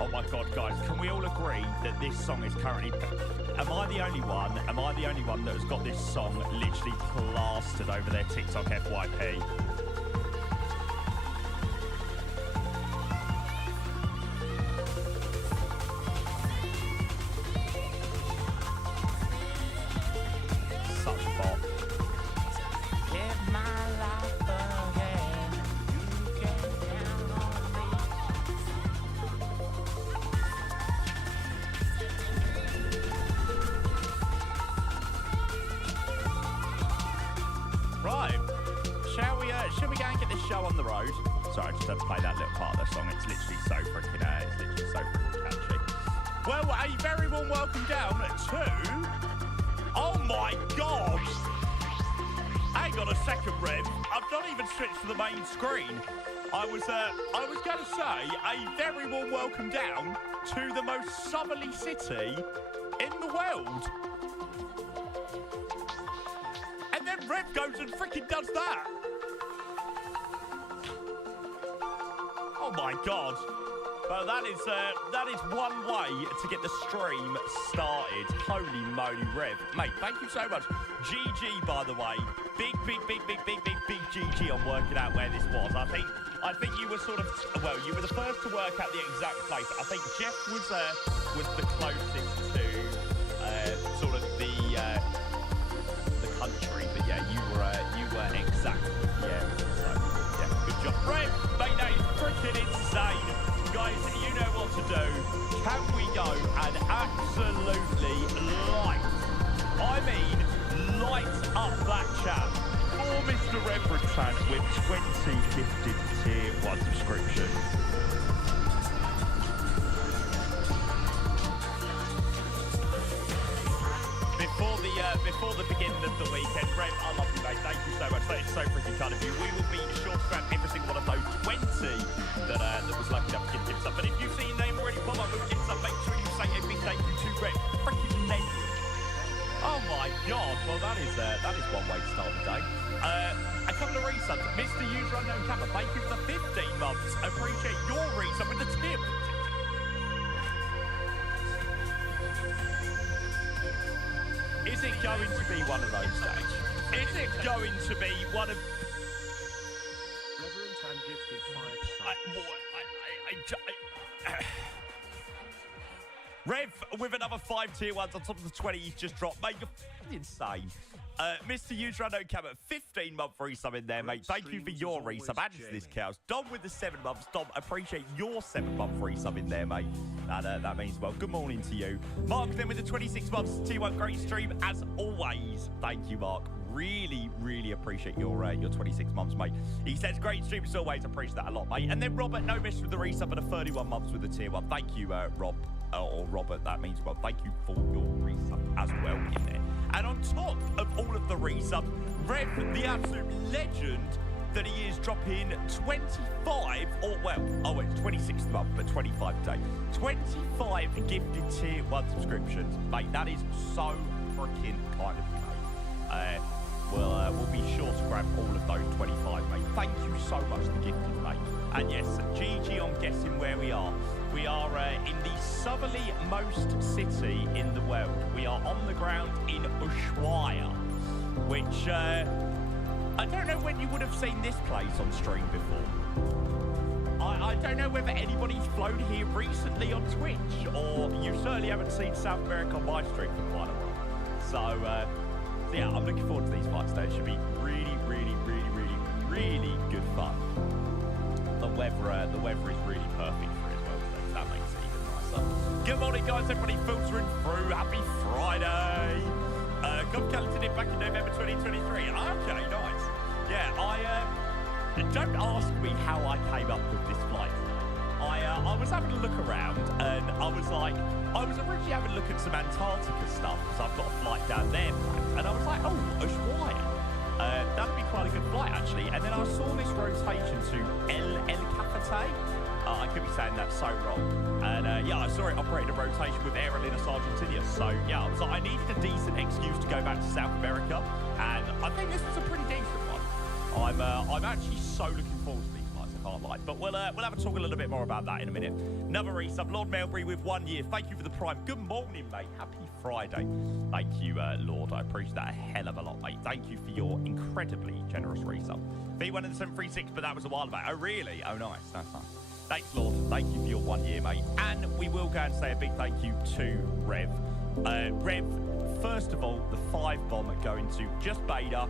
Oh my God, guys, can we all agree that this song is currently... Am I the only one? Am I the only one that has got this song literally plastered over their TikTok FYP? Such a bop. Give my life again. You can count on me. Right, shall we go and get this show on the road? Sorry, I just had to play that little part of the song. It's literally so freaking catchy. Well, a very warm welcome down to... Oh my God! Hang on a second, Rev. I've not even switched to the main screen. I was going to say a very warm welcome down to the most southerly city in the world. And then Rev goes and freaking does that. Oh my God. Well, that is one way to get the stream started. Holy moly, Rev. Mate, thank you so much. GG, by the way. Big GG on working out where this was. I think you were sort of, well, you were the first to work out the exact place. I think Jeff was the closest to sort of the country. But yeah, you were exactly the area. So yeah, good job. Rev, mate, that is freaking insane. Guys, you know what to do. Can we go and absolutely light up that chat for Mr. Reverend Trans with 20 gifted tier 1 subscription. Before the beginning of the weekend, Rev, I love you, mate. Thank you so much. That is so freaking kind of you. We will be sure to grab every single one of those 20 that was lucky enough to get gifts up. But if you've seen your name already pop up with gifts up, make sure you say a big thank you to Rev. Freaking legend. Oh my God. Well, that is one way to start the day. A couple of resubs. Mr. User Unknown Camera, thank you for the 15 months. Appreciate your resub with the tip. Is it going to be one of those days? Is it going to be one of... Reverend Time gifted 5 Rev with another 5 tier 1s on top of the 20 he's just dropped. Mate, you're insane. Mr. User Unknown Camera, 15-month resub in there, mate. Thank you for your resub. Add to this cows. Dom with the 7 months. Dom, appreciate your 7-month resub in there, mate. That means well. Good morning to you. Mark then with the 26 months. Tier 1 great stream as always. Thank you, Mark. Really appreciate your 26 months, mate. He says great stream as always. Appreciate that a lot, mate. And then Robert, no miss with the resub for the 31 months with the tier 1. Thank you, Rob. Or Robert, that means well. Thank you for your resub as well in there. And on top of all of the resubs, Rev, the absolute legend that he is, dropping 25, or well, oh, it's 26th month, but 25 today. 25 gifted tier 1 subscriptions. Mate, that is so freaking kind of you, mate. We'll be sure to grab all of those 25, mate. Thank you so much, the gifted, mate. And yes, GG on guessing where we are. We are in the southerly-most city in the world. We are on the ground in Ushuaia, which I don't know when you would have seen this place on stream before. I don't know whether anybody's flown here recently on Twitch, or you certainly haven't seen South America on my stream for quite a while. So yeah, I'm looking forward to these fights today. It should be really good fun. The weather is really perfect for it as well today, so that makes it even nicer. Good morning, guys. Everybody filtering through. Happy Friday. Got calculated it back in November 2023. Okay, nice. Yeah, don't ask me how I came up with this flight. I was having a look around, and I was originally having a look at some Antarctica stuff, because I've got a flight down there planned, and I was like, oh, Ushuaia. That'd be quite a good flight, actually. And then I saw this rotation to El Cafete. I could be saying that so wrong. And yeah, I saw it operating a rotation with Aerolíneas Argentinas. So yeah, I was like, I needed a decent excuse to go back to South America, and I think this was a pretty decent one. I'm actually so looking forward to these flights. can't lie. But we'll have a talk a little bit more about that in a minute. Another resub, Lord Melbury with 1 year. Thank you for the prime. Good morning, mate. Happy Friday. Thank you, Lord. I appreciate that a hell of a lot, mate. Thank you for your incredibly generous resub. V1 and 736, but that was a while back. Oh, really? Oh, nice. That's nice. Thanks, Lord. Thank you for your 1 year, mate. And we will go and say a big thank you to Rev. Rev, first of all, the 5 bomb going to Just Beta,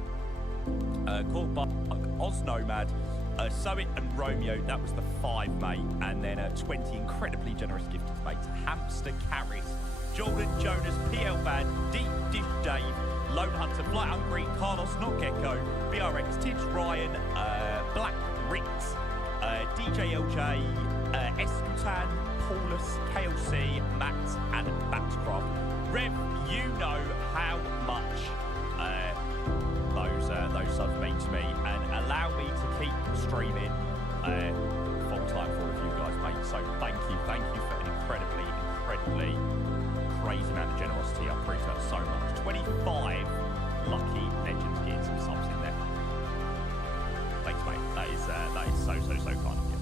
Corkbuck, Oz Nomad, Soet and Romeo. That was the 5, mate. And then 20 incredibly generous gifted, mate. Hamster Carries, Jordan Jonas, PL Bad, Deep Dish Dave, Lone Hunter, Flight Hungry, Carlos Not Gecko, BRX, Tidge Ryan, Black Ritz, DJ LJ, Escutan, Paulus, KLC, Matt, and Batcraft. Rev, you know how much those subs mean to me, and allow me to keep streaming full time for all of you guys, mate. So thank you for an incredibly crazy amount of generosity. I appreciate that so much. 25 lucky legends getting some subs in there. Thanks, mate. That is so kind of you.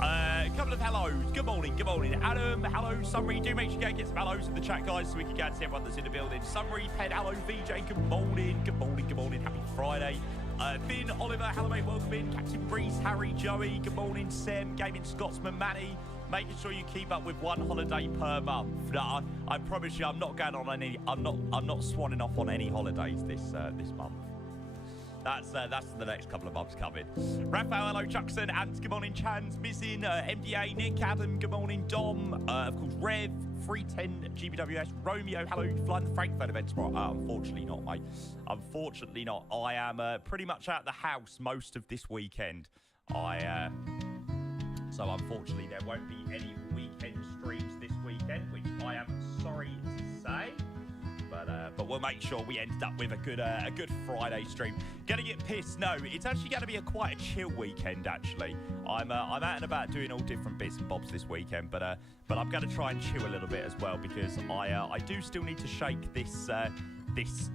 A couple of hellos. Good morning. Adam, hello. Summary, do make sure you go get some hellos in the chat, guys, so we can get to see everyone that's in the building. Summary, Ped, hello. VJ, good morning. Happy Friday. Finn, Oliver, hello, mate. Welcome in. Captain Breeze, Harry, Joey, good morning. Sam, Gaming Scotsman, Manny. Making sure you keep up with 1 holiday per month. No, I promise you, I'm not going on any. I'm not swanning off on any holidays this month. That's the next couple of months coming. Raphael, hello, Chuckson, Ant, good morning, Chans, Missing, MDA, Nick, Adam, good morning, Dom, of course, Rev, 310, GBWS, Romeo, hello, flying the Frankfurt event tomorrow. Unfortunately not, mate. Unfortunately not. I am pretty much out of the house most of this weekend. So unfortunately there won't be any weekend streams this weekend, which I am sorry to say. But we'll make sure we ended up with a good Friday stream. Gonna get pissed? No, it's actually gonna be quite a chill weekend. Actually, I'm out and about doing all different bits and bobs this weekend. But I'm gonna try and chill a little bit as well, because I do still need to shake this this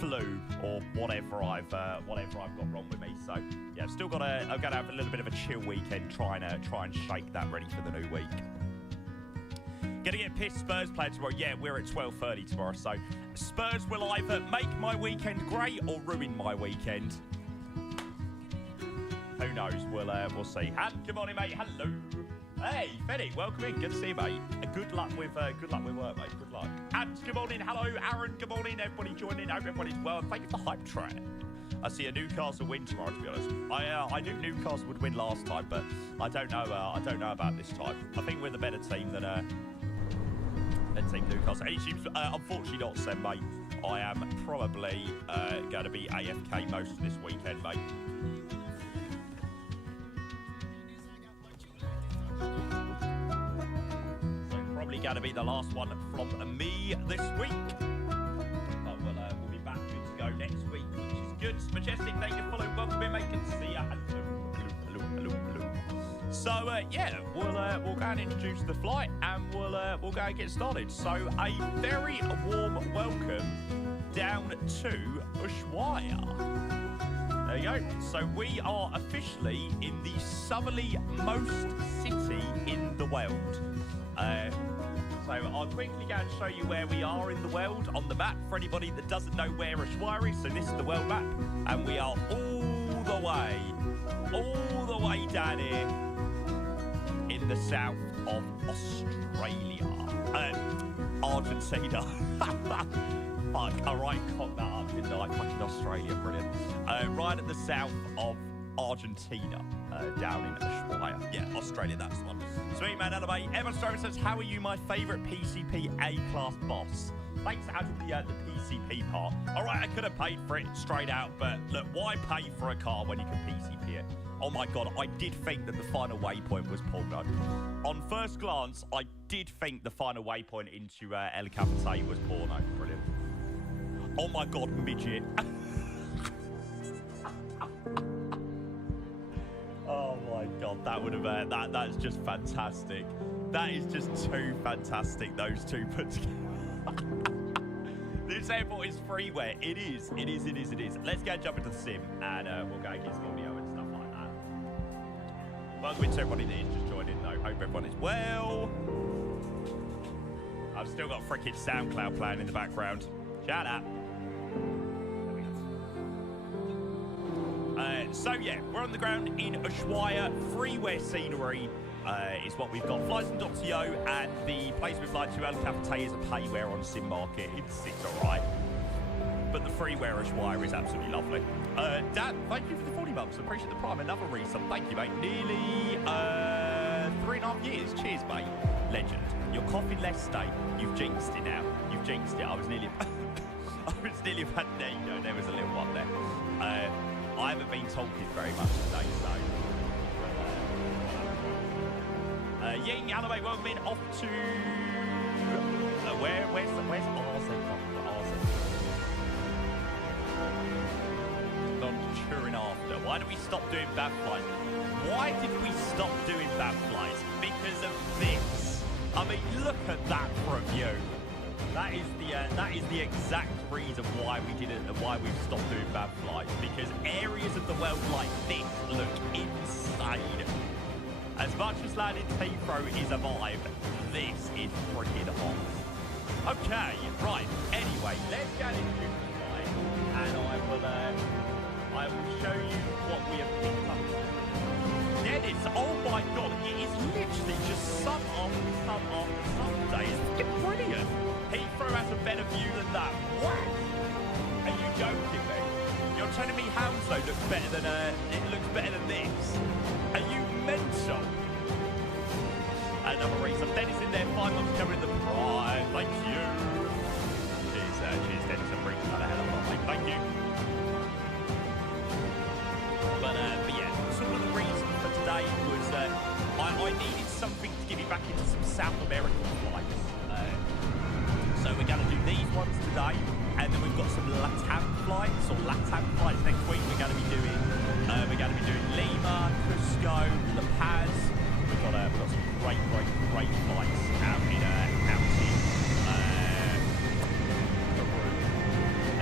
flu or whatever I've got wrong with me. So yeah, I'm gonna have a little bit of a chill weekend, try and shake that ready for the new week. Gonna get pissed. Spurs play tomorrow. Yeah, we're at 12:30 tomorrow. So Spurs will either make my weekend great or ruin my weekend. Who knows? We'll see. And good morning, mate. Hello. Hey, Fenny, welcome in. Good to see you, mate. Good luck with work, mate. Good luck. And good morning. Hello, Aaron. Good morning. Everybody joining. Hope everybody's well. Thank you for the hype train. I see a Newcastle win tomorrow, to be honest. I knew Newcastle would win last time, but I don't know about this time. I think we're the better team than Team Newcastle. It seems, unfortunately not, Sam, mate. I am probably going to be AFK most of this weekend, mate. So probably going to be the last one from me this week. But we'll be back good to go next week, which is good. Majestic, thank you for following. Welcome in, mate. Good to see you. Hello. So yeah, we'll go and introduce the flight, and we'll go and get started. So a very warm welcome down to Ushuaia. There you go. So we are officially in the southerly-most city in the world. So I'll quickly go and show you where we are in the world on the map for anybody that doesn't know where Ushuaia is. So this is the world map, and we are all the way down here in the south of Australia. Argentina. Fuck, I cocked that up, didn't I? Fucking Australia, brilliant. Right at the south of Argentina, down in Ushuaia. Yeah, Australia, that's the one. Sweet man, elevate. Emma Stroman says, how are you, my favourite PCP A-class boss? Thanks for adding the PCP part. All right, I could have paid for it straight out, but look, why pay for a car when you can PCP it? Oh my God, I did think that the final waypoint was porno. On first glance, I did think the final waypoint into El Capitan was porno. Brilliant. Oh my God, midget. Oh my God, that would have that's just fantastic. That is just too fantastic, those two put together. This airport is freeware. It is. Let's go and jump into the sim, and we'll go and get some audio and stuff like that. welcome to everybody that is just joining, though. Hope everyone is well. I've still got freaking SoundCloud playing in the background. Shut up. So, yeah, we're on the ground in Ushuaia. Freeware scenery is what we've got. Flights.to and the place we'd like to El Cafete is a payware on Sim Market. It's all right. But the freeware Ushuaia is absolutely lovely. Dan, thank you for the 40 months. Appreciate the prime. Another resub. Thank you, mate. Nearly 3.5 years. Cheers, mate. Legend. You're coughing less today. You've jinxed it now. You've jinxed it. I was nearly about there you go. There was a little one there. I haven't been talking very much today, so. Ying, Anime, welcome in. Off to where's RZ from? Cheering after. Why did we stop doing bad flights? Why did we stop doing bad flights? Because of this. I mean, look at that for a view. That is the exact reason why we did it and why we've stopped doing bad flights. Because areas of the world like this look insane. As much as landing Heathrow is a vibe, this is freaking hot. Okay, right. Anyway, let's get into the flight, and I will show you what we have picked up. Dennis, oh my god, it is literally just sun after sun after sun days. It's brilliant. Heathrow has a better view than that. What? Are you joking me? You're telling me Hounslow looks better than it looks better than this? Are you mental? Another reason. Dennis in there, 5 months coming in the prime. Thank you. Cheers, Dennis. I'm bringing that a hell of a lot, mate. Thank you. But yeah, sort of the reason for today was I needed something to get me back into some South American flights. So we're going to do these ones today, and then we've got some LATAM flights next week. We're going to be doing Lima, Cusco, La Paz. We've got some great flights out in Peru.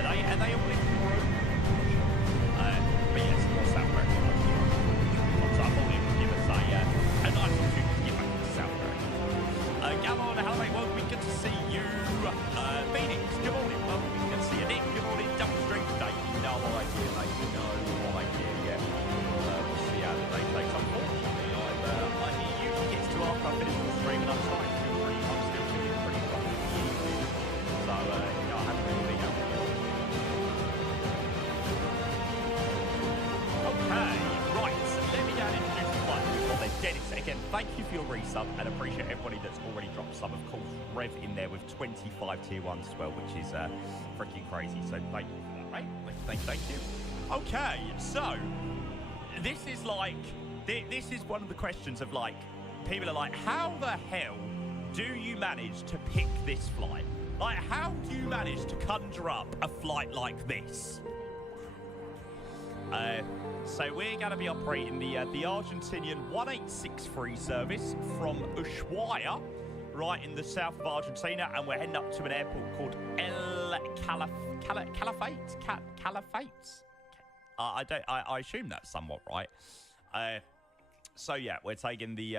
Are they all in Peru? But yes, more South America. So I thought it would give us a nice opportunity to get back to South America. Gavon, hello mate, welcome. Good to see you. Phoenix, good morning. Welcome. Good to see you. Nick, good morning. Double stream today. No idea, mate. No idea yet. We'll see how the day takes. Unfortunately, I hear you gets to after I finish the stream and I'm still feeling pretty rough. So, I haven't really been able to. Okay, right, so let me go and introduce the flight. Well, then, Dennis, again, thank you for your resub and appreciate everybody that's already dropped some. Of course, Rev in there with 25 tier 1s as well, which is freaking crazy. So thank you for that, mate. Thank you. Okay, so this is like, this is one of the questions of like, people are like, how the hell do you manage to pick this flight? Like, how do you manage to conjure up a flight like this? So we're going to be operating the Argentinian 1863 service from Ushuaia, right in the south of Argentina, and we're heading up to an airport called El Califates. I assume that's somewhat right. So yeah, we're taking the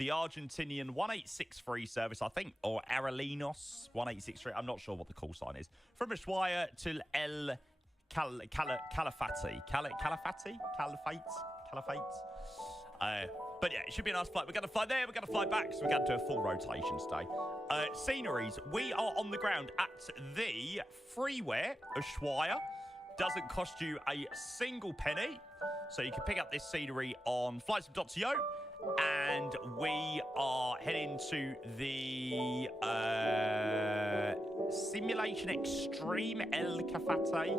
Argentinian 1863 service, I think, or Arelinos 1863. I'm not sure what the call sign is. From Ushuaia to El Califates. But yeah, it should be a nice flight. We're going to fly there, we're going to fly back, so we're going to do a full rotation today. Sceneries, we are on the ground at the freeware Ushuaia. Doesn't cost you a single penny. So you can pick up this scenery on flights.to, and we are heading to the Simulation Extreme El Cafete,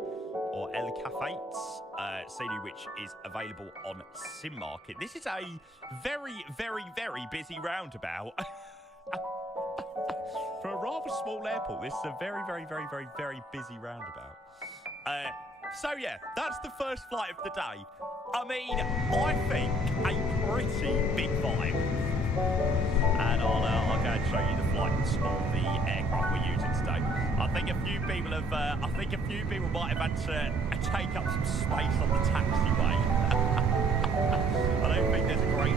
or El Cafetes CD, which is available on Sim Market. This is a very, very, very busy roundabout. For a rather small airport, this is a very, very, very, very, very busy roundabout. So yeah, that's the first flight of the day. I mean, I think a pretty big vibe. And I'll go and show you the flights of the aircraft we're using today. I think a few people might have had to take up some space on the taxiway. I don't think there's a great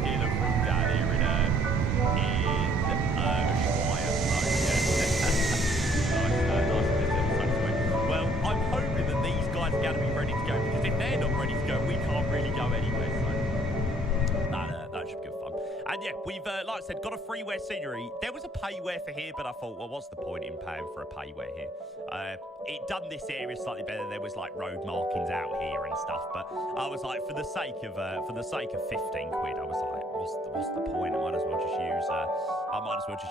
And yeah, we've, like I said, got a freeware scenery. There was a payware for here, but I thought, well, what's the point in paying for a payware here? It done this area slightly better. There was like road markings out here and stuff, but I was like, for the sake of 15 quid, I was like, what's the point? I might as well just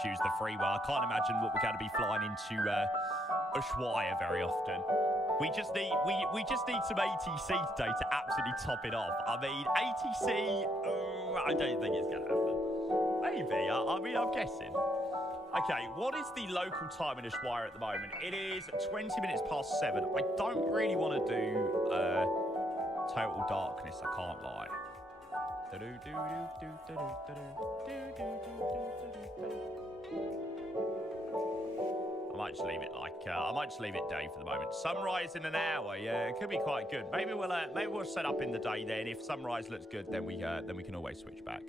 use the freeware. I can't imagine what we're going to be flying into Ushuaia very often. We just need some ATC today to absolutely top it off. I mean, ATC, I don't think it's going to happen. Maybe. I mean, I'm guessing. Okay, what is the local time in Ushuaia at the moment? It is 20 minutes past 7. I don't really want to do total darkness, I can't lie. I might just leave it I might just leave it day for the moment. Sunrise in an hour, yeah, it could be quite good. Maybe we'll set up in the day then. If sunrise looks good, then we can always switch back.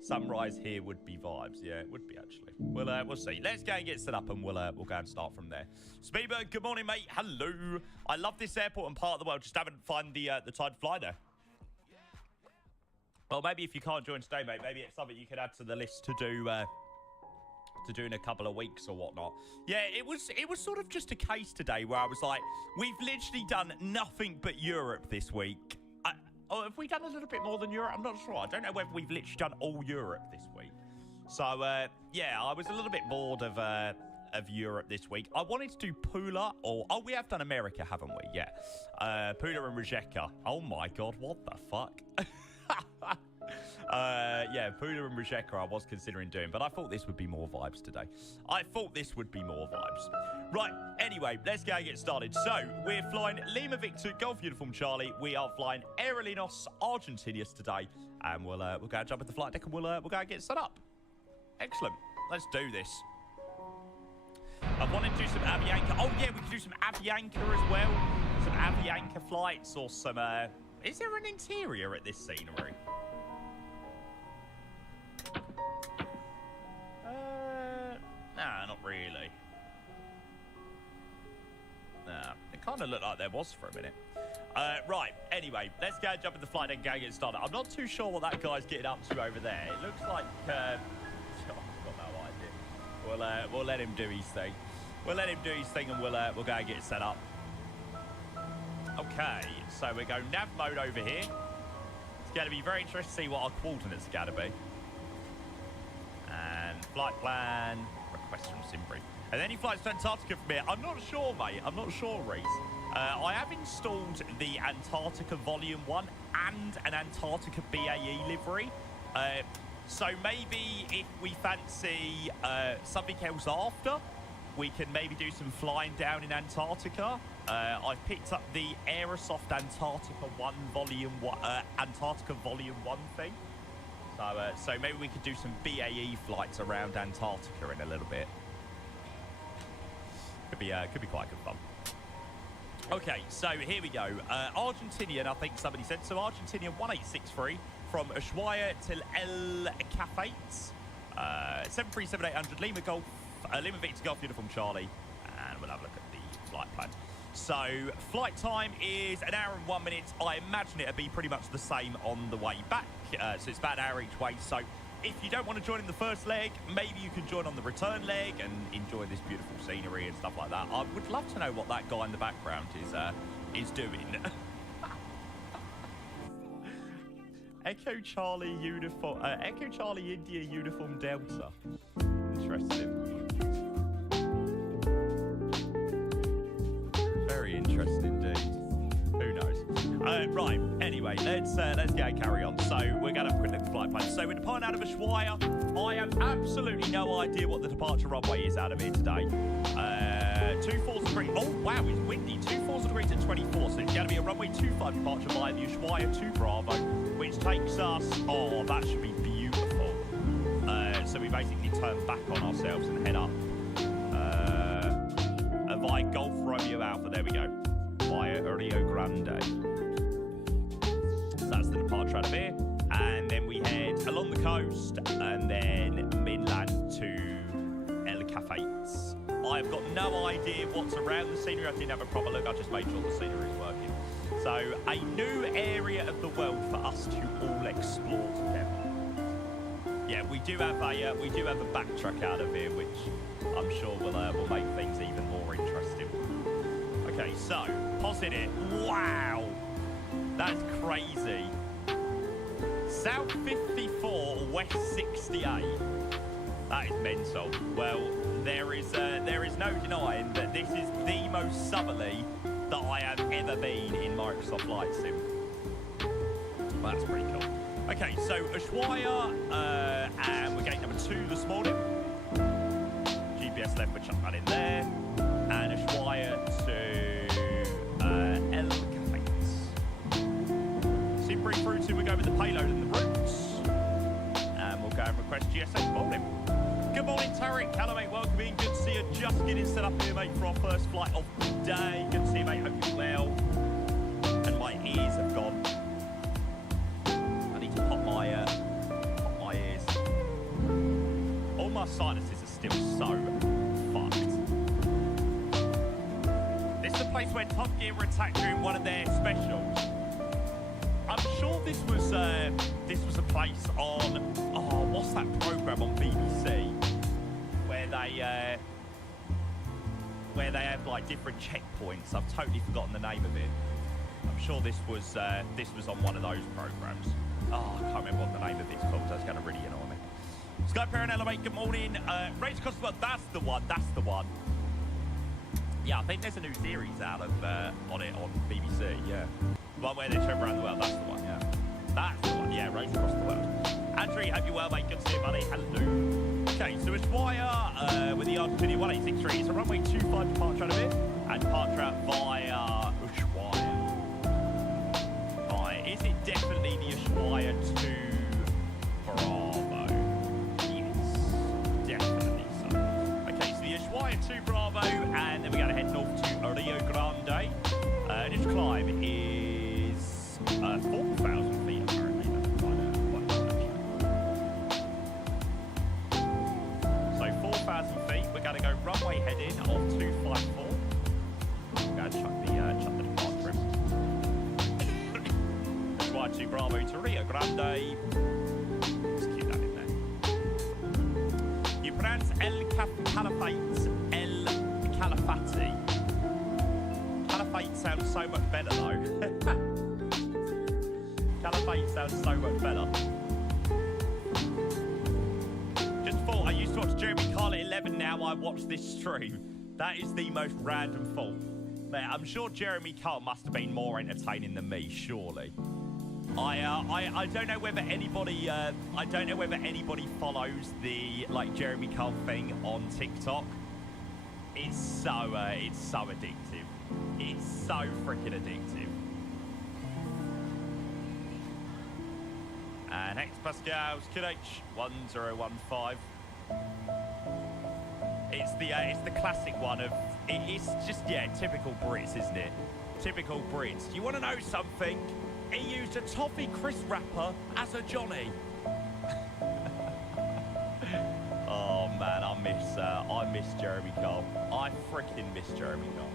Sunrise here would be vibes, yeah, it would be actually. We'll see. Let's go and get set up, and we'll go and start from there. Speedbird, good morning, mate. Hello. I love this airport and part of the world. Just haven't found the time to fly there. Well, maybe if you can't join today, mate, maybe it's something you could add to the list to do. To do in a couple of weeks or whatnot. Yeah, it was sort of just a case today where I was like, we've literally done nothing but Europe this week. Oh, have we done a little bit more than Europe? I'm not sure. I don't know whether we've literally done all Europe this week. So, yeah, I was a little bit bored of Europe this week. I wanted to do Pula or... Oh, we have done America, haven't we? Yeah. Pula and Rijeka. Oh, my God. What the fuck? Yeah, Pula and Rijeka I was considering doing, but I thought this would be more vibes today. Right, anyway, let's go and get started. So, we're flying Lima Victor, Golf Uniform Charlie. We are flying Aerolinos Argentinos today, and we'll go and jump at the flight deck, and we'll go and get set up. Excellent. Let's do this. I wanted to do some Avianca. Oh, yeah, we could do some Avianca as well. Some Avianca flights or some... Is there an interior at this scenery? Nah, not really. Nah, it kind of looked like there was for a minute. Right, anyway, let's go and jump in the flight and go get started. I'm not too sure what that guy's getting up to over there. It looks like... I've got no idea. We'll let him do his thing. We'll let him do his thing, and we'll go and get it set up. Okay, so we go nav mode over here. It's going to be very interesting to see what our coordinates are going to be. And flight plan... Request from Simbrief. And then he flies to Antarctica from here. I'm not sure, mate. I'm not sure, Reese. I have installed the Antarctica Volume 1 and an Antarctica BAE livery. So maybe if we fancy something else after, we can maybe do some flying down in Antarctica. I've picked up the Aerosoft Antarctica Volume 1 thing. So maybe we could do some BAE flights around Antarctica in a little bit. Could be quite good fun. Okay, so here we go. Argentinian, I think somebody said. So Argentinian 1863 from Ushuaia till El Cafetes. 737-800 Lima Victor Golf Uniform Charlie. And we'll have a look at the flight plan. So flight time is 1 hour and 1 minute. I imagine it'll be pretty much the same on the way back. So it's about an hour each way. So if you don't want to join in the first leg, maybe you can join on the return leg and enjoy this beautiful scenery and stuff like that. I would love to know what that guy in the background is doing. Echo Charlie uniform. Echo Charlie India uniform Delta. Interesting. Very interesting indeed. Who knows? Right, anyway, let's go and carry on. So we're going to have a quick look at the flight plan. So we're departing out of Ushuaia. I have absolutely no idea what the departure runway is out of here today. 24 degrees. Oh, wow, it's windy. 24 degrees at 24. So it's going to be a runway 25 departure via the Ushuaia to Bravo, which takes us... Oh, that should be beautiful. So we basically turn back on ourselves and head up. Via Golf Romeo Alpha. There we go. Via Rio Grande. So that's the departure out of here. And then we head along the coast and then mainland to El Cafetes. I've got no idea what's around the scenery. I didn't have a proper look. I just made sure the scenery is working. So a new area of the world for us to all explore together. Yeah, we do have a backtrack out of here, which I'm sure will make things even more interesting. Okay, so posit it. Wow, that's crazy. South 54, West 68. That is mental. Well, there is no denying that this is the most southerly that I have ever been in Microsoft Flight Sim. Well, that's pretty cool. Okay, so Ushuaia, and we're gate number 2 this morning. GPS left, we'll chuck that in there. And Ushuaia to El Cafes. Simply through to we go with the payload and the routes. And we'll go and request GSA morning. Good morning, Tarek. Hello, mate. Welcome in. Good to see you. Just getting set up here, mate, for our first flight of the day. Good to see you, mate. Hope you're well. And my ears have gone. I need to pop my ears. All my sinuses are still so fucked. This is the place where Top Gear were attacked during one of their specials. I'm sure this was a place on what's that program on BBC where they have like different checkpoints. I've totally forgotten the name of it. I'm sure this was on one of those programs. Oh, I can't remember what the name of it's called. That's going to really annoy me. Sky Paranella, mate. Good morning. Race across the world. That's the one. That's the one. Yeah, I think there's a new series out of on it on BBC. Yeah. One where they travel around the world. That's the one, yeah. That's the one, yeah. Race across the world. Andrew, hope you're well, mate. Good to see you, buddy. Hello. Okay, so Ushuaia with the Argentina 1863. It's a runway 25 departure out of it. And departure out via Ushuaia. Right, is it definitely the Ushuaia to Bravo? Yes, definitely so. Okay, so the Ushuaia to Bravo. And then we got to head north to Rio Grande. This climb is 4,000 feet apparently. That's quite so 4,000 feet. We're going to go runway heading of 254. I'm going to chuck the departure in. Ushuaia to Bravo to Rio Grande. Let's keep that in there. You pronounce El Calafate, El Calafati. Caliphate sounds so much better though. Caliphate sounds so much better. Just thought, I used to watch Jeremy Kyle at 11, now I watch this stream. That is the most random thought. Man, I'm sure Jeremy Kyle must have been more entertaining than me, surely. I don't know whether anybody follows the like Jeremy Kyle thing on TikTok. It's so addictive. It's so freaking addictive. And hectopascals, QH 1015. It's the classic one of it's just typical Brits, isn't it? Typical Brits. You want to know something? He used a toffee crisp wrapper as a Johnny. Oh man, I miss Jeremy Cole. I freaking miss Jeremy Cole.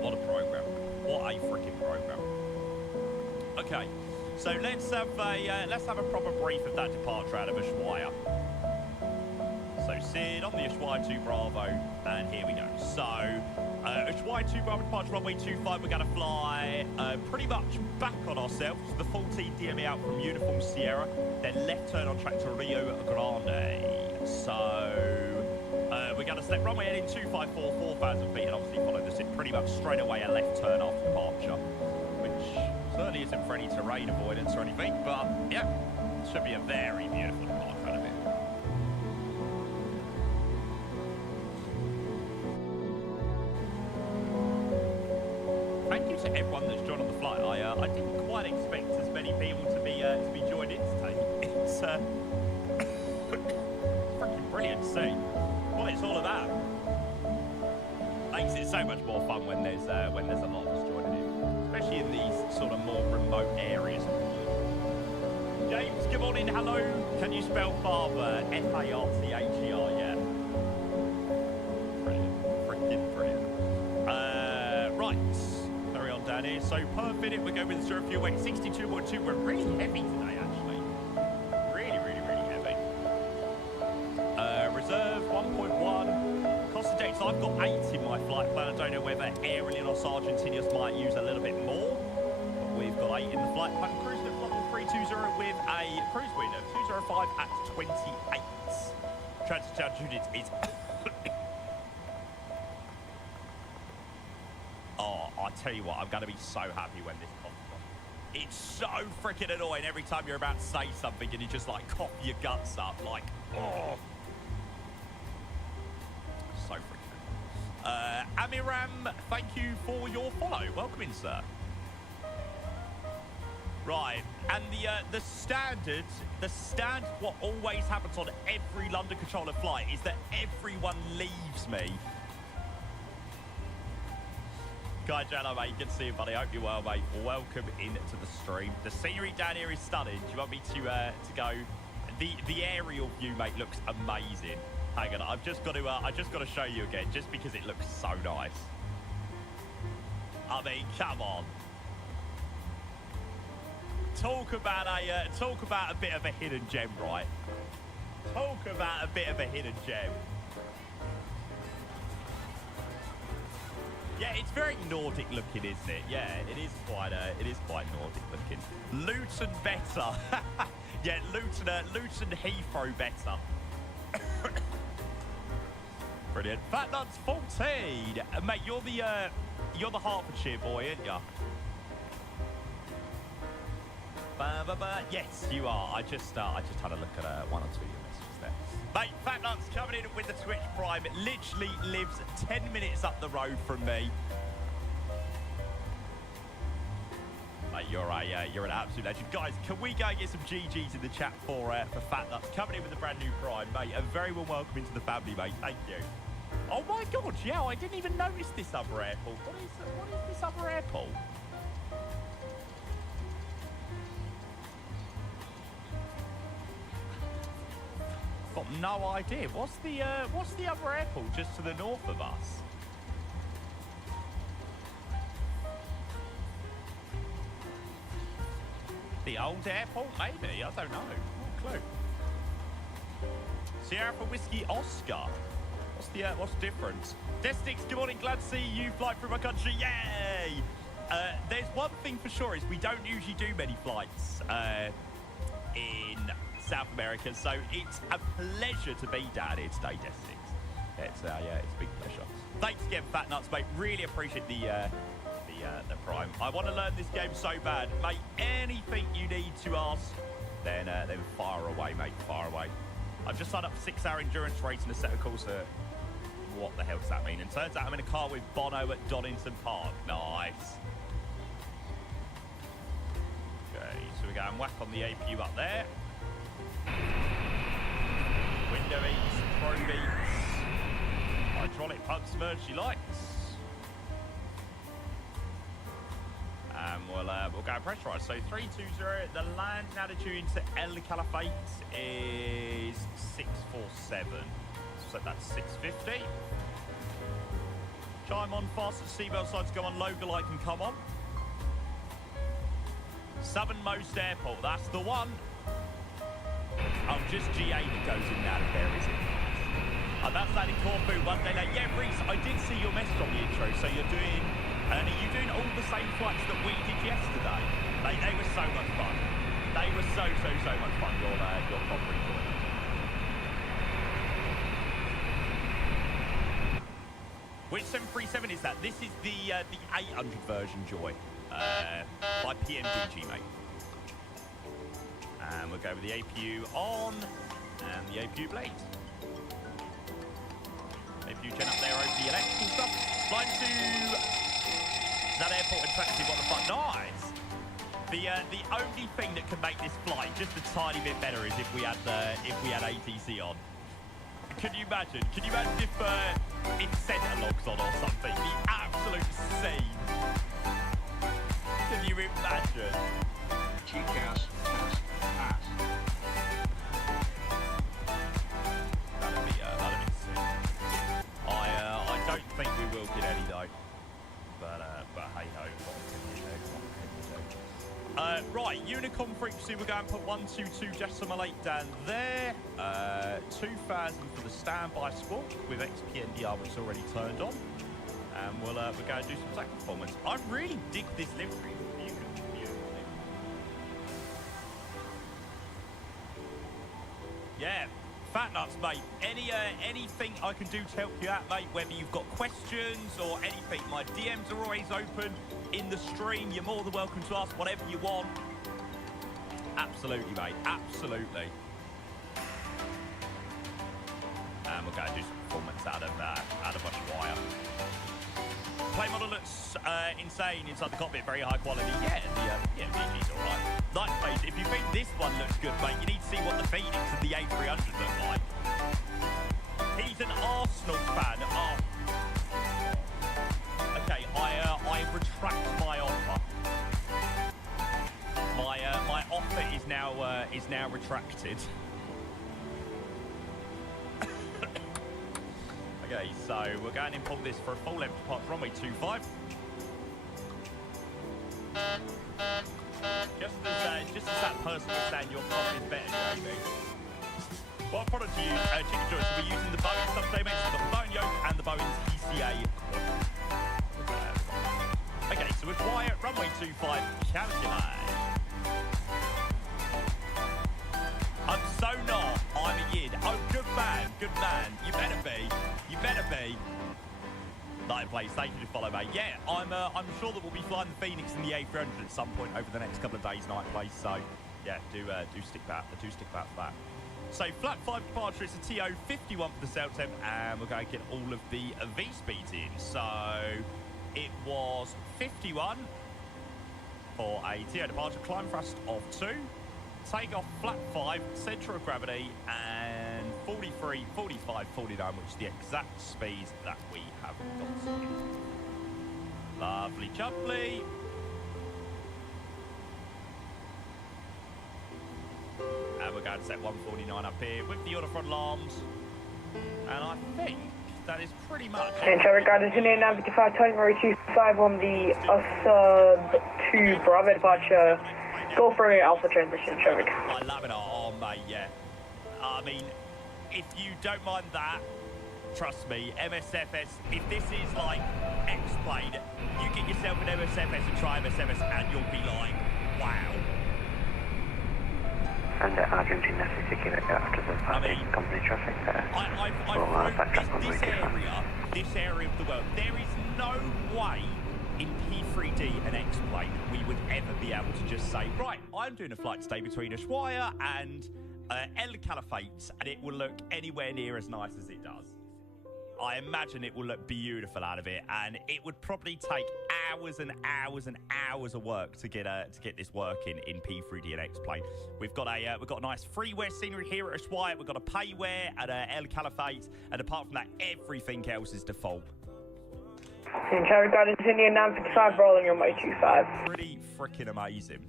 What a program! What a freaking program! Okay, so let's have a proper brief of that departure out of Ushuaia. So Sid on the Ushuaia 2 Bravo, and here we go. So Ushuaia 2 Bravo departure runway 25. We're going to fly pretty much back on ourselves. The 14 DME out from Uniform Sierra, then left turn on track to Rio Grande. So we're going to select runway heading 254, 4,000 feet, and obviously follow this in pretty much straight away a left turn after departure, which certainly isn't for any terrain avoidance or anything, but yeah, should be a very beautiful departure out of it. Thank you to everyone that's joined on the flight. I didn't quite expect as many people to be joined in today. It's freaking brilliant to see what it's all about. Makes it so much more fun when there's a lot of us joining in, especially in these sort of more remote areas. James, good morning. Hello. Can you spell father? F-A-R-T-H-E-R. Yeah. Brilliant. Freaking brilliant. Right. Right. Carry on down here. So per minute, we're going with 0 fuel weight 62.2. We're really heavy today, actually. Really, really, really heavy. Reserve 1.1. Cost of decks, I've got 8 in my flight plan. I don't know whether Aerial or Sargentinius might use a little bit more. But we've got 8 in the flight plan. Cruise lift level 320 with a cruise window 205 at 28. Transit altitude is... Oh, I tell you what, I'm going to be so happy when this comes on. It's so freaking annoying every time you're about to say something and you just like cough your guts up. Like, oh. So freaking Amiram, thank you for your follow. Welcome in, sir. Right, and the standard, what always happens on every LondonController flight is that everyone leaves me. Guy Jano, mate, good to see you, buddy. Hope you're well, mate. Welcome into the stream. The scenery down here is stunning. Do you want me to go? The aerial view, mate, looks amazing. Hang on, I've just got to show you again, just because it looks so nice. I mean, come on. Talk about a bit of a hidden gem, right? Talk about a bit of a hidden gem. Yeah, it's very Nordic looking, isn't it? Yeah, it is quite Nordic looking. Luton better. Yeah, Luton Heathrow better. Brilliant. Fat Nuts 14. Mate, you're the Hertfordshire boy, aren't you? Yes, you are. I just had a look at one or two of your messages there. Mate, Fat Nuts coming in with the Twitch Prime. It literally lives 10 minutes up the road from me. Mate, you're an absolute legend. Guys, can we go and get some GGs in the chat for Fat Nuts coming in with a brand new Prime, mate? A very warm welcome into the family, mate. Thank you. Oh my God, yeah, I didn't even notice this other airport. What is this other airport? Got no idea. What's the other airport just to the north of us? The old airport, maybe. I don't know. No clue. Sierra for Whiskey Oscar. What's the difference? Destix, good morning. Glad to see you fly through my country. Yay! There's one thing for sure is we don't usually do many flights in South America, so it's a pleasure to be down here today, Destix. It's a big pleasure. Thanks again, Fat Nuts, mate. Really appreciate the Prime. I want to learn this game so bad, mate. Anything you need to ask, then fire away, mate. Fire away. I've just signed up for 6-hour endurance race and a set of course. What the hell does that mean? And turns out I'm in a car with Bono at Donington Park. Nice. Okay, so we go and whack on the APU up there. Window eats, probe eats, hydraulic pump submerged lights. And we'll go pressurise. So 320, the landing altitude into El Calafate is 647. So that's 650. Chime on fast at seatbelt signs go on, logo light can come on. Southernmost airport, that's the one. Oh, just GA that goes in now there, is it? I'm outside in Corfu one day late. Yeah, Reese, I did see your message on the intro. So you're doing, are you doing all the same flights that we did yesterday? They were so much fun. They were so much fun. Your proper enjoyment. Which 737 is that? This is the 800 version, Joy, by PMDG, mate. And we'll go with the APU on and the APU blade. APU gen up there over the electrical stuff. Flying to that airport in Saxony, what the fuck? Nice. The only thing that can make this flight just a tiny bit better is if we had ATC on. Can you imagine? Can you imagine if center logs on or something? The absolute scene. Can you imagine? TCAS test pass. That'd be sick. I don't think we will get any though. But hey ho, right, Unicorn Frequency, we're going to put 122.8 down there. 2,000 for the standby squawk with XPNDR, which is already turned on. And we're going to do some attack performance. I really dig this livery. Yeah, fat nuts, mate. Anything I can do to help you out, mate, whether you've got questions or anything, my DMs are always open in the stream. You're more than welcome to ask whatever you want. Absolutely, mate. Absolutely. And we're going to do some performance out of Ushuaia. Play model looks insane inside the cockpit, very high quality. Yeah, the DG's all right. Like, if you think this one looks good, mate, you need to see what the Phoenix and the A300 look like. He's an Arsenal fan. Oh. Okay, I retract my offer. My offer is now retracted. Okay, so we're going to import this for a full length departure runway 25. Just as that person was saying, your product is better, Jaime. What product do you use? Chicken joints. So we're using the Boeing substate, so the bone yoke and the Boeing TCA. Okay, so with Wyatt, runway 25, calculate. I'm so not. I'm a yid. Oh, good man. Good man. You better be. You better be. Night place. Thank you to follow, mate. Yeah, I'm sure that we'll be flying the Phoenix and the A300 at some point over the next couple of days, night place. So, yeah, do stick that. Do stick that for that. So, flat 5 departure is a TO 51 for the sail temp, and we're going to get all of the V speeds in. So, it was 51 for a TO departure, climb thrust of 2. Take off flat 5, centre of gravity, and 43, 45, 49, which is the exact speeds that we have got. Lovely jubbly. And we're going to set 149 up here with the order front alarms. And I think that is pretty much... Central regarding to 955, January 25 on the sub 2 Bravo departure. Go for your alpha transition, traffic. I love it. Oh, mate, yeah. I mean, if you don't mind that, trust me, MSFS, if this is like X-Plane, you get yourself an MSFS and try MSFS and you'll be like, wow. And Argentina Security after the company traffic this area of the world, there is no way in P3D and X-Plane we would ever be able to just say, right, I'm doing a flight today between Ushuaia and El Caliphate, and it will look anywhere near as nice as it does. I imagine it will look beautiful out of it, and it would probably take hours and hours and hours of work to get this working in P3D and X-Plane. We've got a nice freeware scenery here at Ushuaia. We've got a payware at El Caliphate, and apart from that, everything else is default. Central regarding to 955, rolling your way 25. Pretty freaking amazing.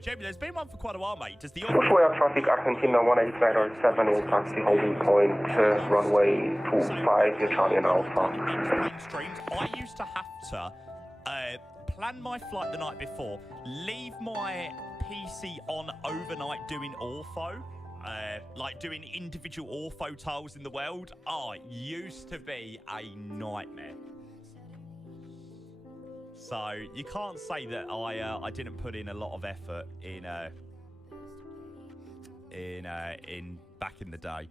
Jamie, there's been one for quite a while, mate. Does the Ushuaia traffic Argentina 18907 will taxi holding point runway 25, Italian Alpha. Streams. I used to have to plan my flight the night before, leave my PC on overnight doing ortho, like doing individual ortho tiles in the world. Oh, it used to be a nightmare. So you can't say that I didn't put in a lot of effort in back in the day.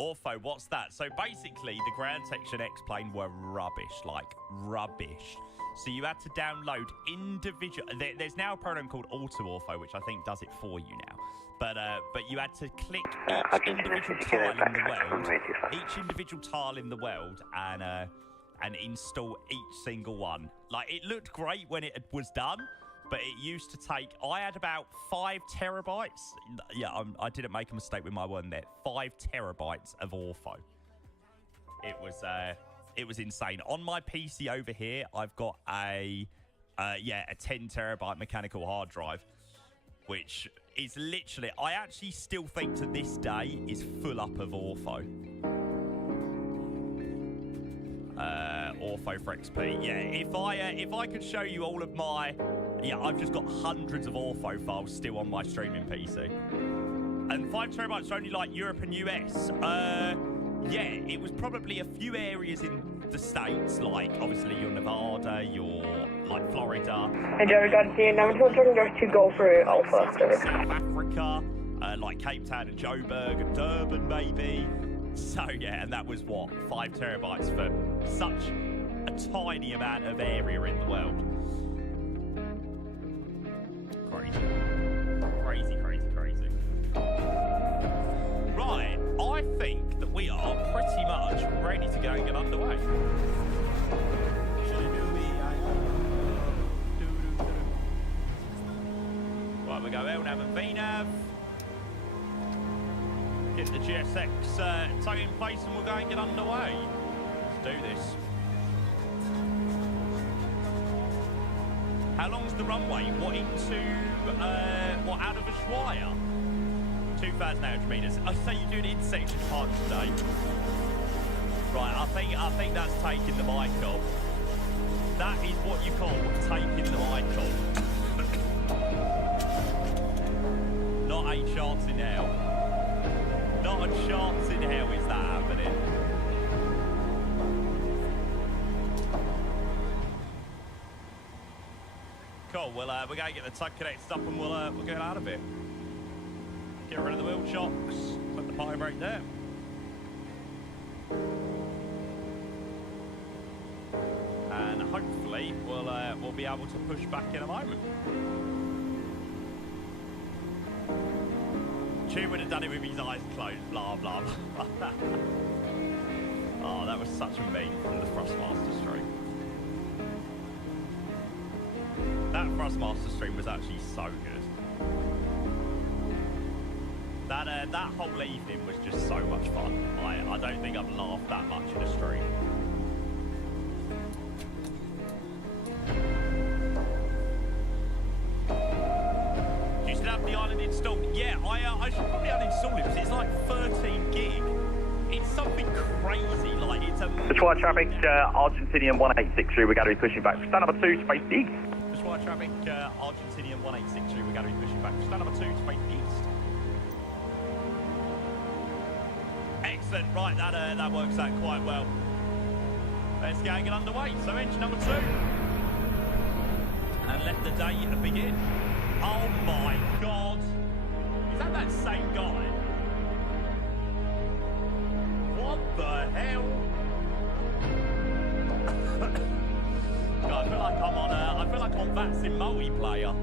Ortho, what's that? So basically, the ground section X-Plane were rubbish, like rubbish. So you had to download individual. There's now a program called Auto Ortho, which I think does it for you now. But you had to click each individual tile in the world, and install each single one. Like, it looked great when it was done, but it used to take... I had about 5 terabytes. Yeah, I didn't make a mistake with my one there. 5 terabytes of ortho. It was insane. On my PC over here, I've got a 10 terabyte mechanical hard drive, which is literally... I actually still think to this day is full up of ortho. ortho for XP. Yeah, if I could show you all of my... Yeah, I've just got hundreds of ortho files still on my streaming PC. And 5 terabytes are only like Europe and US. Yeah, it was probably a few areas in the States, like obviously your Nevada, your like Florida. And Jerry got to see now I'm talking to go for Alpha. South Africa, like Cape Town and Joburg and Durban, maybe. So yeah, and that was what, 5 terabytes for such a tiny amount of area in the world. Crazy. Right, I think that we are pretty much ready to go and get underway. Right, we go LNAV and VNAV. Get the GSX tug in place and we'll go and get underway. Let's do this. How long's the runway? What out of Ushuaia? 2,800 meters. I say you're doing intersection park today. Right, I think that's taking the mic off. That is what you call taking the mic off. Not a chance in hell. Not a chance in hell is that happening. Cool. Well, we're going to get the tug connected up and we'll get out of it. Get rid of the wheel shocks. Put the pie brake there. And hopefully we'll be able to push back in a moment. Chew would have done it with his eyes closed. Blah blah blah. Oh, that was such a meme from the Thrustmaster stream. That Thrustmaster stream was actually so good. That whole evening was just so much fun. I don't think I've laughed that much in a stream. Do you still have the island installed? Yeah, I should probably uninstall it because it's like 13 gig. It's something crazy, like it's a... Ushuaia traffic, Argentinian 1863, we're going to be pushing back. Stand number 2, space east. Ushuaia traffic, Argentinian 1863, we're going to be pushing back. Stand number 2, space east. Excellent, right, that works out quite well. Let's go and get underway. So engine number 2. And let the day begin. Oh my God. Is that same guy? What the hell? God, I feel like I'm on Vats in multiplayer.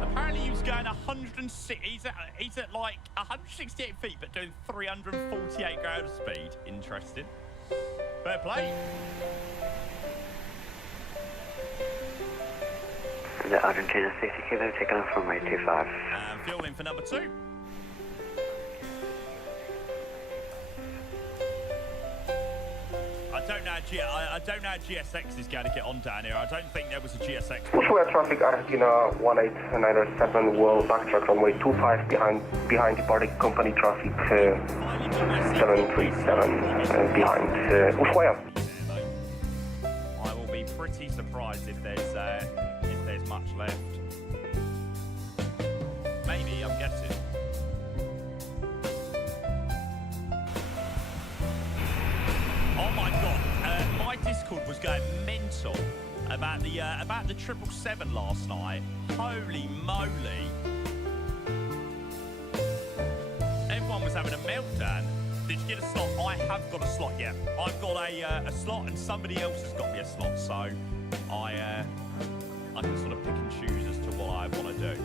Apparently he was going 106. He's at like 168 feet, but doing 348 ground speed. Interesting. Fair play. The Argentina 60 kilo taking off from 825. And fuel in for number 2. I don't know how GSX is going to get on down here. I don't think there was a GSX. Ushuaia traffic, Argentina 1897 will backtrack runway 25 behind departing company traffic 737 behind Ushuaia. I will be pretty surprised if there's much left. Maybe, I'm guessing. Oh my God! My Discord was going mental about the 777 last night. Holy moly! Everyone was having a meltdown. Did you get a slot? I have got a slot. Yeah, I've got a slot, and somebody else has got me a slot. So I can sort of pick and choose as to what I want to do.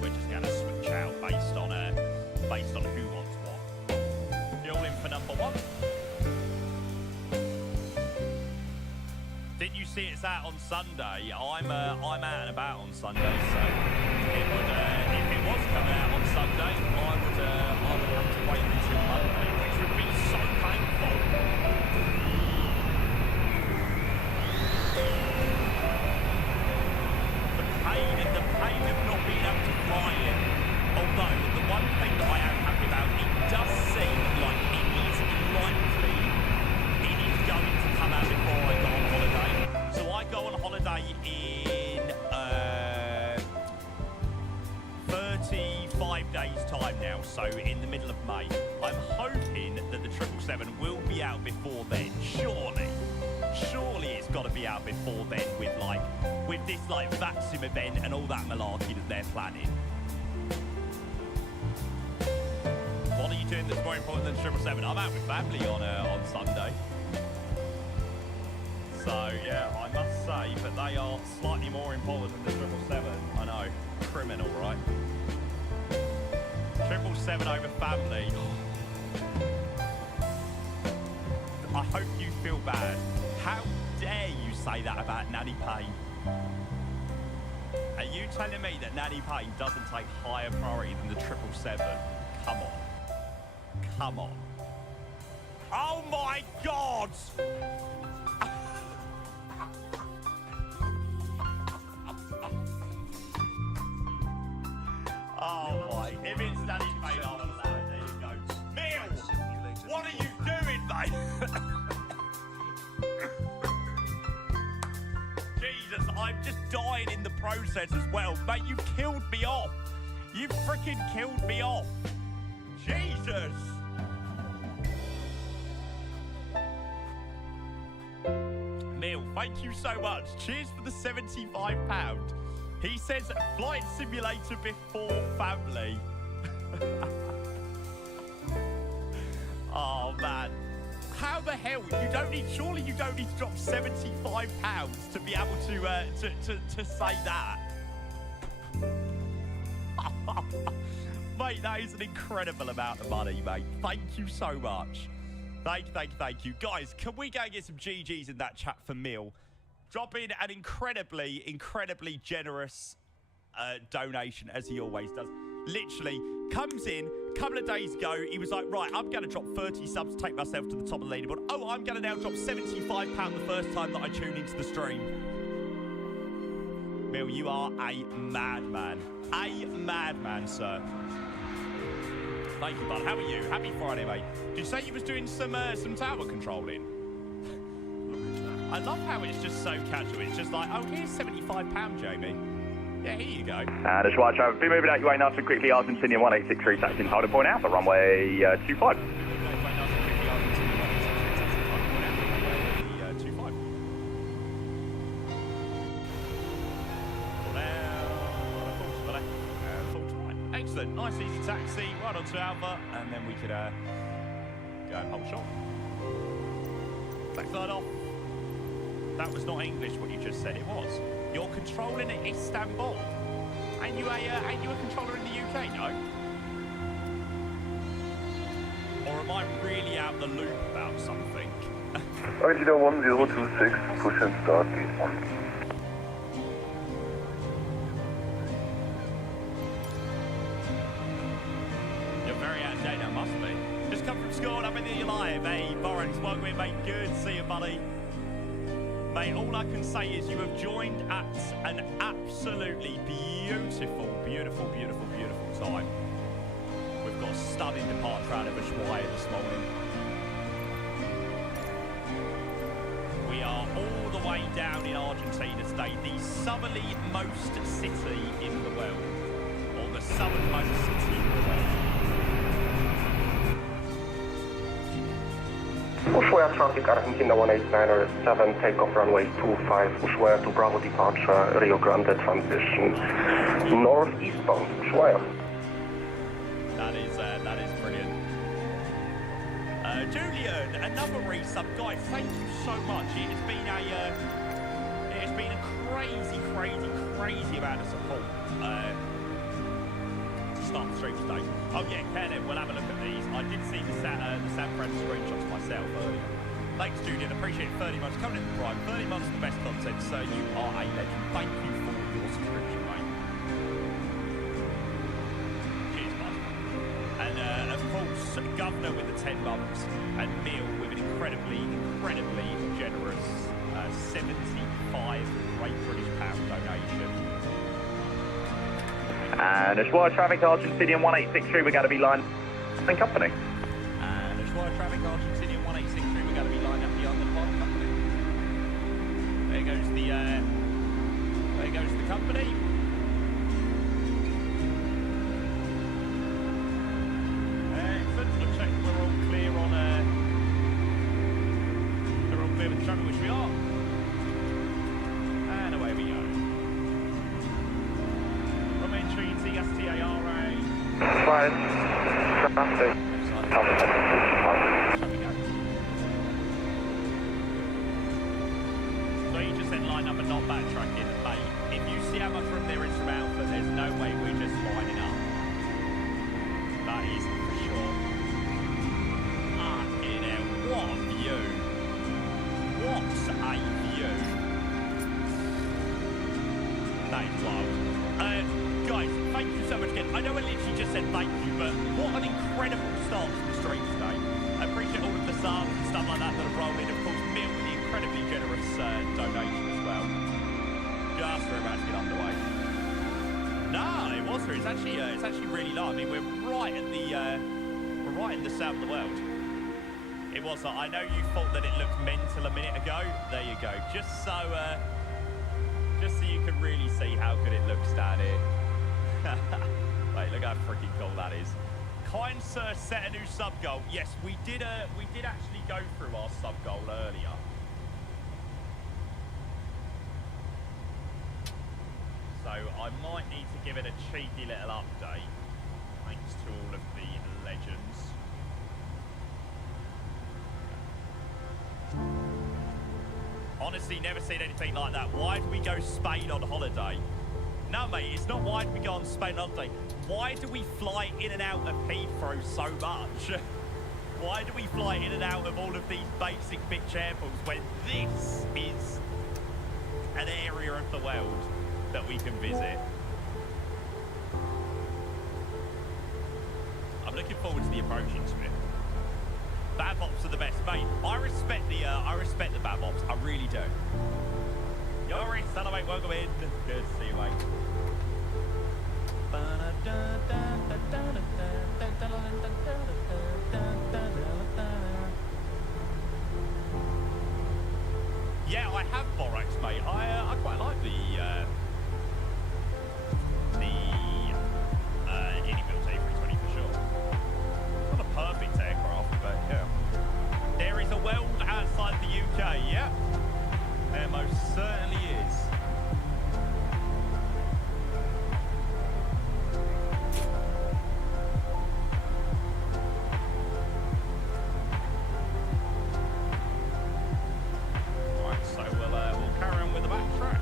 We're just going to switch out based on who wants what. Fuel in for number 1. Didn't you see it's out on Sunday? I'm out and about on Sunday, so it would, if it was coming out on Sunday, I would have to wait until Monday, which would be so painful. The pain of not being able to fly it. Although the one thing that 5 days' time now, so in the middle of May. I'm hoping that the 777 will be out before then. Surely it's got to be out before then with this like vaccine event and all that malarkey that they're planning. What are you doing that's more important than 777? I'm out with family on Sunday. So yeah, I must say that they are slightly more important than the 777. I know, criminal, right? 777 over family. I hope you feel bad. How dare you say that about Nanny Payne? Are you telling me that Nanny Payne doesn't take higher priority than the 777? Come on. Come on. Oh my God! Oh my, if it's Nanny Payne, I'll allow it. There you go. Neil, what are you doing, mate? Jesus, I'm just dying in the process as well. Mate, you killed me off. You freaking killed me off. Jesus. Neil, thank you so much. Cheers for the £75. He says flight simulator before family. Oh man. How the hell? Surely you don't need to drop £75 to be able to say that. Mate, that is an incredible amount of money, mate. Thank you so much. Thank you. Guys, can we go and get some GGs in that chat for Mill? Drop in an incredibly generous donation, as he always does. Literally, comes in, a couple of days ago, he was like, right, I'm going to drop 30 subs to take myself to the top of the leaderboard. Oh, I'm going to now drop £75 the first time that I tune into the stream. Mill, you are a madman. A madman, sir. Thank you, bud. How are you? Happy Friday, mate. Did you say you was doing some tower controlling? I love how it's just so casual. It's just like, oh, here's £75, Jamie. Yeah, here you go. And Ushuaia traffic, be moving out your way nice and quickly. Argentinian 1863, taxiing holding point Alpha, runway 25. Excellent, nice easy taxi, right onto Alpha, and then we could go and hold short. Backside off. That was not English what you just said, it was. You're controlling at Istanbul. Ain't you a controller in the UK, no? Or am I really out the loop about something? Original 1026, push and start, gate 1. You're very out of date now, must be. Just come from school, I'm in the live. Hey, Borax, welcome in, mate. Good to see you, buddy. Mate, all I can say is you have joined at an absolutely beautiful time. We've got a stunning departure out of Ushuaia this morning. We are all the way down in Argentina today, the southerly-most city in the world. Or the southernmost city in the world. Ushuaia traffic, Argentina 18907, takeoff runway 25, Ushuaia to Bravo departure, Rio Grande transition, northeastbound, Ushuaia. That is brilliant. Julian, another resub, guys. Thank you so much. It's been a crazy amount of support to start the stream today. Oh yeah, Kenneth, we'll have a look at these. I did see the San Fran screenshots myself earlier. Thanks, Julian. Appreciate it. 30 months coming in the prime. 30 months the best content, so you are a legend. Thank you for your subscription, mate. Cheers, bud. And of course, Governor with the 10 months, and Neil with an incredibly generous 75 Great British pound donation. And Ushuaia traffic, Argentinian 1863, we're going to be line and company. And Ushuaia traffic, Argentinian 1863, we're going to be lined up beyond the park company. There goes the company. which we are. And away we go. From entry, TSTARA. Fine. Traffic. So you just said line up and not backtracking, mate. If you see how much room there is from Alpha, there's no way we're just lining up. That is for sure. In there, what a view. What a view. That is wild. Guys, thank you so much again. I know I literally just said thank you, but what an incredible start to the stream today. I appreciate all of the subs and stuff like that that have rolled in. Of course, Mill with the incredibly generous donation as well. Just we're about to get underway. No, it was through. It's actually really low. I mean, we're right in the south of the world. It was. I know you thought that it looked mental a minute ago. There you go. Just so you can really see how good it looks down here. Wait, look how freaking cool that is. Kind sir set a new sub goal. Yes, we did actually go through our sub goal earlier. So I might need to give it a cheeky little update. Thanks to all of the legends. Honestly, never seen anything like that. Why do we go Spain on holiday? No, mate, it's not why do we go on Spain on holiday. Why do we fly in and out of Heathrow so much? Why do we fly in and out of all of these basic bitch airports when this is an area of the world that we can visit? I'm looking forward to the approaching to it. Bad bops are the best, mate. I respect the bad bops. I really do. Yori, hello, mate. Welcome in. Good to see you, mate. Yeah, I have Borax, mate. I quite like the Indy-built A320 for sure. Not a perfect aircraft, but yeah. There is a world outside the UK, yeah. There most certainly is. Right, so we'll carry on with the back track.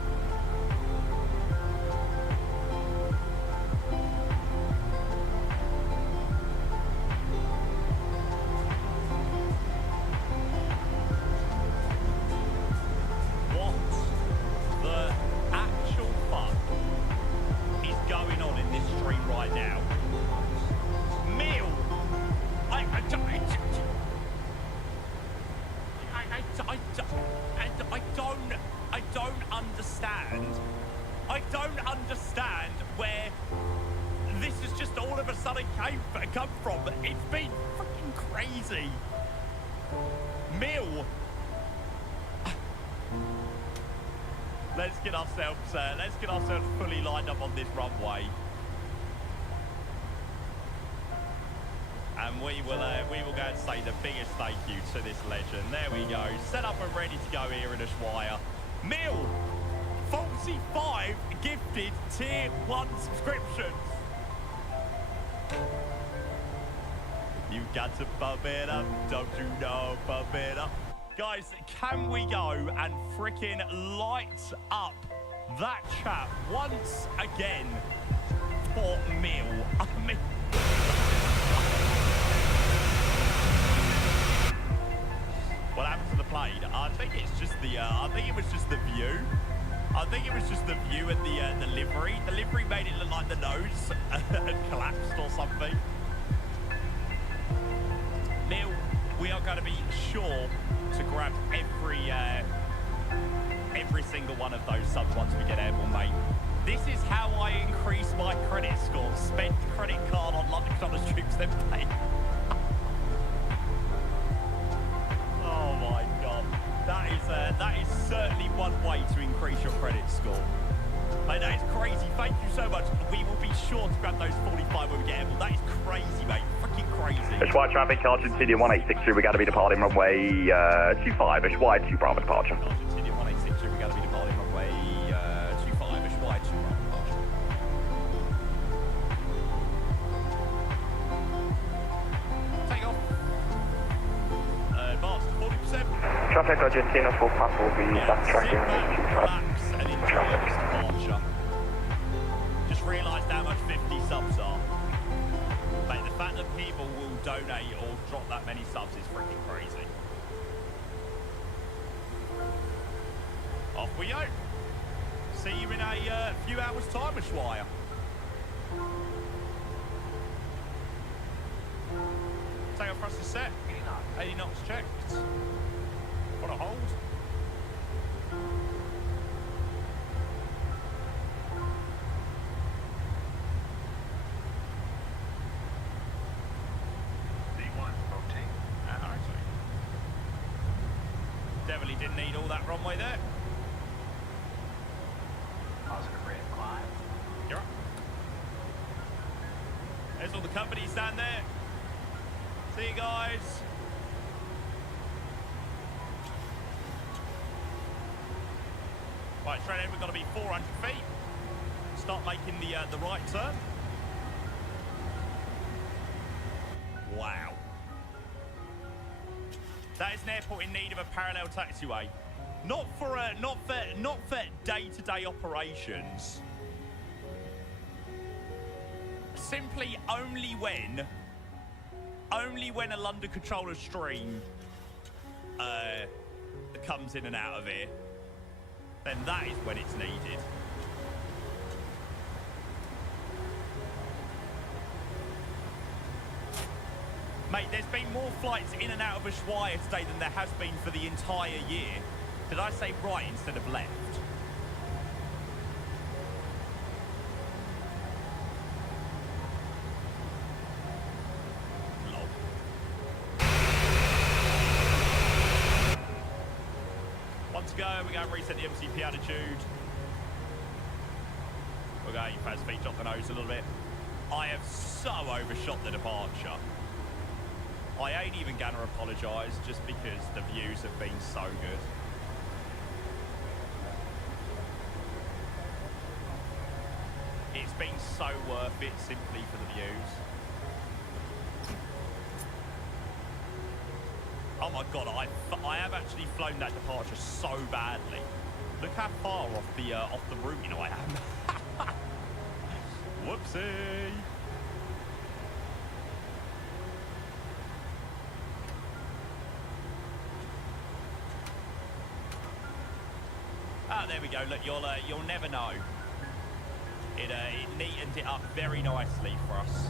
Come from. It's been freaking crazy. Mill. Let's get ourselves fully lined up on this runway. And we will go and say the biggest thank you to this legend. There we go. Set up and ready to go here in Ushuaia. Mill 45 gifted tier 1 subscriptions. You got to bump it up, don't you know, bump it up. Guys, can we go and freaking light up that chat once again for Mill? I mean... What happened to the plane? I think it's just the, I think it was just the view. I think it was just the view and the livery. The livery made it look like the nose had collapsed or something. Mill, we are going to be sure to grab every single one of those subs once we get airborne, mate. This is how I increase my credit score. Spend credit card on LondonController trips, then pay. Oh my god, that is certainly one way to increase your credit score. Mate, that is crazy. Thank you so much. We will be sure to grab those 45 when we get airborne. That is crazy, mate. Freaking crazy. Ushuaia traffic, Argentinian 1863, we got to be departing runway 25, Ushuaia 2 Bravo departure. Argentinian 1863, we got to be departing runway 25, Ushuaia 2 Bravo departure. Take off. Advance to 40%. Traffic Argentina full path will be backtracking runway 25. Relax and enjoy this departure. Just realised how much 50 subs are. Mate, the fact that people will donate or drop that many subs is freaking crazy. Off we go. See you in a few hours' time, Ushuaia. Take off thrust is set. 80 knots checked. What a hold. Definitely didn't need all that runway there. Positive rate of climb. You're up. There's all the companies down there. See you guys. Right, straight ahead, we've got to be 400 feet. Start making the right turn. Wow. That is an airport in need of a parallel taxiway. Not for day-to-day operations. Simply only when a LondonController stream comes in and out of here, then that is when it's needed. Mate, there's been more flights in and out of Ushuaia today than there has been for the entire year. Did I say right instead of left? Lol. One to go, we're going to reset the MCP attitude. We're going fast feet, drop the nose a little bit. I have so overshot the departure. I ain't even gonna apologise just because the views have been so good. It's been so worth it simply for the views. Oh my god, I have actually flown that departure so badly. Look how far off the route, you know, I am. Whoopsie. Ah, there we go. Look, you'll never know. It neatened it up very nicely for us.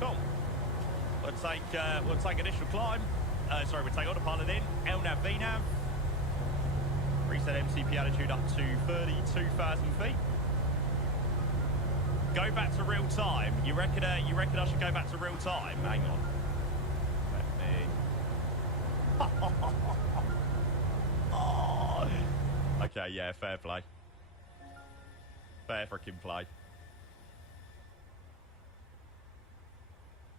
Cool. We'll take initial climb. Sorry, we'll take autopilot in. LNAV, VNAV. Reset MCP altitude up to 32,000 feet. Go back to real time. You reckon I should go back to real time? Hang on. Let me. Okay, yeah, fair play. Fair freaking play.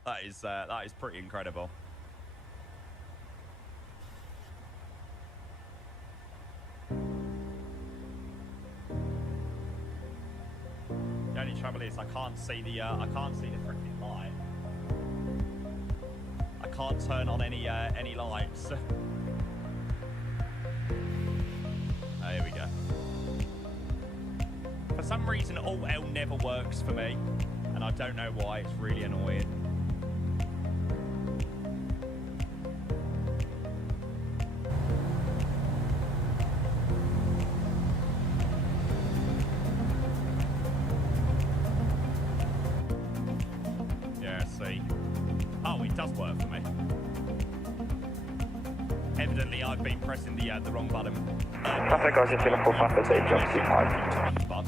That is pretty incredible. The only trouble is I can't see the freaking light. I can't turn on any lights. There we go. For some reason, Alt-L never works for me, and I don't know why. It's really annoying. Yeah, see. Oh, it does work for me. Evidently, I've been pressing the wrong button. Traffic Argentina full path at 8 jump 25. But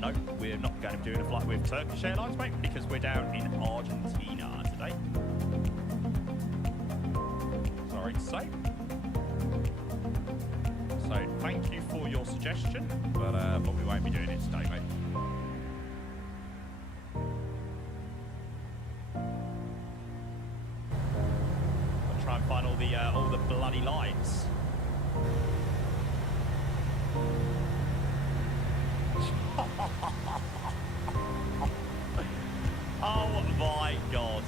no, we're not going to be doing a flight with Turkish Airlines, mate, because we're down in Argentina today. Sorry to say. So thank you for your suggestion, but we won't be doing it today, mate. bloody lights. Oh my God.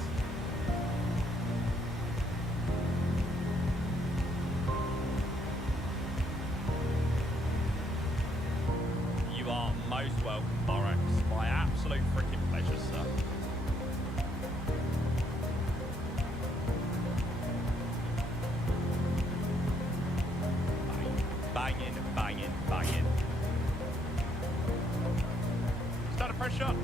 You are most welcome, Borax. My absolute freaking pleasure, sir. Banging, banging, banging. Start of pressure.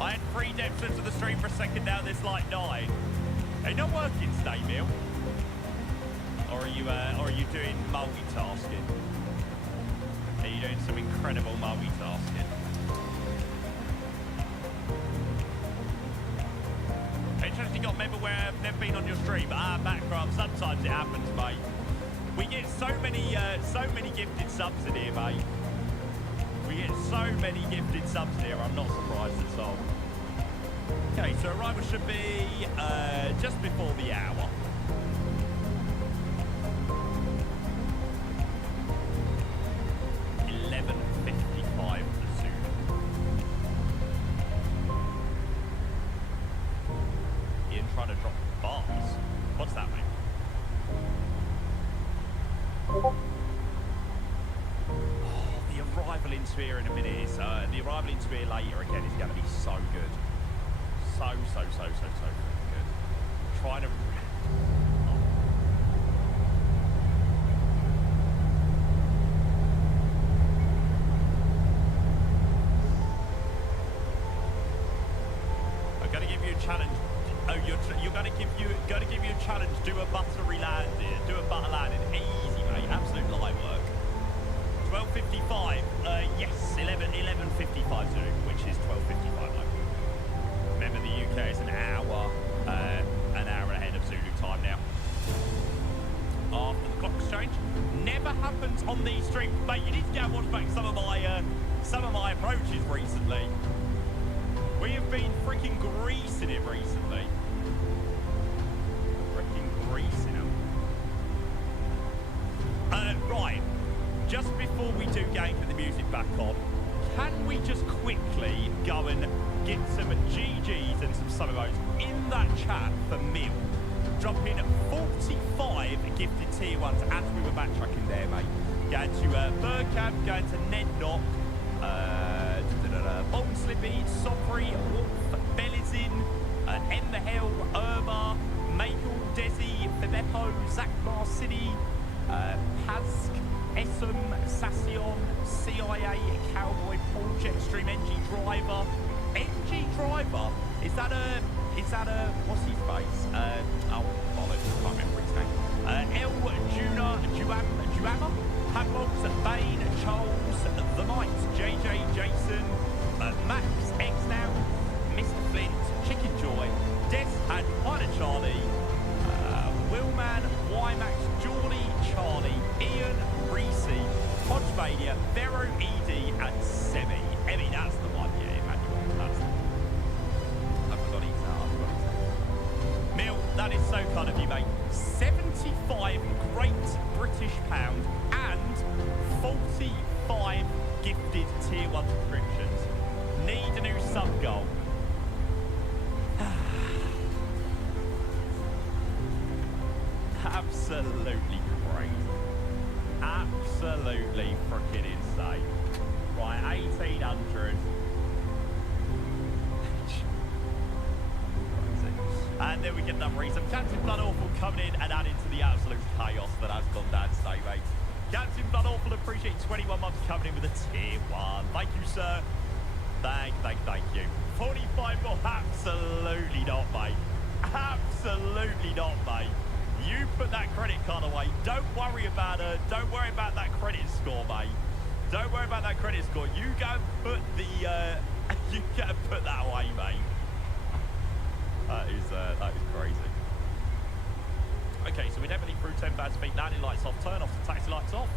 I had 3 depths into the stream for a second, now there's like 9. Are you not working today, Neil? Or are you doing multitasking? Are you doing some incredible multitasking? Interesting, got a member where I've never been on your stream. Background, sometimes it happens, mate. We get so many gifted subs in here, mate. We get so many gifted subs here, I'm not surprised at all. Okay, so arrival should be just before the hour. Trying to drop bombs. What's that, mate? Oh, the arrival into here in a minute is the arrival into here later again is going to be so good. So good. Trying to. I'm going to give you a challenge. Oh, you're going to give you a challenge. Do a buttery landing. Do a butter landing. Easy, mate. Absolute light work. 12:55. Yes, 11:55 Zulu, which is 12:55 local. Remember, the UK is an hour ahead of Zulu time now. After the clock exchange, never happens on these streams, mate. You need to go and watch back some of my approaches recently. We have been freaking greasing it recently. Freaking greasing them. Right. Just before we do game for the music back on, can we just quickly go and get some GGs and some sub emotes in that chat for Mill? Drop in 45 gifted tier 1s as we were backtracking there, mate. Going to Burkham, going to Ned Knock, Bone Slippy, Sofri, Wolf, Belizin, M the Hell, Irma, Michael, Desi, Febeppo, Zach Marcini, Pask, Essam, Sassion, CIA, Cowboy, Paul Jetstream, NG Driver. NG Driver? Is that a, what's his face? Oh, bollocks, I can't remember his name. El Juna, Juama, Hadlogs, Bane, Charles, The Mites, JJ, Jason, Max, X Now, Mr. Flint, Chicken Joy, Des and Pilot Charlie, Willman, Ymax, Geordie, Charlie, Ian, Reese, Hodgemania, Vero, Edie, and Semi. Emmy, that's the one, yeah, Emmanuel, that's the one. I forgot his name, Mill, that is so kind of you, mate. 75 Great British Pound and 45 gifted tier 1 subscriptions. Need a new sub goal. Absolutely crazy. Absolutely freaking insane. Right, 1800. And then we get another reason. Captain Blood Awful coming in and adding to the absolute chaos that has gone down today, mate. Captain Blood Awful, appreciate 21 months coming in with a tier 1. Thank you, sir. Thank you. 45 more? Absolutely not, mate. Absolutely not, mate. You put that credit card away. Don't worry about that credit score, mate. Don't worry about that credit score. You go and put the you go and put that away, mate. That is crazy. Okay, so we're definitely through 10,000 feet. Landing lights off. Turn off the taxi lights off.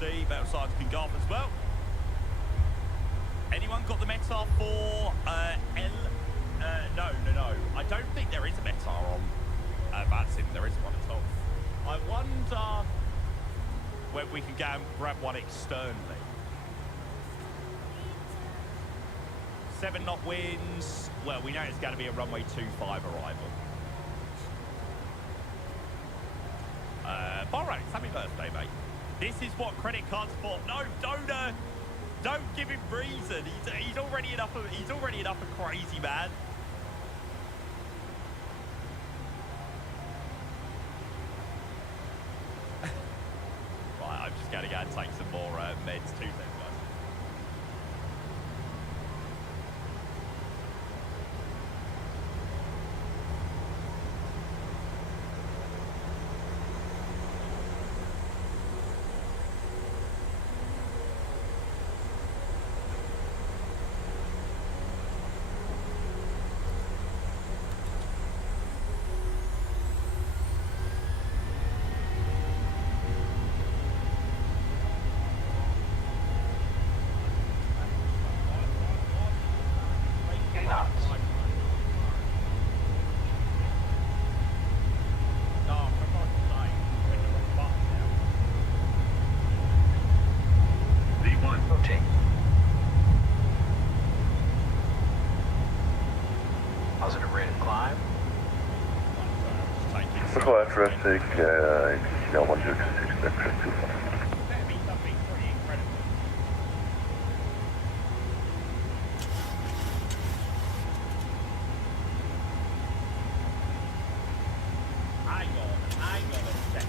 See, metal signs can go off as well. Anyone got the meta for No. I don't think there is a Metar on Vansim. There isn't one at all. I wonder when we can go and grab one externally. 7 knot winds. Well, we know it's going to be a runway 25 arrival. Borrows, happy birthday, mate. This is what credit cards for. No, don't give him reason. He's already enough of a crazy man. Right, I'm just going to go and take some more meds too, then, guys. Traffic, now 106, that's 25. Hang on a second.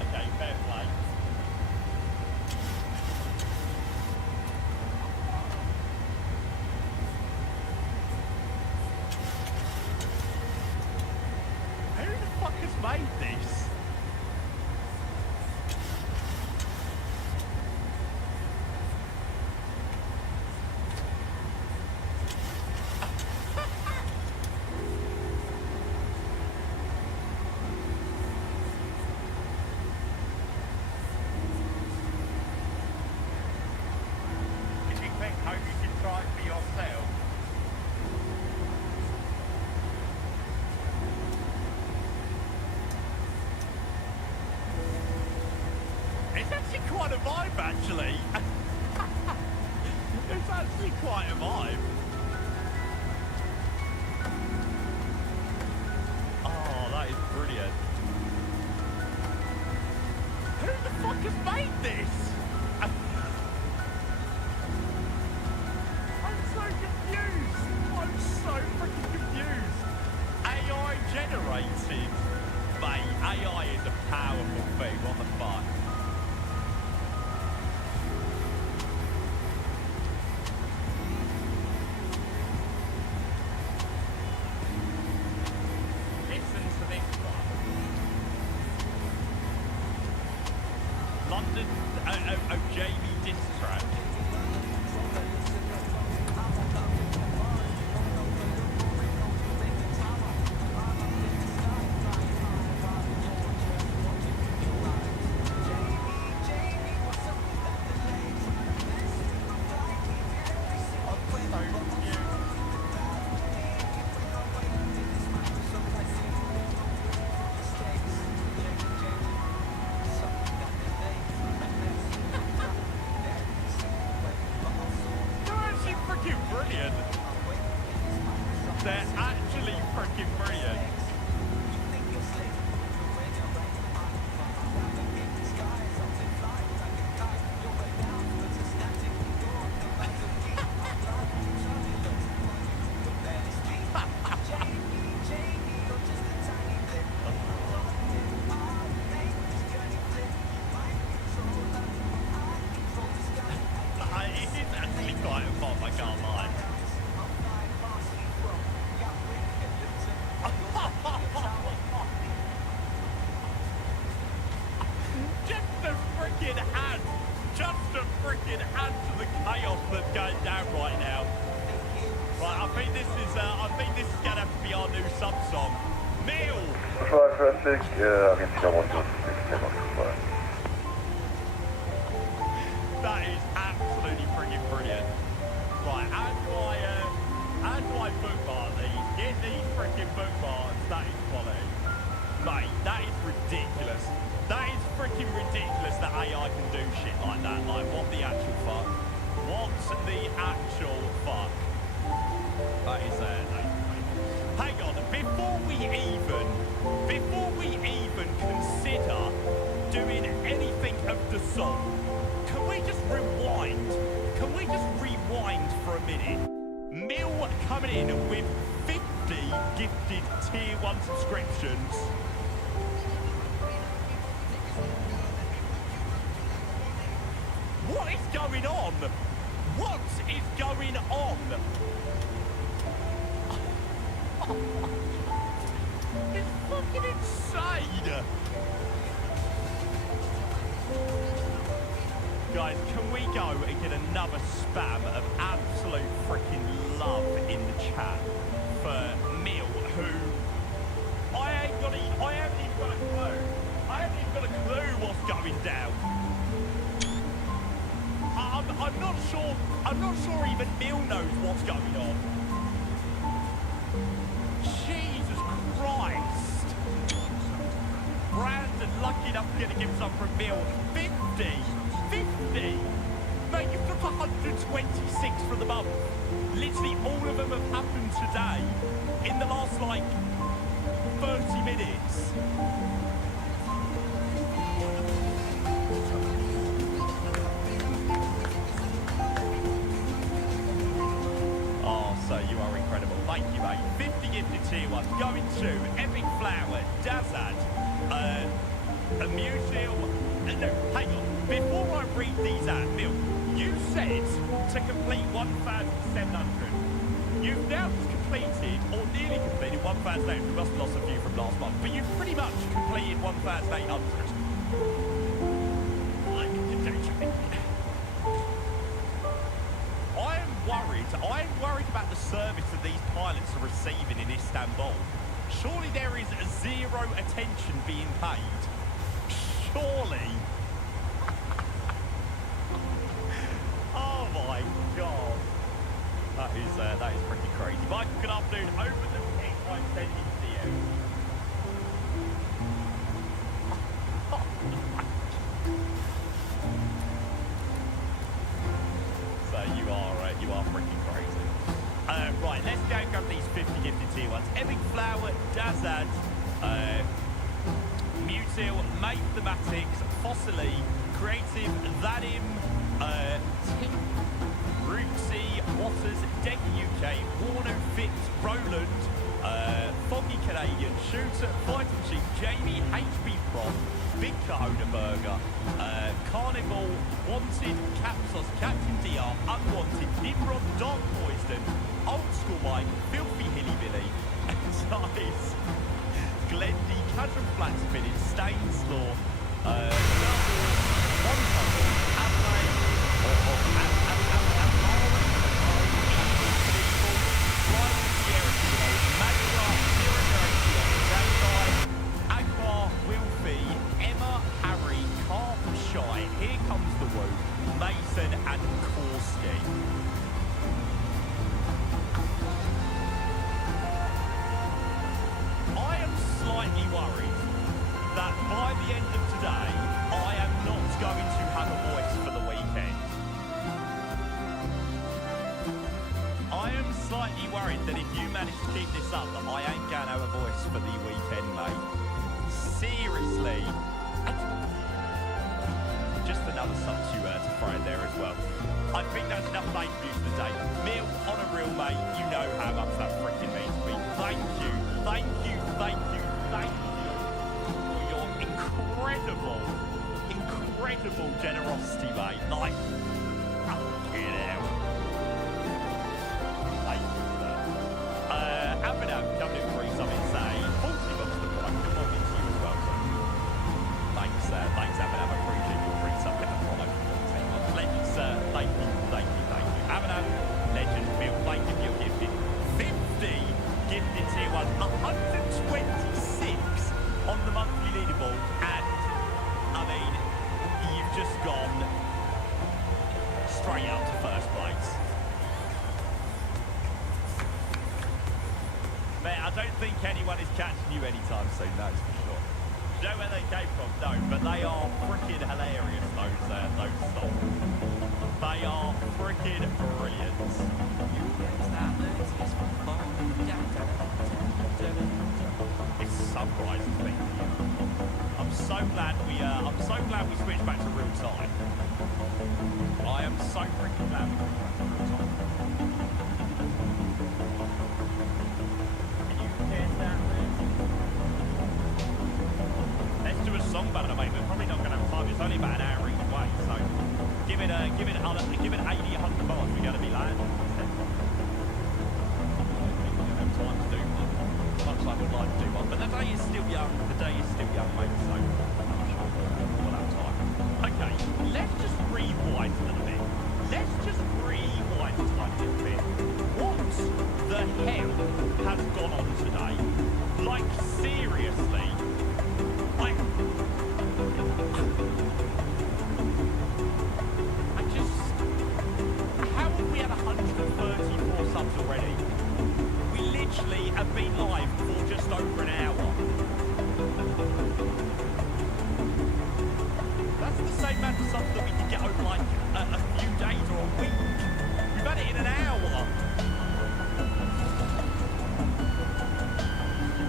Okay, fair play. Who the fuck has made this? If you think how you can try it for yourself. It's actually quite a vibe, actually. It's actually quite a vibe. Oh, that is brilliant. Who the fuck has made this? I'm so confused. I'm so freaking confused. AI generated. Mate, AI is a powerful thing. What the fuck? Listen to this one. London, Jamie diss track. They're actually freaking brilliant. They're actually freaking brilliant. It is actually quite a pop, I can't lie. Just a freaking hand to the chaos that's going down right now. Right, I think this is gonna have to be our new sub song. Neil! Ushuaia traffic, Argentina 106, take off 25. That is absolutely friggin' brilliant. Right, how do I bookmark these? Get these freaking bookmarks. That is quality. Mate, that is ridiculous. That is freaking ridiculous that AI can do shit like that. Like, what the actual fuck? What's the actual fuck? That is hang on, before we even consider doing anything of the song, can we just rewind? Can we just rewind for a minute? Mill coming in with 50 gifted tier 1 subscriptions. What is going on? What is going on? It's fucking insane. Guys, can we go and get another spam of absolute freaking love in the chat for Mill, who I haven't even got a clue. I haven't even got a clue what's going down. I'm not sure even Mill knows what's going on. Jesus Christ. Brandon, lucky enough to get a gift sub from Mill. 50. Mate, you've got 126 for the month. Literally all of them have happened today. In the last, 30 minutes. So you are incredible. Thank you, mate. 50 gifted tier 1. Going to Epic Flower, Dazad, Amusil. No, hang on. Before I read these out, Bill, you said to complete 1,700. You've now just completed, or nearly completed, 1,800. We must have lost a few from last month, but you've pretty much completed 1,800. I am worried about the service that these pilots are receiving in Istanbul. Surely there is zero attention being paid. Surely. Oh my God. That is pretty crazy. Michael, good afternoon. Open the pic I'm sending to you. So you are freaking crazy. Right, let's go and grab these 50 gifted tier 1s. Epic Flower, Dazad, Mutil, Mathematics, Fossily, Creative, Vadim, Tim, Rootsy, Waters, Decky UK, Warno Fitz, Roland, Foggy Canadian, Shooter, Fighting Sheep, Jamie, HB Prom, Big Kahuna Burger, Carnival, Wanted, Capsos, Captain DR, Unwanted, Nimrod, Dark Poison, Old School Mike, Filthy Hilly Billy, Tice, Glendy, Casual Flat Spinning, Stains Law, One Couple, Adelaide, Wilfie, Emma, Harry, Carp, Shy, Here Comes the Woo, Mason and Korski. I am slightly worried that by the end of today, I am not going to have a voice for the weekend. I am slightly worried that if you manage to keep this up, that I ain't going to have a voice for the weekend, mate. Seriously. Just another sub to throw in there as well. I think that's enough mate views for the day. Mill, on a real mate, you know how much that freaking means to me. Thank you for your incredible generosity, mate. Like, fucking hell. Thank you for that. Abinab, coming in for something, say, 40 bucks the product. Good morning to you as well, sir. Thanks, Abinab. I appreciate your free sub. Get the product. Legends, thank you. Abinab, legend, Bill, thank you for your gifted don't think anyone is catching you anytime soon, that's for sure. Do you know where they came from? No, but they are freaking hilarious, those songs. They are freaking brilliant. It's sunrise thing. I'm so glad we switched back to real time. I am so freaking glad we switched back to real time. Can you hear that? Let's do a song battle, mate. We're probably not going to have time. It's only about an hour each way, so give it 80, 100 miles. We're going to be landing. Time to do one. Much I would like to do one, but the day is still young. The day is still young, mate. So I'm sure we'll have time. Okay, let's just rewind a little bit. Let's just rewind a tiny little bit. What the hell has gone on today? Like seriously, like I just how have we had 134 subs already? Literally have been live for just over an hour. That's the same amount of subs that we can get over like a few days or a week. We've had it in an hour.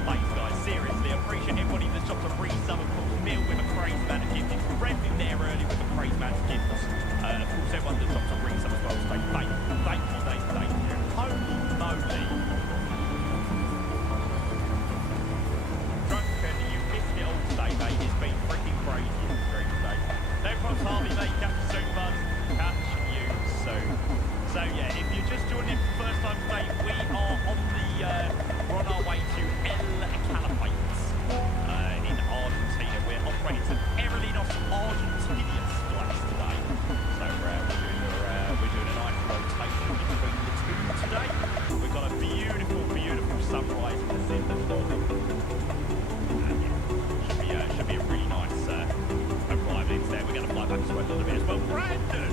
Thanks guys, seriously, I appreciate everybody that's dropped a free sub. Of course, Neil with a crazy amount of gifts. Rev in there early with a crazy amount of gifts. Of course, everyone that's dropped a free sub as well. So thank you. Holy moly. It's been freaking crazy in the street today. No problems, Harvey, mate. Catch you soon, bud. Catch you soon. So, yeah, if you're just joining for the first time today, we're on our way to El Califates in Argentina. We're operating some Aerolinos Argentinians flights today. So, we're doing a nice rotation between the two today. We've got a beautiful, beautiful sunrise in the Zinda. Should be a really nice arrival in there. We're going to fly back to a little bit as well. Brandon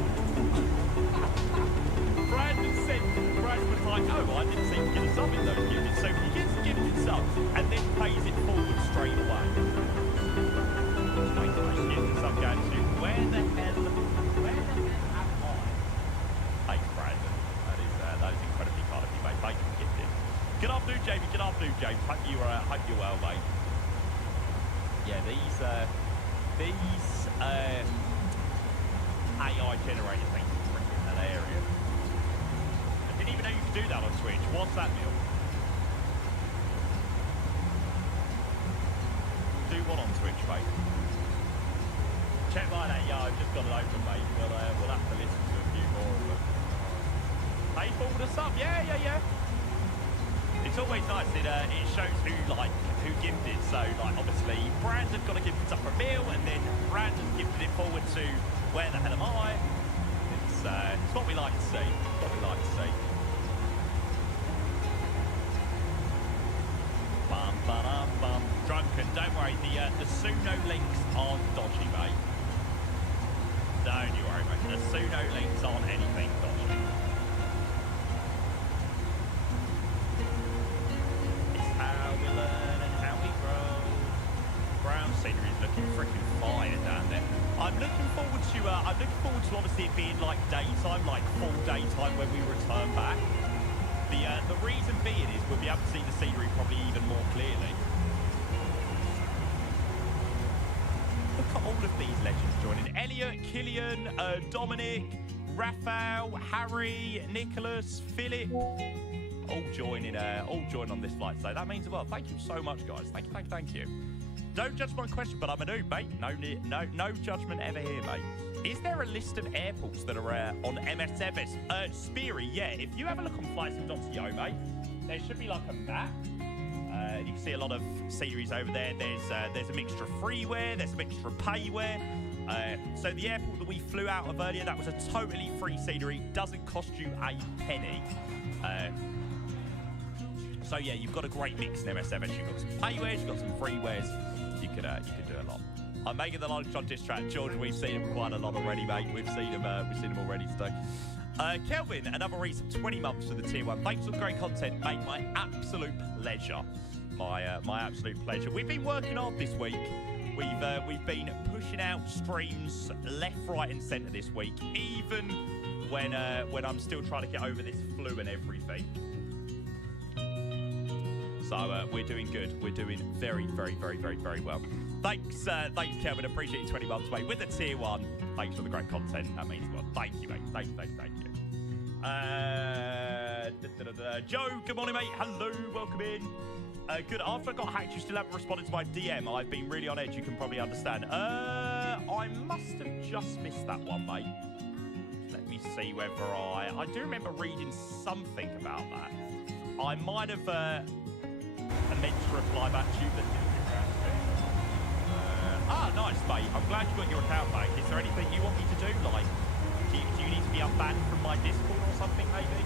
was like, oh, I didn't seem to get a sub in those gifted. So he gets the gifted sub and then pays it forward straight away. Nice gifted sub going to where the hell am I? Thanks, Brandon. That is incredibly kind of you, mate. Thank you for gifting. Good afternoon, Jamie. Good afternoon, James. Hope you're well, mate. Yeah, these AI generated things are freaking hilarious. I didn't even know you could do that on Twitch. What's that, Neil? Do what on Twitch, mate? Check mine out. Yeah, I've just got it open, mate. We'll have to listen to a few more of them. Pay forward a sub. Yeah. It's always nice. It shows who gifted. So obviously Brandon got a gifted up from Neil, and then Brandon gifted it forward to where the hell am I? It's what we like to see. Bum ba bum. Drunken. Don't worry. The Suno links aren't dodgy, mate. Don't you worry, mate. The Suno links aren't anything dodgy. Scenery is looking freaking fire down there. I'm looking forward to obviously it being like daytime, like full daytime when we return back. The reason being is we'll be able to see the scenery probably even more clearly. Look at all of these legends joining. Elliot, Killian, Dominic, Raphael, Harry, Nicholas, Philip, all joining on this flight today. That means a lot. Thank you so much, guys. Thank you. Don't judge my question, but I'm a noob, mate. No judgment ever here, mate. Is there a list of airports that are on MS Service? Speary, yeah. If you have a look on flightsim.io, mate, there should be like a map. You can see a lot of sceneries over there. There's a mixture of freeware. There's a mixture of payware. So the airport that we flew out of earlier, that was a totally free scenery. Doesn't cost you a penny. So yeah, you've got a great mix in MSFS. You've got some paywares, you've got some freewares. You could do a lot. I'm making the lunch on diss track. George, we've seen him quite a lot already, mate. We've seen him already today. Kelvin, another recent 20 months for the tier 1. Thanks for the great content, mate. My absolute pleasure. My absolute pleasure. We've been working hard this week. We've been pushing out streams left, right, and centre this week, even when I'm still trying to get over this flu and everything. So we're doing good. We're doing very, very, very, very, very well. Thanks, Kelvin. Appreciate you 20 months, mate. With the tier 1, thanks for the great content. That means well. Thank you, mate. Thank you. Joe, good morning, mate. Hello, welcome in. Good. After I got hacked, you still haven't responded to my DM. I've been really on edge. You can probably understand. I must have just missed that one, mate. Let me see whether I do remember reading something about that. I might have meant to reply back to you, but didn't figure out to. Nice, mate. I'm glad you got your account back. Is there anything you want me to do? Like, do you need to be unbanned from my Discord or something, maybe?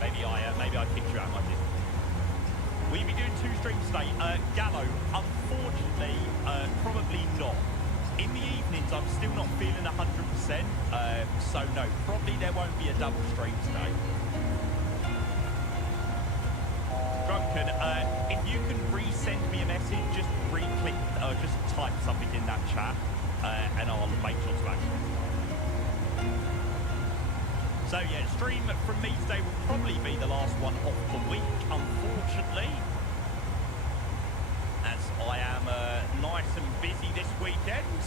Maybe I kicked you out my Discord. Will you be doing 2 streams today? Gallo, unfortunately, probably not. In the evenings, I'm still not feeling 100%. So no, probably there won't be a double stream today. Drunken, if you can resend me a message, just re-click or just type something in that chat, and I'll make sure to action it. So yeah, stream from me today will probably be the last one of the week, unfortunately, as I am nice and busy this weekend.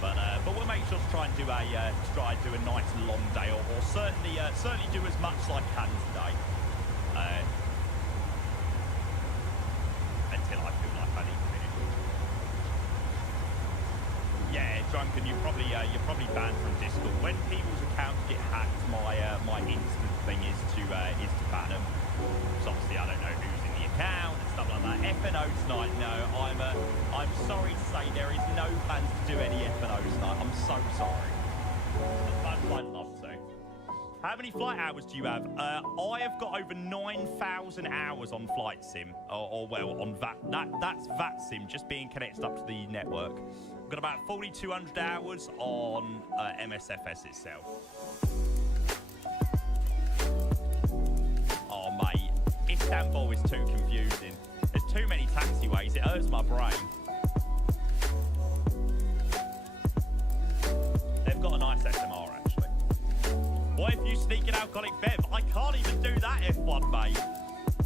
But we'll make sure to try and do a nice long day, or certainly do as much as I can today, until I feel like I need to finish. Yeah, Drunken, you're probably banned from Discord. When people's accounts get hacked, my instant thing is to ban them. So obviously I don't know who's in the account and stuff like that. FNO tonight, no. I'm sorry to say there is no plans to do any FNO tonight. I'm so sorry. I'd love to. How many flight hours do you have? I have got over 9,000 hours on Flight Sim, or well, on that's VAT Sim, just being connected up to the network. I've got about 4,200 hours on MSFS itself. Oh, mate, Istanbul is too confusing. There's too many taxiways. It hurts my brain. They've got a nice SMR, actually. What if you sneak an alcoholic bev? I can't even do that, F1, mate.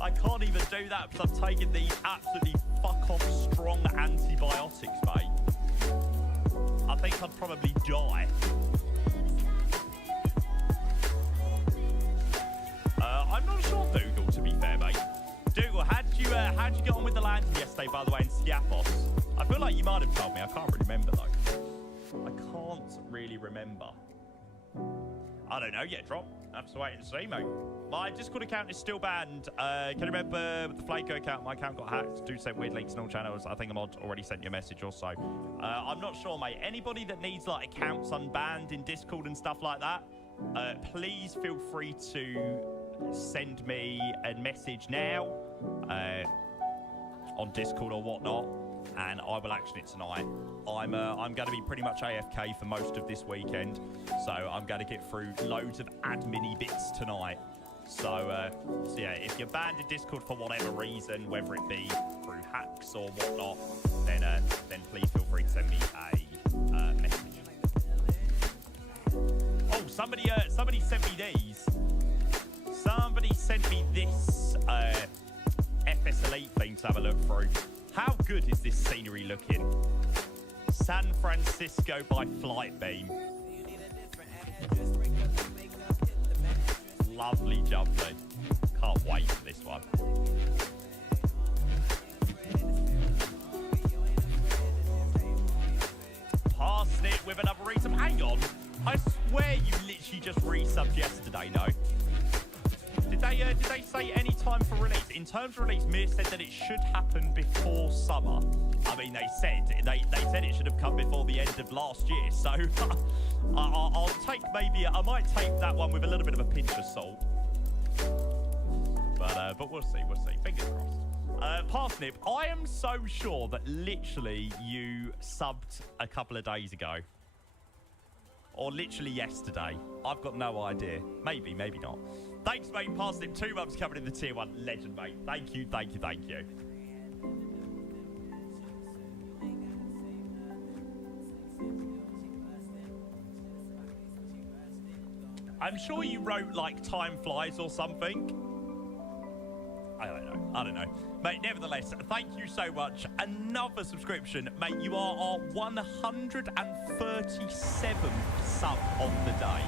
I can't even do that because I'm taking these absolutely fuck-off strong antibiotics, mate. I think I'd probably die. I'm not sure, Dougal, to be fair, mate. Dougal, how'd you get on with the landing yesterday, by the way, in Skiathos? I feel like you might have told me. I can't really remember, though. I can't really remember. I don't know yet, Drop. I have to wait and see, mate. My Discord account is still banned. Can you remember with the Flaco account? My account got hacked. Do send weird links in all channels. I think I already sent you a message or so. I'm not sure, mate. Anybody that needs like accounts unbanned in Discord and stuff like that, please feel free to send me a message now on Discord or whatnot, and I will action it tonight. I'm going to be pretty much AFK for most of this weekend, so I'm going to get through loads of admin-y bits tonight. So yeah, if you're banned in Discord for whatever reason, whether it be through hacks or whatnot, then please feel free to send me a message. Oh, somebody sent me these. Somebody sent me this FS Elite thing to have a look through. How good is this scenery looking? San Francisco by Flight Beam. Lovely jubbly. Can't wait for this one. Parsnip with another resub. Hang on. I swear you literally just resubbed yesterday, no? Did they say any time for release? In terms of release, Mir said that it should happen before summer. I mean, they said it should have come before the end of last year. So I might take that one with a little bit of a pinch of salt. But we'll see. Fingers crossed. Parsnip, I am so sure that literally you subbed a couple of days ago. Or literally yesterday. I've got no idea. Maybe not. Thanks, mate. Parsnip, 2 months coming in the tier 1. Legend, mate. Thank you. I'm sure you wrote, like, time flies or something. I don't know. Mate, nevertheless, thank you so much. Another subscription. Mate, you are our 137th sub of the day.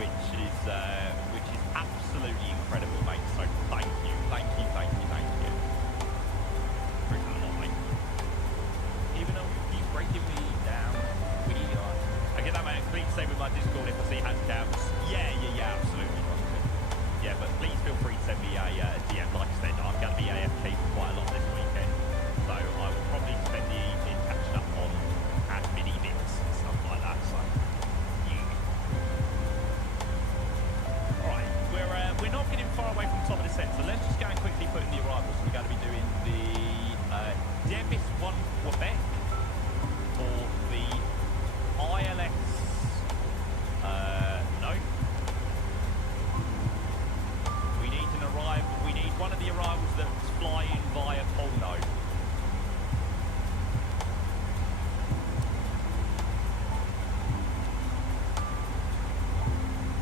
Which is absolutely incredible, mate. So thank you. Appreciate it a lot, mate. Even though you keep breaking me down, we are... I get that, mate. Please say with my Discord if I see hands down. Yeah, absolutely. Yeah, but please feel free to send me a DM. Like I said, I'm going to be AFK for quite a lot this weekend. So I will probably spend the evening catching up on admin bits and stuff like that. So, yeah. Alright, we're not getting far away from the top of the set, so let's just go and quickly put in the arrivals. So we're going to be doing the Devis 1 Quebec for the ILS. No. We need one of the arrivals that's flying via Polno.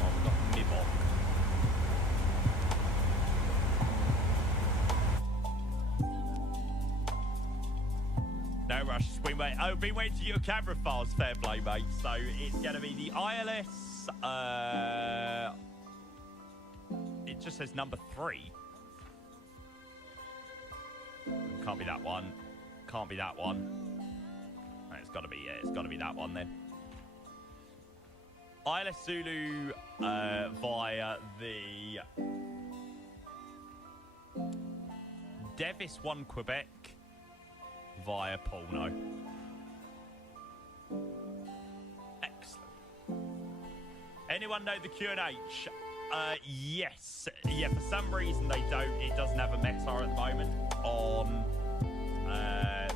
Oh, we've got Mibok. No rush. I've been waiting to your camera files. Fair play, mate. So it's going to be the ILS. It just says number 3. Can't be that one. No, it's got to be that one then. ILS Zulu via the Devis 1 Quebec via Polno. Excellent. Anyone know the Q&H? Yes. Yeah, for some reason they don't. It doesn't have a meta at the moment on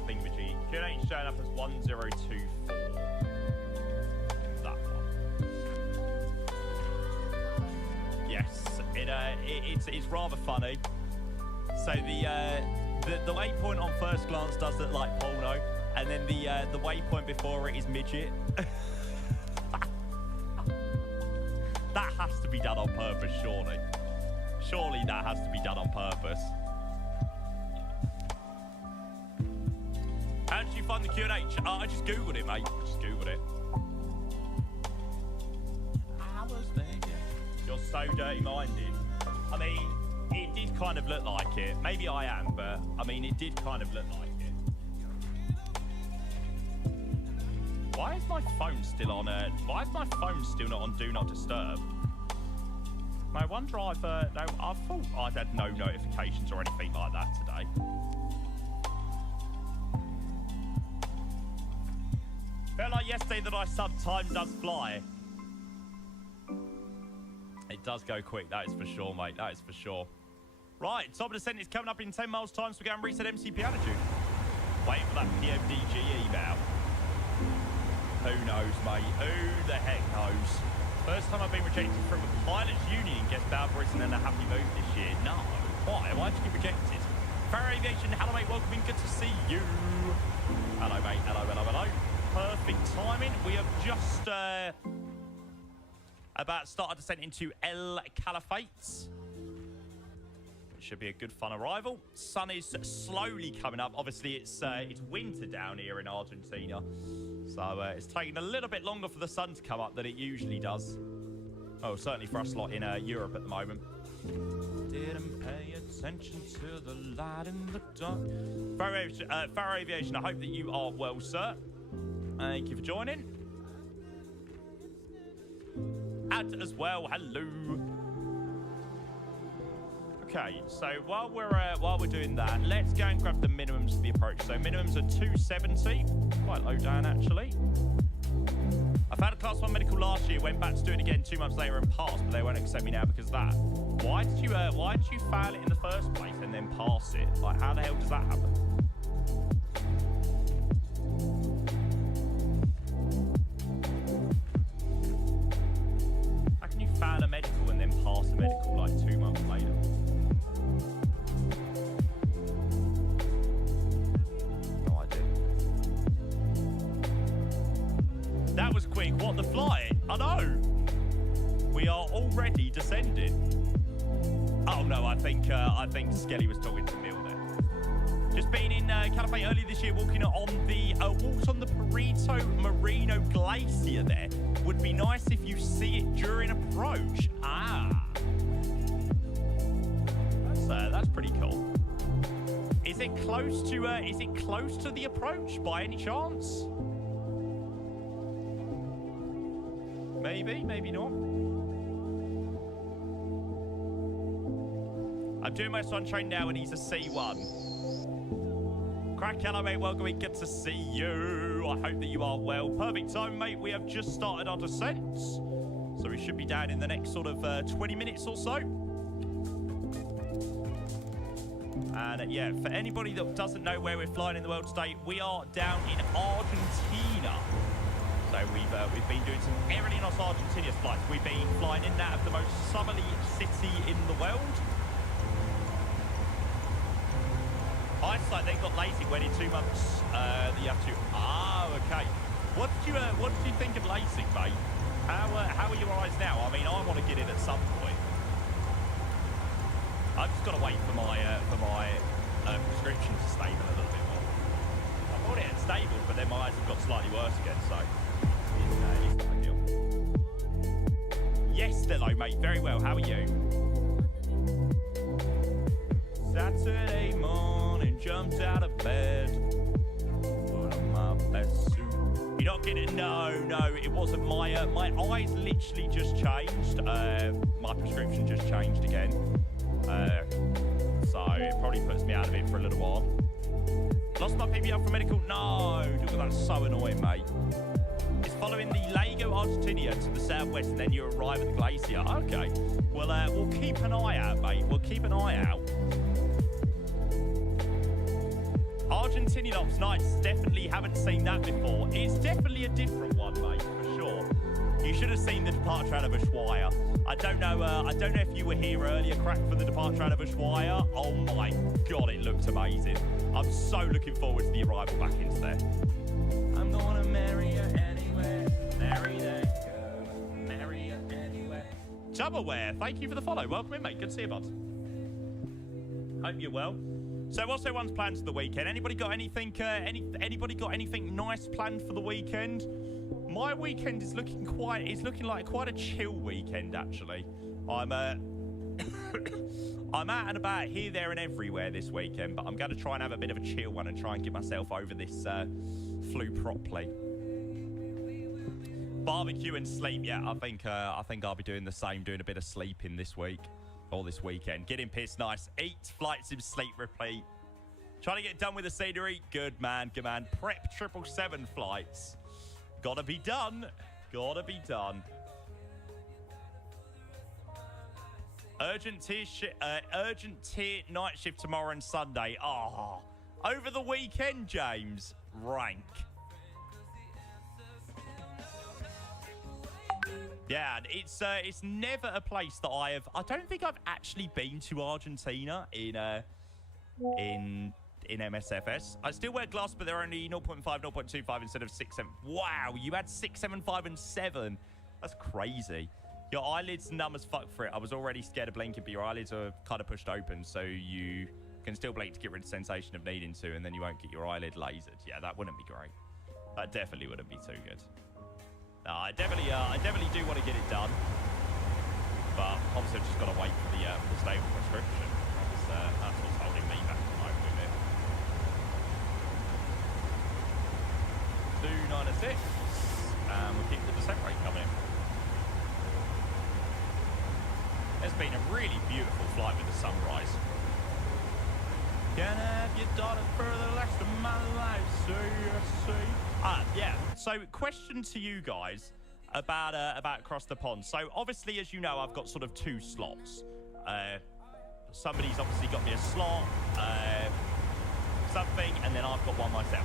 thingamajig. Q&H showing up as 1024. That one. Yes. It's rather funny. So the waypoint on first glance does look like Polno, and then the waypoint before it is midget. That has to be done on purpose, surely. Surely that has to be done on purpose. How did you find the Q&H? I just Googled it, mate. Just Googled it. I was thinking. You're so dirty-minded. I mean, it did kind of look like it. Maybe I am, but, I mean, it did kind of look like it. Why is my phone still on? Why is my phone still not on Do Not Disturb? My OneDrive, no, I thought I'd had no notifications or anything like that today. Felt like yesterday that I subbed Time Does Fly. It does go quick, that is for sure, mate. That is for sure. Right, top of the descent is coming up in 10 miles time, so we go and reset MCP attitude. Waiting for that PMDG email. Who knows, mate? Who the heck knows? First time I've been rejected from a pilots union. Guess Balfour isn't in a happy mood this year. No. Why? Why did you get rejected? Fair Aviation, hello, mate. Welcome in. Good to see you. Hello, mate. Hello. Perfect timing. We have just about started descent into El Califates. It should be a good fun arrival. Sun is slowly coming up. Obviously, it's winter down here in Argentina. So it's taking a little bit longer for the sun to come up than it usually does. Oh, certainly for us lot in Europe at the moment. Didn't pay attention to the light in the dark. Faro Aviation, I hope that you are well, sir. Thank you for joining. Ad as well, hello. Okay, so while we're doing that, let's go and grab the minimums for the approach. So minimums are 270, quite low down actually. I found a class 1 medical last year, went back to do it again 2 months later and passed, but they won't accept me now because of that. Why did you fail it in the first place and then pass it? Like, how the hell does that happen? How can you fail a medical and then pass a medical like 2 months later? No idea. That was quick. What, the flight? I know. We are already descending. Oh no, I think Skelly was talking to Mill there. Just been in Caliphate earlier this year, walking on the Perito Moreno Glacier there. Would be nice if you see it during approach. That's pretty cool. Is it close to the approach by any chance? Maybe, maybe not. I'm doing my sunshine now, and he's a C1. Crack, hello, mate. Welcome. Good to see you. I hope that you are well. Perfect time, mate. We have just started our descent, so we should be down in the next sort of 20 minutes or so. And yeah, for anybody that doesn't know where we're flying in the world today, we are down in Argentina. So we've been doing some Aerolíneas Argentinas flights. We've been flying in and out of the most southerly city in the world. Eyesight then got LASIK when in 2 months that you have to. Okay. What did you think of LASIK, mate? How are your eyes now? I mean, I want to get in at some point. I've just got to wait for my prescription to stable a little bit more. I thought it had stable, but then my eyes have got slightly worse again, so it's not ideal. Yes, hello, mate. Very well. How are you? Saturday morning, jumped out of bed. Put on my best suit. You're not getting it? No, it wasn't. My eyes literally just changed. My prescription just changed again. So it probably puts me out of it for a little while. Lost my PPL for medical? No, dude, that's so annoying, mate. It's following the Lago Argentina to the southwest, and then you arrive at the glacier. Okay. Well, we'll keep an eye out, mate. We'll keep an eye out. Argentinian Nights, definitely haven't seen that before. It's definitely a different one, mate, for sure. You should have seen the departure out of Ushuaia. I don't know if you were here earlier, Crack, for the departure out of Ushuaia. Oh my God, it looked amazing. I'm so looking forward to the arrival back into there. I'm gonna marry you anywhere. Marry that girl. Marry you anywhere. Jubberware, thank you for the follow. Welcome in, mate. Good to see you, bud. Hope you're well. So what's everyone's plans for the weekend? Anybody got anything anybody got anything nice planned for the weekend? My weekend is looking like quite a chill weekend, actually. I'm I'm out and about here, there, and everywhere this weekend, but I'm going to try and have a bit of a chill one and try and get myself over this flu properly. Barbecue and sleep, yeah. I think I'll be doing the same, doing a bit of sleeping this week or this weekend. Getting pissed, nice. 8 flights in sleep replete. Trying to get done with the scenery. Good man, good man. Prep 777 flights. Gotta be done. Gotta be done. Urgent tier night shift tomorrow and Sunday. Oh, over the weekend, James. Rank. Yeah, it's never a place that I don't think I've actually been to Argentina in MSFS. I still wear glasses, but they're only 0.5, 0.25 instead of 6, 7. Wow, you had 6, 7, 5, and 7. That's crazy. Your eyelids numb as fuck for it. I was already scared of blinking, but your eyelids are kind of pushed open, so you can still blink to get rid of the sensation of needing to, and then you won't get your eyelid lasered. Yeah, that wouldn't be great. That definitely wouldn't be too good. No, I definitely do want to get it done, but obviously I've just got to wait for the stable prescription. That's what's holding me back at the moment with it. 296, and we'll keep the descent rate coming in. It's been a really beautiful flight with the sunrise. Can I have your daughter for the rest of my life? See. Yeah. So, question to you guys: about across the pond. So obviously, as you know, I've got sort of 2 slots. Somebody's obviously got me a slot, something, and then I've got one myself.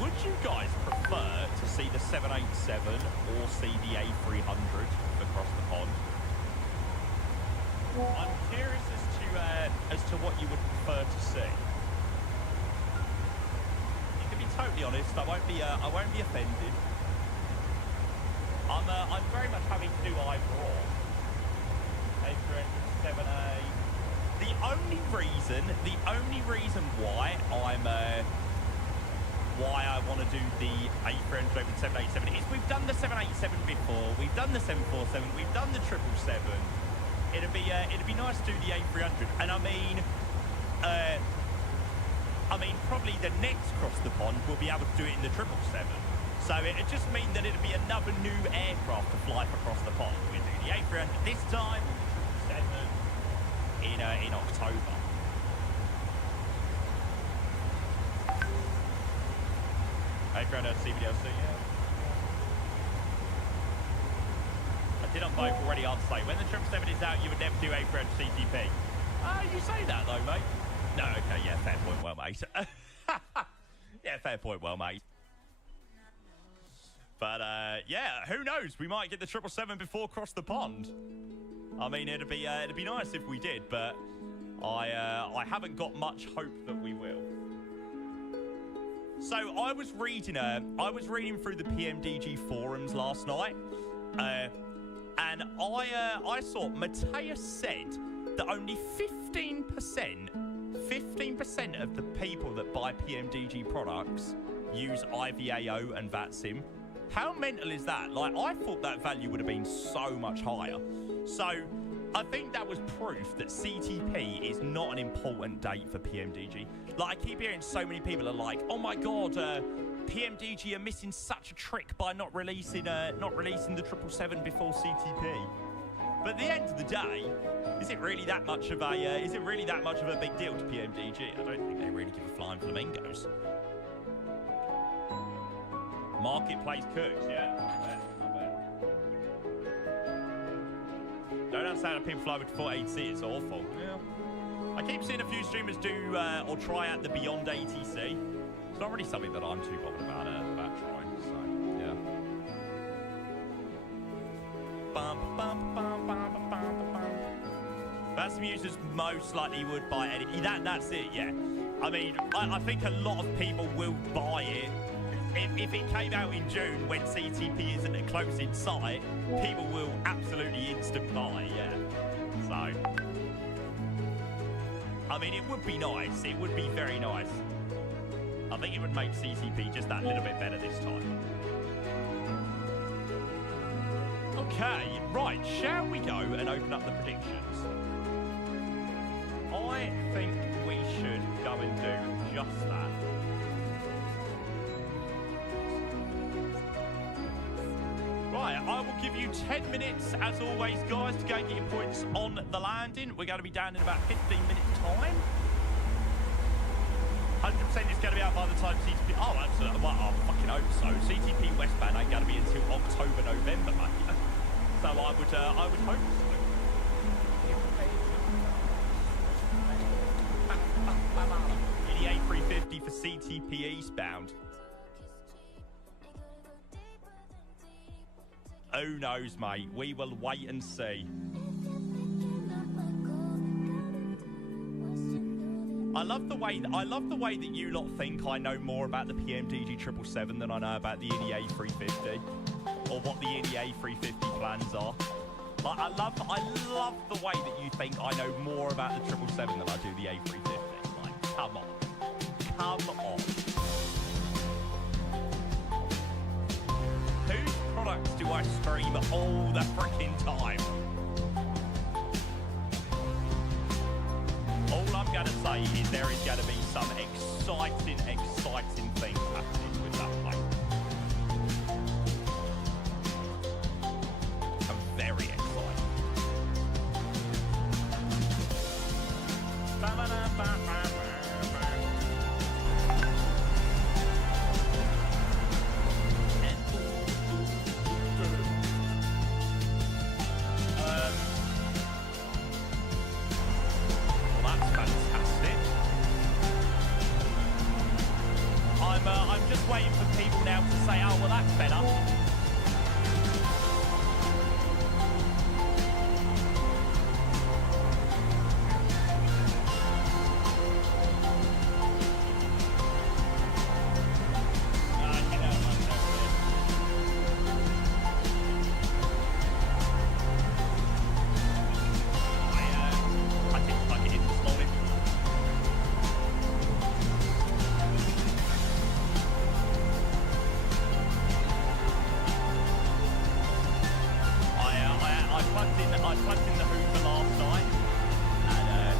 Would you guys prefer to see the 787 or see the A300 across the pond? I'm curious as to what you would prefer to see. You can be totally honest. I won't be offended. I'm very much having to do either or. A300, 7A. The only reason why I want to do the A300 over the 787 is we've done the 787 before, we've done the 747, we've done the 777. It'd be nice to do the A300, and I mean, probably the next cross the pond we'll be able to do it in the 777. So it'd just mean that it'd be another new aircraft to fly across the pond. We'll do the A300 this time, the 777 in October. A300 CBDLC, yeah. I did on both already, I'd say. When the 777 is out, you would never do A300 CTP. You say that though, mate. No, okay, yeah, fair point, well, mate. Yeah, fair point, well, mate. But, yeah, who knows? We might get the 777 before across the pond. I mean, it'd be nice if we did, but I haven't got much hope that we will. So I was reading through the PMDG forums last night, and I saw Mateus said that only 15% of the people that buy PMDG products use IVAO and VATSIM. How mental is that? Like, I thought that value would have been so much higher. So I think that was proof that CTP is not an important date for PMDG. Like, I keep hearing so many people are like, oh my God, PMDG are missing such a trick by not releasing the 777 before CTP. But at the end of the day, is it really that much of a big deal to PMDG? I don't think they really give a flying flamingos. Marketplace cooks, yeah. I bet. Don't understand how people fly with 480C, it's awful. Yeah. I keep seeing a few streamers do or try out the Beyond ATC. It's not really something that I'm too bothered about trying, so yeah. Some users most likely would buy any. That's it, yeah. I mean, I think a lot of people will buy it. If it came out in June when CTP isn't a close in sight, people will absolutely instant buy, yeah. So, I mean, it would be nice. It would be very nice. I think it would make CTP just that little bit better this time. Okay, right. Shall we go and open up the predictions? I think we should go and do just that. Right, I will give you 10 minutes, as always, guys, to go and get your points on the landing. We're going to be down in about 15 minutes' time. 100% is going to be out by the time CTP... Oh, absolutely. Well, I fucking hope so. CTP Westbound ain't going to be until October, November, mate. So I would hope so. The A350 for CTP eastbound. Who knows, mate? We will wait and see. I love the way that you lot think I know more about the PMDG 777 than I know about the NEA 350 or what the NEA 350 plans are. Like, I love the way that you think I know more about the 777 than I do the A350. Like, come on. Come on. Whose products do I stream all the freaking time? All I'm going to say is there is going to be some exciting things happening with that plane. I'm very excited. just waiting for people now to say, oh, well, that's better. I plugged in the Hoover last night, and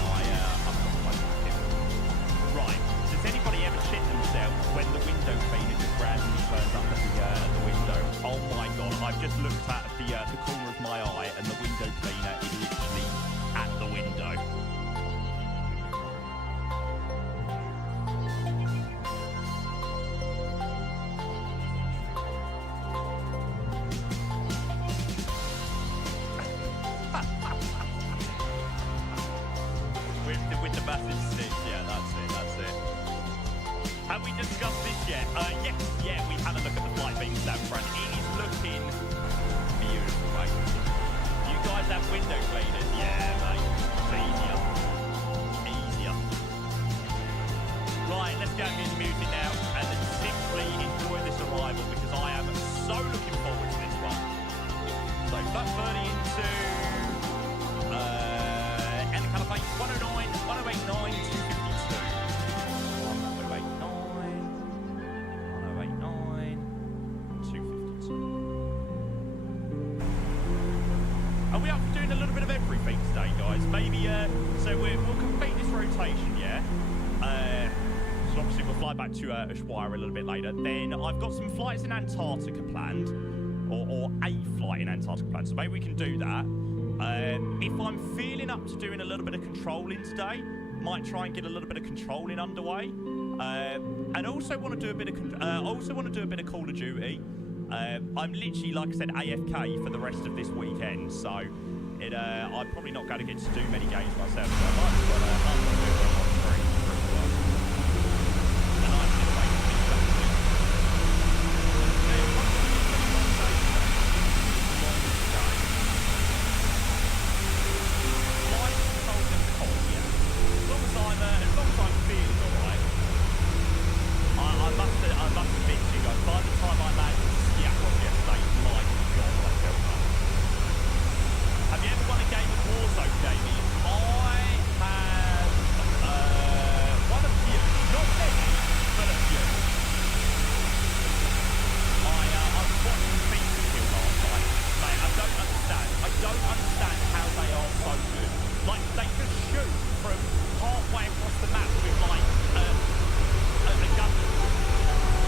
I'm plugged in. Right. Does anybody ever shit themselves when the window cleaner just randomly turns up at the window? Oh my god! I've just looked at the corner of my eye, and the window cleaner is literally at the window. With the massive stick, yeah, that's it. Have we discussed this yet? Yes, we had a look at the flight beams down front. It is looking beautiful, mate. You guys have window cleaners? Yeah, mate. It's easier. Right, let's go into music now and simply enjoy this arrival because I am so looking forward to this one. So, flat 30 into... and the colour plate 109, 1089, 252. 1089, 252. Are we up for doing a little bit of everything today, guys? Maybe, so we'll complete this rotation, yeah? So obviously we'll fly back to Ushuaia a little bit later. Then I've got some flights in Antarctica planned, or a flight in Antarctica planned, so maybe we can do that. If I'm feeling up to doing a little bit of controlling today, might try and get a little bit of controlling underway, and also want to do a bit of Call of Duty. I'm literally, like I said, AFK for the rest of this weekend, so I'm probably not going to get to do many games myself. So I might as well do it on stream pretty well. And I'm just waiting for this to I must admit to you guys, by the time I landed Seattle yesterday, my God, I felt that. Have you ever won a game of Warzone, Jamie? I have won a few. Not many, but a few. I was watching FIFA Kill last night. Mate, I don't understand how they are so good. Like, they just shoot from halfway across the map with, like, a gun.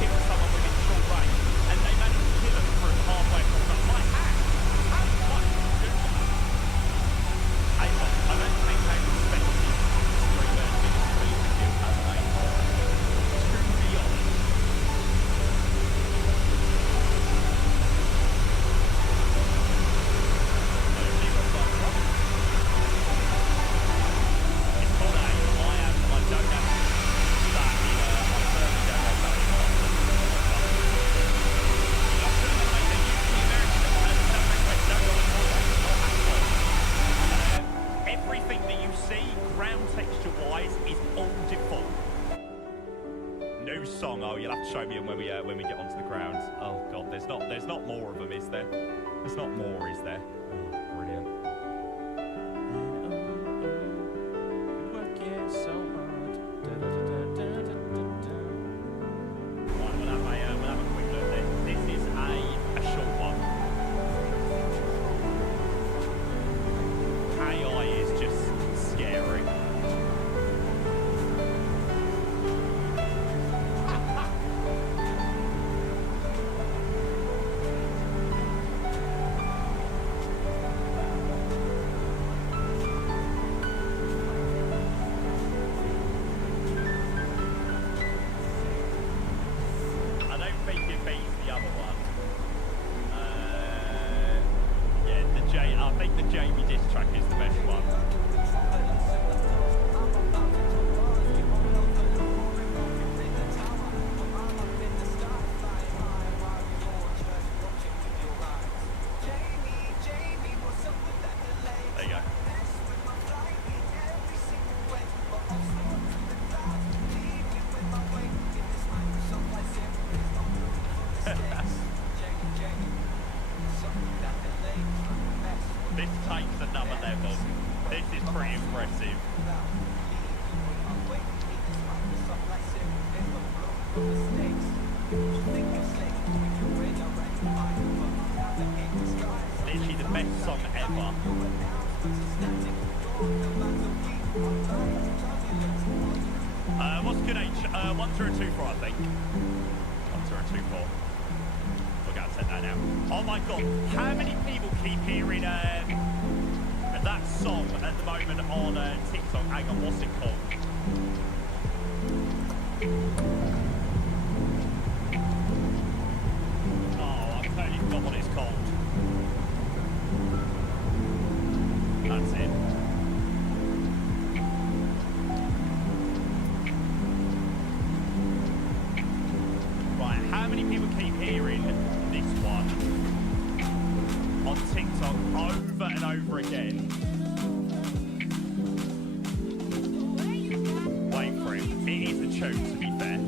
Kill someone within short range, and they manage to kill them from halfway across the map. How do you do that? I don't think they respect these streamers in the street to kill, have they? To be honest. It's called aim. I don't have that in I certainly don't have that in everything that you see ground texture-wise is all default. New song. Oh, you'll have to show me when we get onto the ground. Oh God, there's not more of them, is there? There's not more, is there? Oh, brilliant. Working so hard. Right, we'll have a quick look. This is a short one. AI is just scary. Literally the best song ever. What's good H? 1024, I think. 1024. We're going to set that now. Oh my god, how many people keep hearing that song at the moment on TikTok? Hang on, what's it called? Oh, I've totally forgot what it's called. That's it. Right, how many people keep hearing this one on TikTok over and over again? Wait for it. It is a tune, to be fair.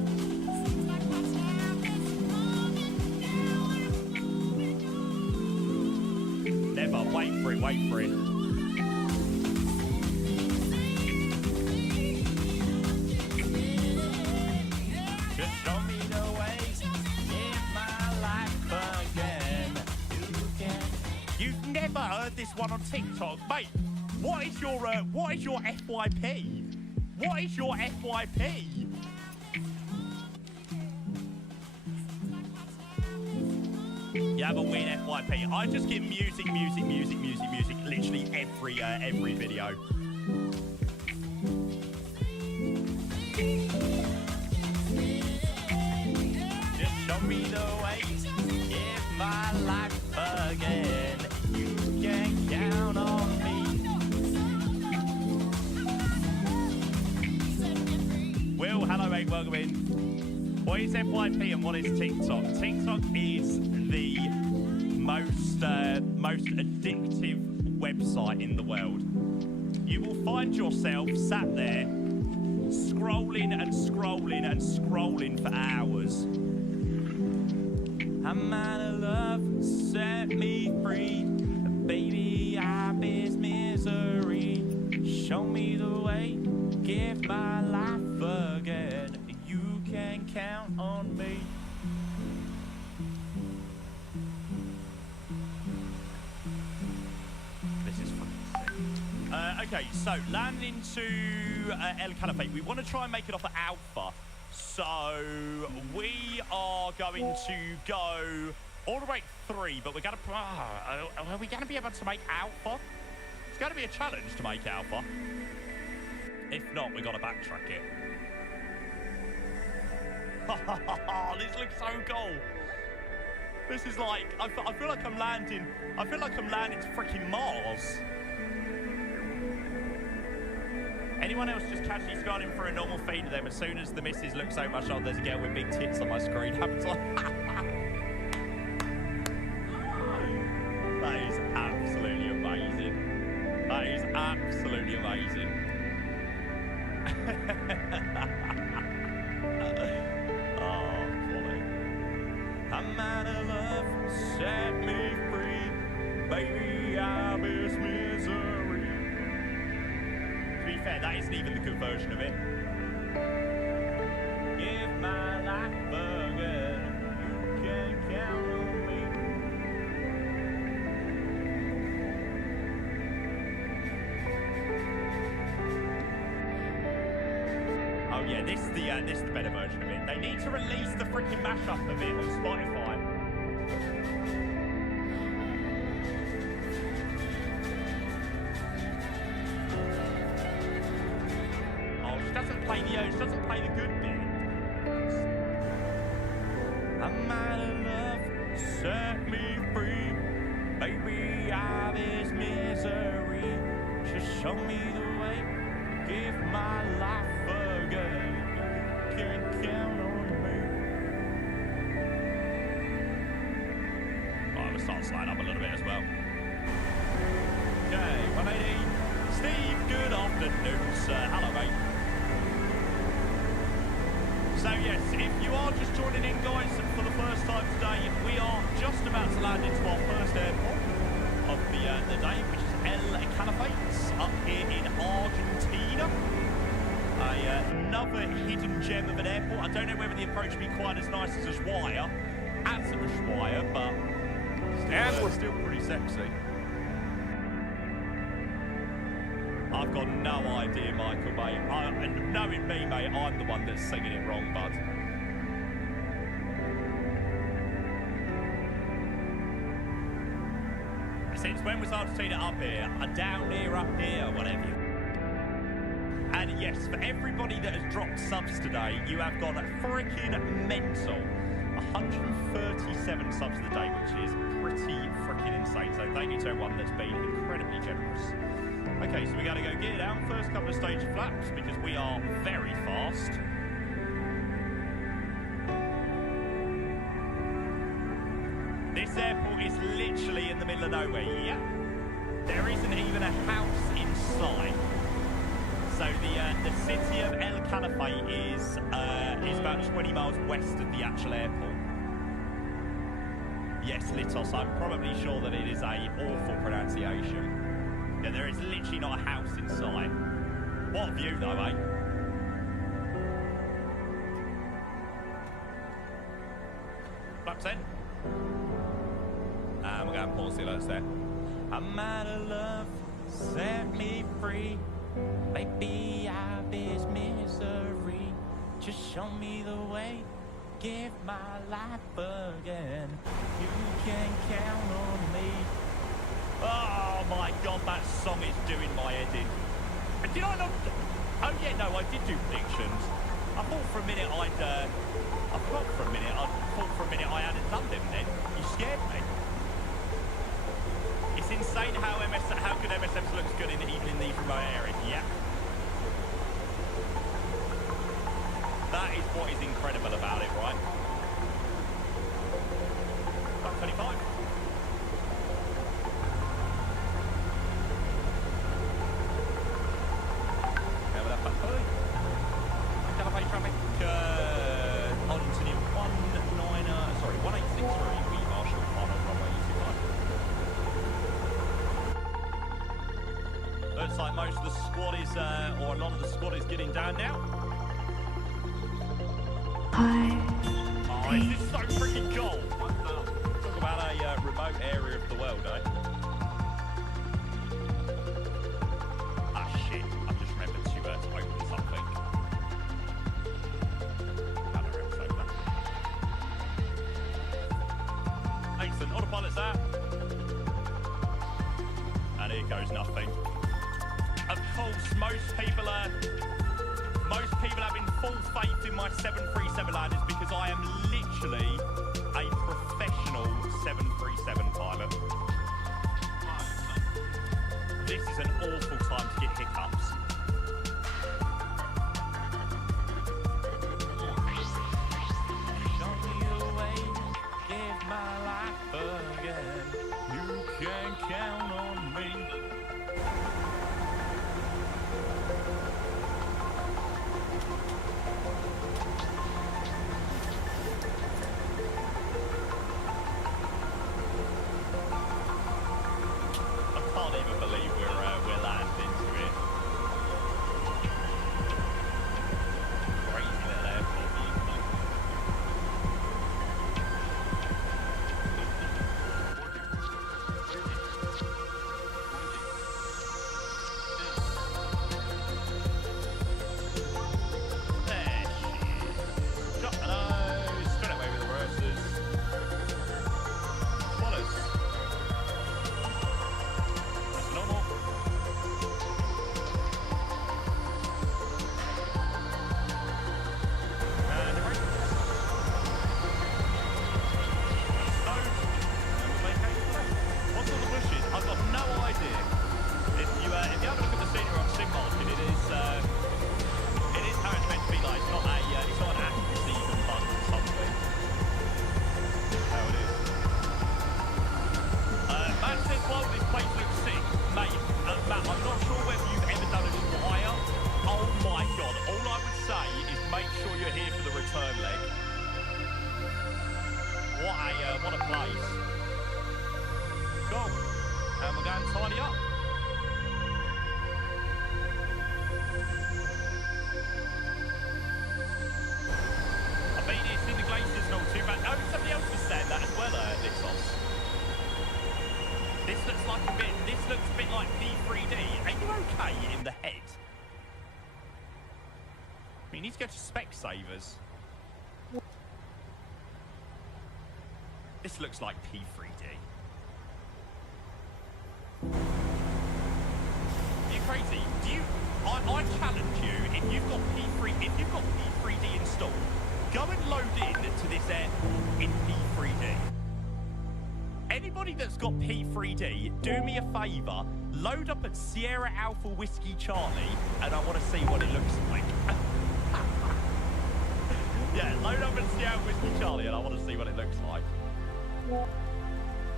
Never. Wait for it. Wait for it. Just show me the way in my life again. You've never heard this one on TikTok, mate. What is your FYP? What is your FYP? You have a weird FYP. I just get music, literally every video. Just show me the way, give my life again. You can count on me. Will, hello mate, welcome in. What is FYP and what is TikTok? TikTok is the most addictive website in the world. You will find yourself sat there scrolling for hours. I'm out of love, set me free. Baby, I miss misery. Show me the way, give my life again. You can count on me. This is fucking sick. Okay, so landing into El Caliphate. We want to try and make it off of Alpha. So we are going to go all the way 3, but we're going to... are we going to be able to make Alpha? It's going to be a challenge to make Alpha. If not, we've got to backtrack it. This looks so cool. This is like... I feel like I'm landing... I feel like I'm landing to freaking Mars. Anyone else just casually scrolling for a normal feed of them as soon as the missus looks so much on, there's a girl with big tits on my screen. Happens like... That is absolutely amazing. That is absolutely amazing. Oh, quality. I'm out of love, set me free. Baby, I miss misery. To be fair, that isn't even the good version of it. Give my life again. You can count on me. Oh yeah, this is the better version of it. They need to release the freaking mashup of it on Spotify. She doesn't play the good bit. I'm out of love, set me free. Baby, I miss misery. Just show me the way, give my life again. You can count on me. Right, we'll start sliding up a little bit as well. Okay, 180. Steve, good afternoon, sir. Hello, mate. So yes, if you are just joining in, guys, for the first time today, we are just about to land into our first airport of the day, which is El Caliphate, up here in Argentina. Another hidden gem of an airport. I don't know whether the approach will be quite as nice as Ushuaia, but still pretty sexy. I've got no idea, Michael, mate. And knowing me, mate, I'm the one that's singing it wrong, bud. Since when was Argentina up here? Down here, up here, whatever. And yes, for everybody that has dropped subs today, you have gone freaking mental. 137 subs today, which is pretty freaking insane. So thank you to everyone that's been incredibly generous. Okay, so we got to go gear down. First couple of stage flaps because we are very fast. This airport is literally in the middle of nowhere. Yeah, there isn't even a house in sight. So the city of El Caliphate is about 20 miles west of the actual airport. Yes, Litos, I'm probably sure that it is a awful pronunciation. Yeah, there is literally not a house in sight. What a view, though, eh? Flaps in. And we're going to pause the alerts there. I'm out of love, set me free. Baby, I've this misery. Just show me the way, give my life again. You can count on me. Oh my God, that song is doing my head in. Did I not? Oh yeah, no, I did do predictions. I thought for a minute I thought for a minute I hadn't done them then. You scared me. It's insane how good MSF looks good even in these remote areas. Yeah. That is what is incredible about it, right? 25. Caliphate traffic on to the 1863. We marshal on runway 25. Looks like most of the squad is, or a lot of the squad is getting down now. Hi. Oh, this is so freaking cool. Talk about a remote area of the world, eh? Ah, shit. I just remembered to open something. I don't remember to open that. Excellent. Autopilot's out. And here goes nothing. Of course, most people have in full faith in my 737 landers because I am literally a professional 737 pilot. This is an awful time to get hiccups. Show me the way, give my life again. You can count on me. What a place. Cool. And we're going to tidy up. looks like a bit. This looks a bit like P3D. Are you okay in the head? You need to go to Specsavers. This looks like P3D. You're crazy. Do you? I challenge you. If you've got P3D installed, go and load in to this air in P3D. Anybody that's got P3D, do me a favour. Load up at Sierra Alpha Whiskey Charlie, and I want to see what it looks like. Yeah, load up at Sierra Whiskey Charlie, and I want to see what it looks like.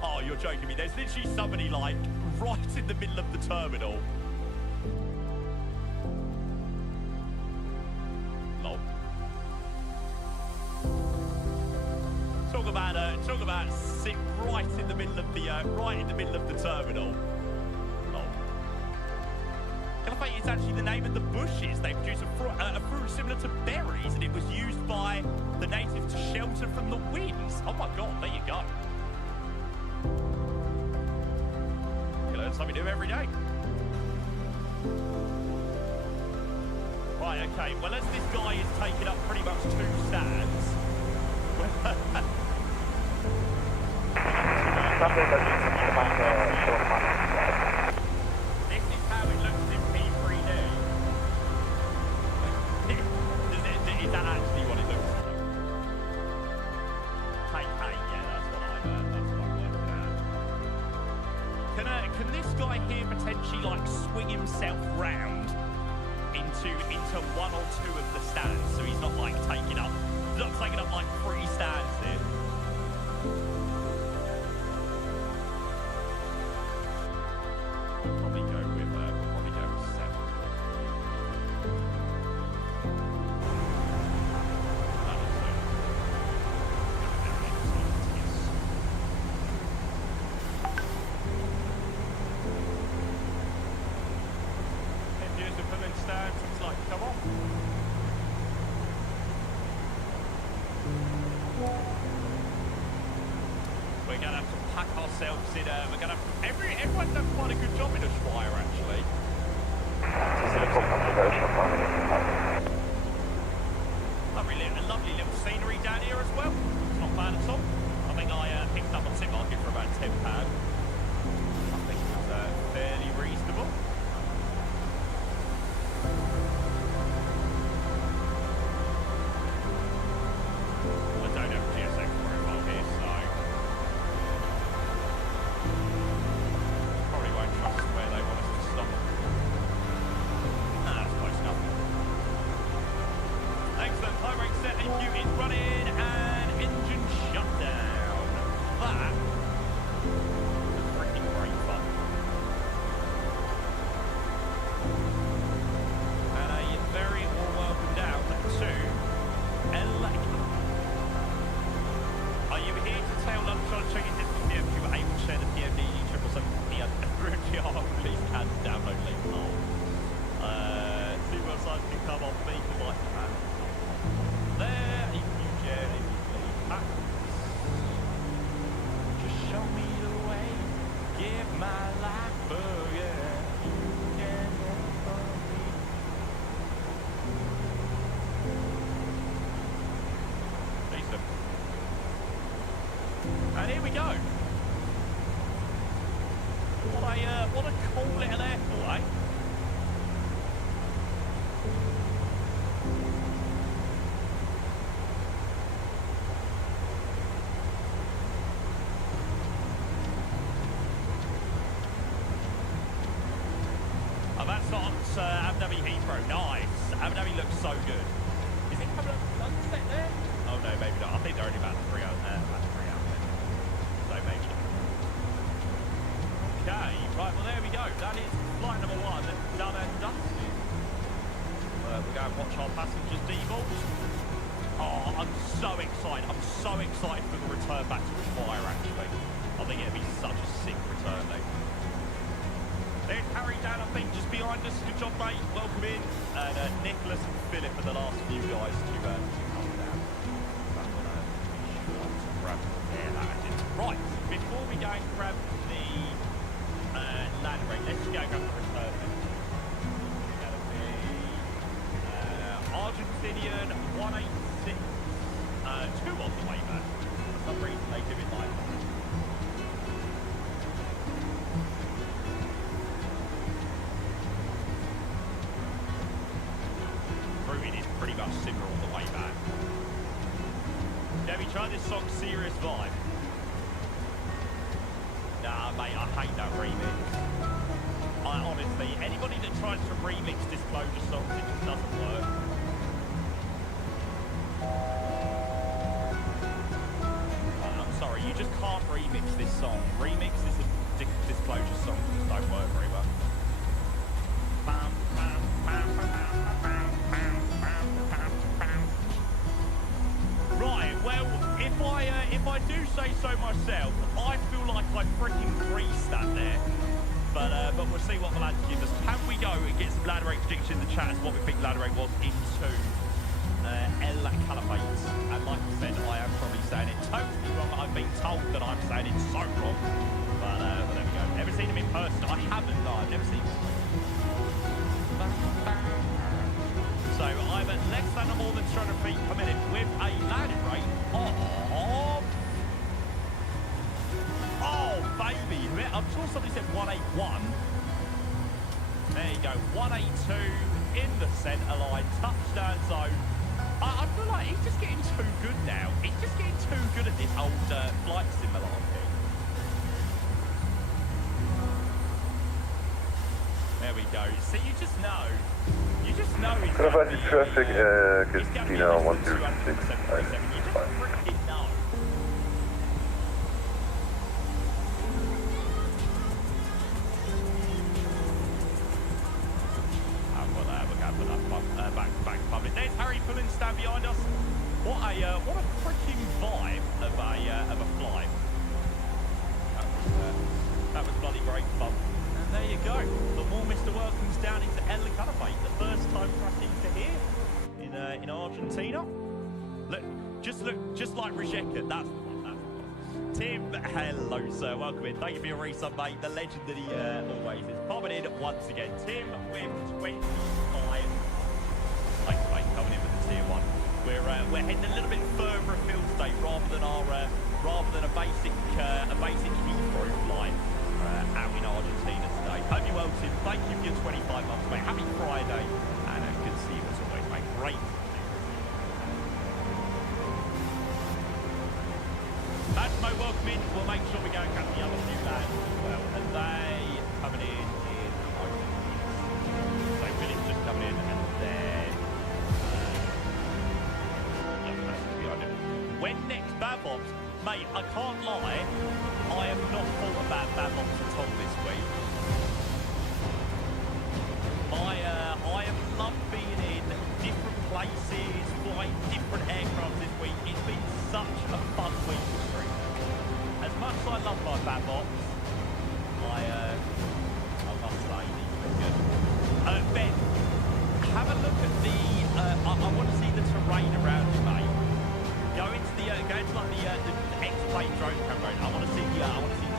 Oh, you're joking me. There's literally somebody, like, right in the middle of the terminal. Lol. Talk about sit right in the middle of the terminal. Lol. And I think it's actually the name of the bushes. They produce a fruit similar to berries, and it was used by the natives to shelter from the winds. Oh my god, there you go. You learn something new every day. Right, okay, well, as this guy is taking up pretty much 2 stands. This is how it looks in P3D. Is that actually what it looks like? Hey, yeah, that's what I'm working at. Can this guy here potentially, like, swing himself round into 1 or 2 of the stands, so he's not, like, taking up like 3 stands here? We'll probably go with 7. That looks like if you put in stands, it's like, come on. We're gonna have to pack ourselves in. We're gonna have everyone's done quite a good job in Ushuaia, actually. Lovely little scenery down here as well. It's not bad at all. I think I picked up a tip market for about £10. I think it was fairly reasonable. I don't have a GSX profile here, so probably won't trust where they want us to stop. That's close enough. Excellent, time rate set, AQ is running, and engine shutdown. That was freaking great fun. And a very warm welcome down to LA. Are you here to tell LondonController check in the PM? You were able to share the PMD 777 please can download link. Two websites can come on me, like that. There, if you can, if you please. Just show me the way, give my life, oh yeah. You can for me. Decent. And here we go. What a cool little airport, eh? That's not Abu Dhabi Heathrow. Nice. Abu Dhabi looks so good. Is it coming up sunset there? Oh no, maybe not. I think they're only about 3 hours there. About 3 hours there. So maybe not. Okay, right, well there we go. That is flight number 1 done and dusted. We're going to watch our passengers deboard. Oh, I'm so excited. I'm so excited for the return back to Ushuaia, actually. I think it'll be such a sick return, mate. There's Harry down, I think, just behind us. Good job, mate. Welcome in. And Nicholas and Philip are the last few guys to come down. That one, be sure to grab that. Right, before we go and grab the Let me try this song, Serious Vibe. Nah, mate, I hate that remix. Honestly, anybody that tries to remix Disclosure songs, it just doesn't work. I'm sorry, you just can't remix this song. Remix this Disclosure song just don't work very well. Right, well, if I do say so myself, I feel like I freaking greased that there. But we'll see what the lads give us. Can we go and get some ladder rate predictions in the chat as what we think ladder rate was into El Caliphate? And like I said, I am probably saying it totally wrong. I've been told that I'm saying it so wrong. But there we go. Never seen him in person. I haven't, no, I've never seen him. So I'm at less than or more than 200 feet per minute with a landing rate of... Oh, baby. I'm sure somebody said 181. There you go. 182 in the centre line. Touchdown zone. I feel like he's just getting too good now. He's just getting too good at this old flight simulator thing. There we go. See, you just know. You just know he's Provide the traffic, he's Christina 106. You just freaking know. Back public. There's Harry Pullen stand behind us. What a freaking vibe of a flight. That was bloody great fun. And there you go. The warmest of welcomes down into El Caliphate. The first time for us into here in Argentina. Look, just like Rijeka. That's the one. Tim, hello sir, welcome in. Thank you for your resub, mate. The legend that he always is. Popping in once again. Tim with 25. Thanks, mate, coming in with the tier 1. We're heading a little bit further afield today rather than a basic Heathrow flight out in Argentina today. Hope you're well, Tim. Thank you for your 25 months, mate. Happy Friday, and good to see you as always, mate. Great. Matsmo, welcome in. We'll make sure we go and catch the other few lads as well. And they coming in so William's just coming in, and then when next Babox, mate, I can't lie, I have not thought about Babox at all this week. I have loved being in different places, flying different aircraft this week. It's been such a fun week of streaming. As much as I love my Babox, I must say he's pretty good. Ben, have a look at the. I want to see the terrain around you, mate. Go into like the X-plane drone camera. I want to see the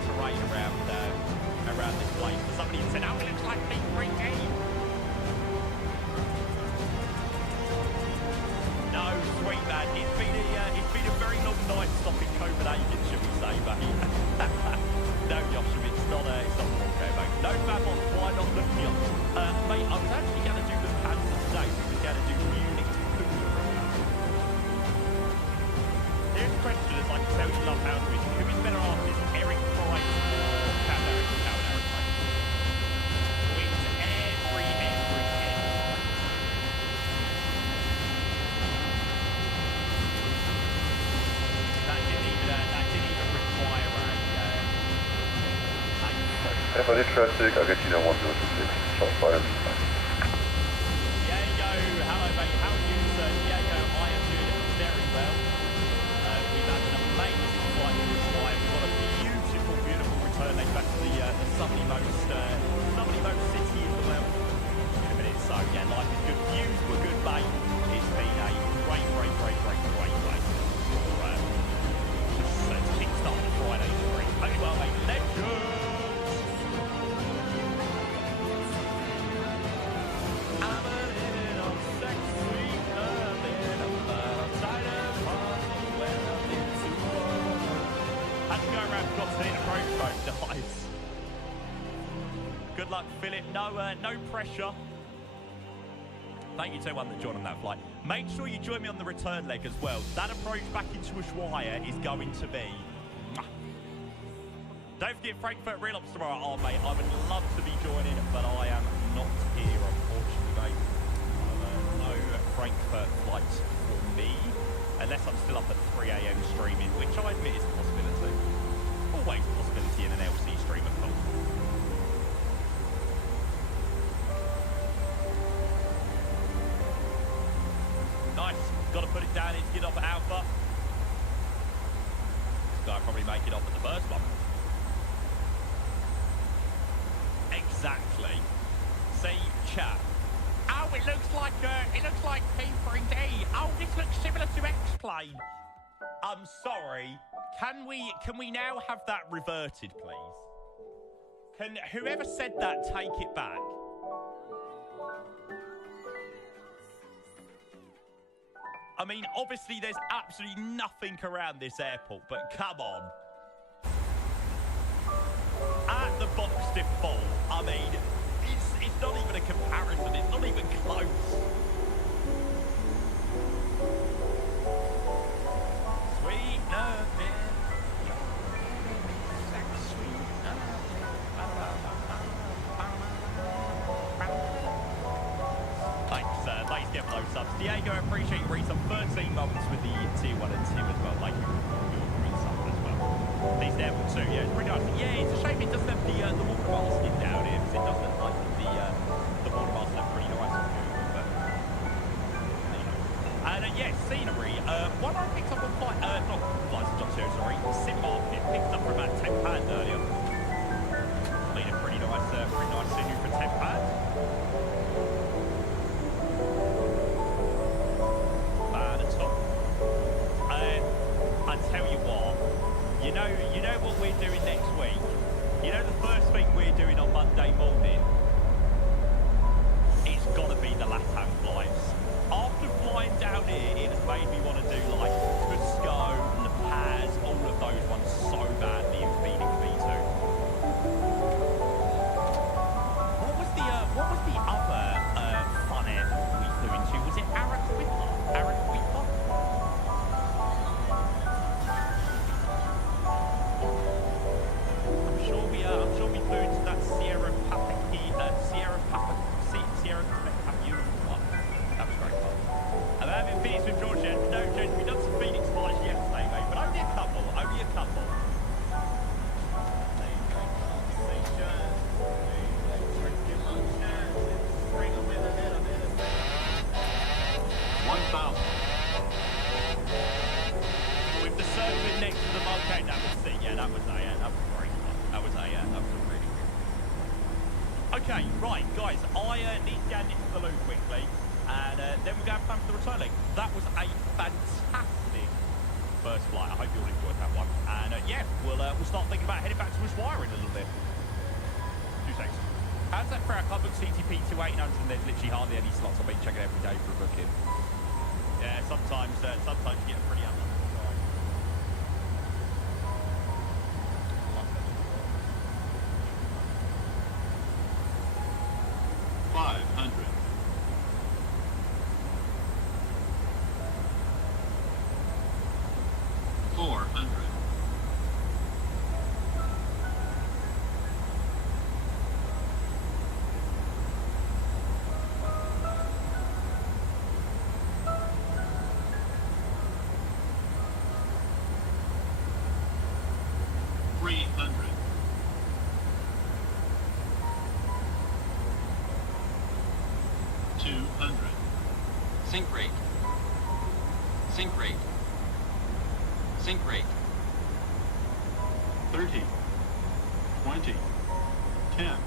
terrain around this place. Somebody said, "Oh, it looks like Big Green Game." No, sweet man. It's been a very long night stopping Copenhagen, should we say, mate? No, Joshua, it's not okay, mate. No, Babon, why not look me up? Mate, I was actually going to do the Panzer today. We were going to do Munich to Kundera. Here's the question, as I can tell you love how to is. Who is better artist, Eric Price or Cal Eric? Wins every. That didn't even require For the traffic, Argentina 106. Shot fired. Diego, hello mate, how are you, sir? Diego, I am doing very well. We've had an amazing flight to Ushuaia. We've got a beautiful return leg back to the southernmost city in the world. In a minute, so yeah, life is good. Views were good, mate. It's been a great place. Let's kickstart the Friday stream. Hope you well, mate. Legends! Nice. Good luck, Philip. No pressure. Thank you to everyone that joined on that flight. Make sure you join me on the return leg as well. That approach back into Ushuaia is going to be... Don't forget Frankfurt Real Ops tomorrow. Oh, mate, I would love to be joining, but I am not here, unfortunately, mate. No Frankfurt flights for me, unless I'm still up at 3 a.m. streaming, which I admit is a possibility. Always a possibility in an LC stream, of course. Nice. Got to put it down in to get off at Alpha. This guy probably make it off at the first one. Exactly. See, chat. Oh, it looks like P3D. Oh, this looks similar to X-Plane. I'm sorry. Can we now have that reverted, please? Can whoever said that take it back? I mean, obviously, there's absolutely nothing around this airport, but come on. At the box default, I mean, it's not even a comparison. It's not even close. Sweet nothing. Sweet Thanks, get low subs. Diego, I appreciate your resub. 13 months with the tier 1 and 2 as well. Thank you for your resub as well. These level 2, yeah, it's pretty nice. Yeah, it's a shame it doesn't have the watermark skin down here, because it does look like the watermarks look pretty nice on Google, but there you go. And yeah, scenery. One I picked up on not Flights to Doctor, sorry, Sim Market. Picked up for about £10 earlier. Made a pretty nice scenery for £10. I tell you what, you know what we're doing next week? You know the first thing we're doing on Monday morning? It's got to be the LATAM flights. After flying down here, it has made me want to do like Cusco, La Paz, all of those ones so badly in Phoenix V2. What was the other fun airport we flew into? Was it Arequipa? I'm sure we flew into that Sierra Papa beautiful one. That was great fun. I'm having Phoenix with Georgia. No, James, we've done some Phoenix flights yesterday, mate, but only a couple. With the surfing next to the volcano, that was great fun. That was really good. Okay, right, guys, I need to get into the loo quickly, and then we're going to have time for the return leg. That was a fantastic first flight. I hope you all enjoyed that one. And yeah, we'll start thinking about heading back to Ushuaia in a little bit. 2 seconds. How's that for our club book CTP to 1800? There's literally hardly any slots. I've been checking every day for a booking. Yeah, sometimes you get a pretty unlucky time. 500. 400. 300. 200. Sync rate. Sync rate. Sync rate. 30. 20. 10.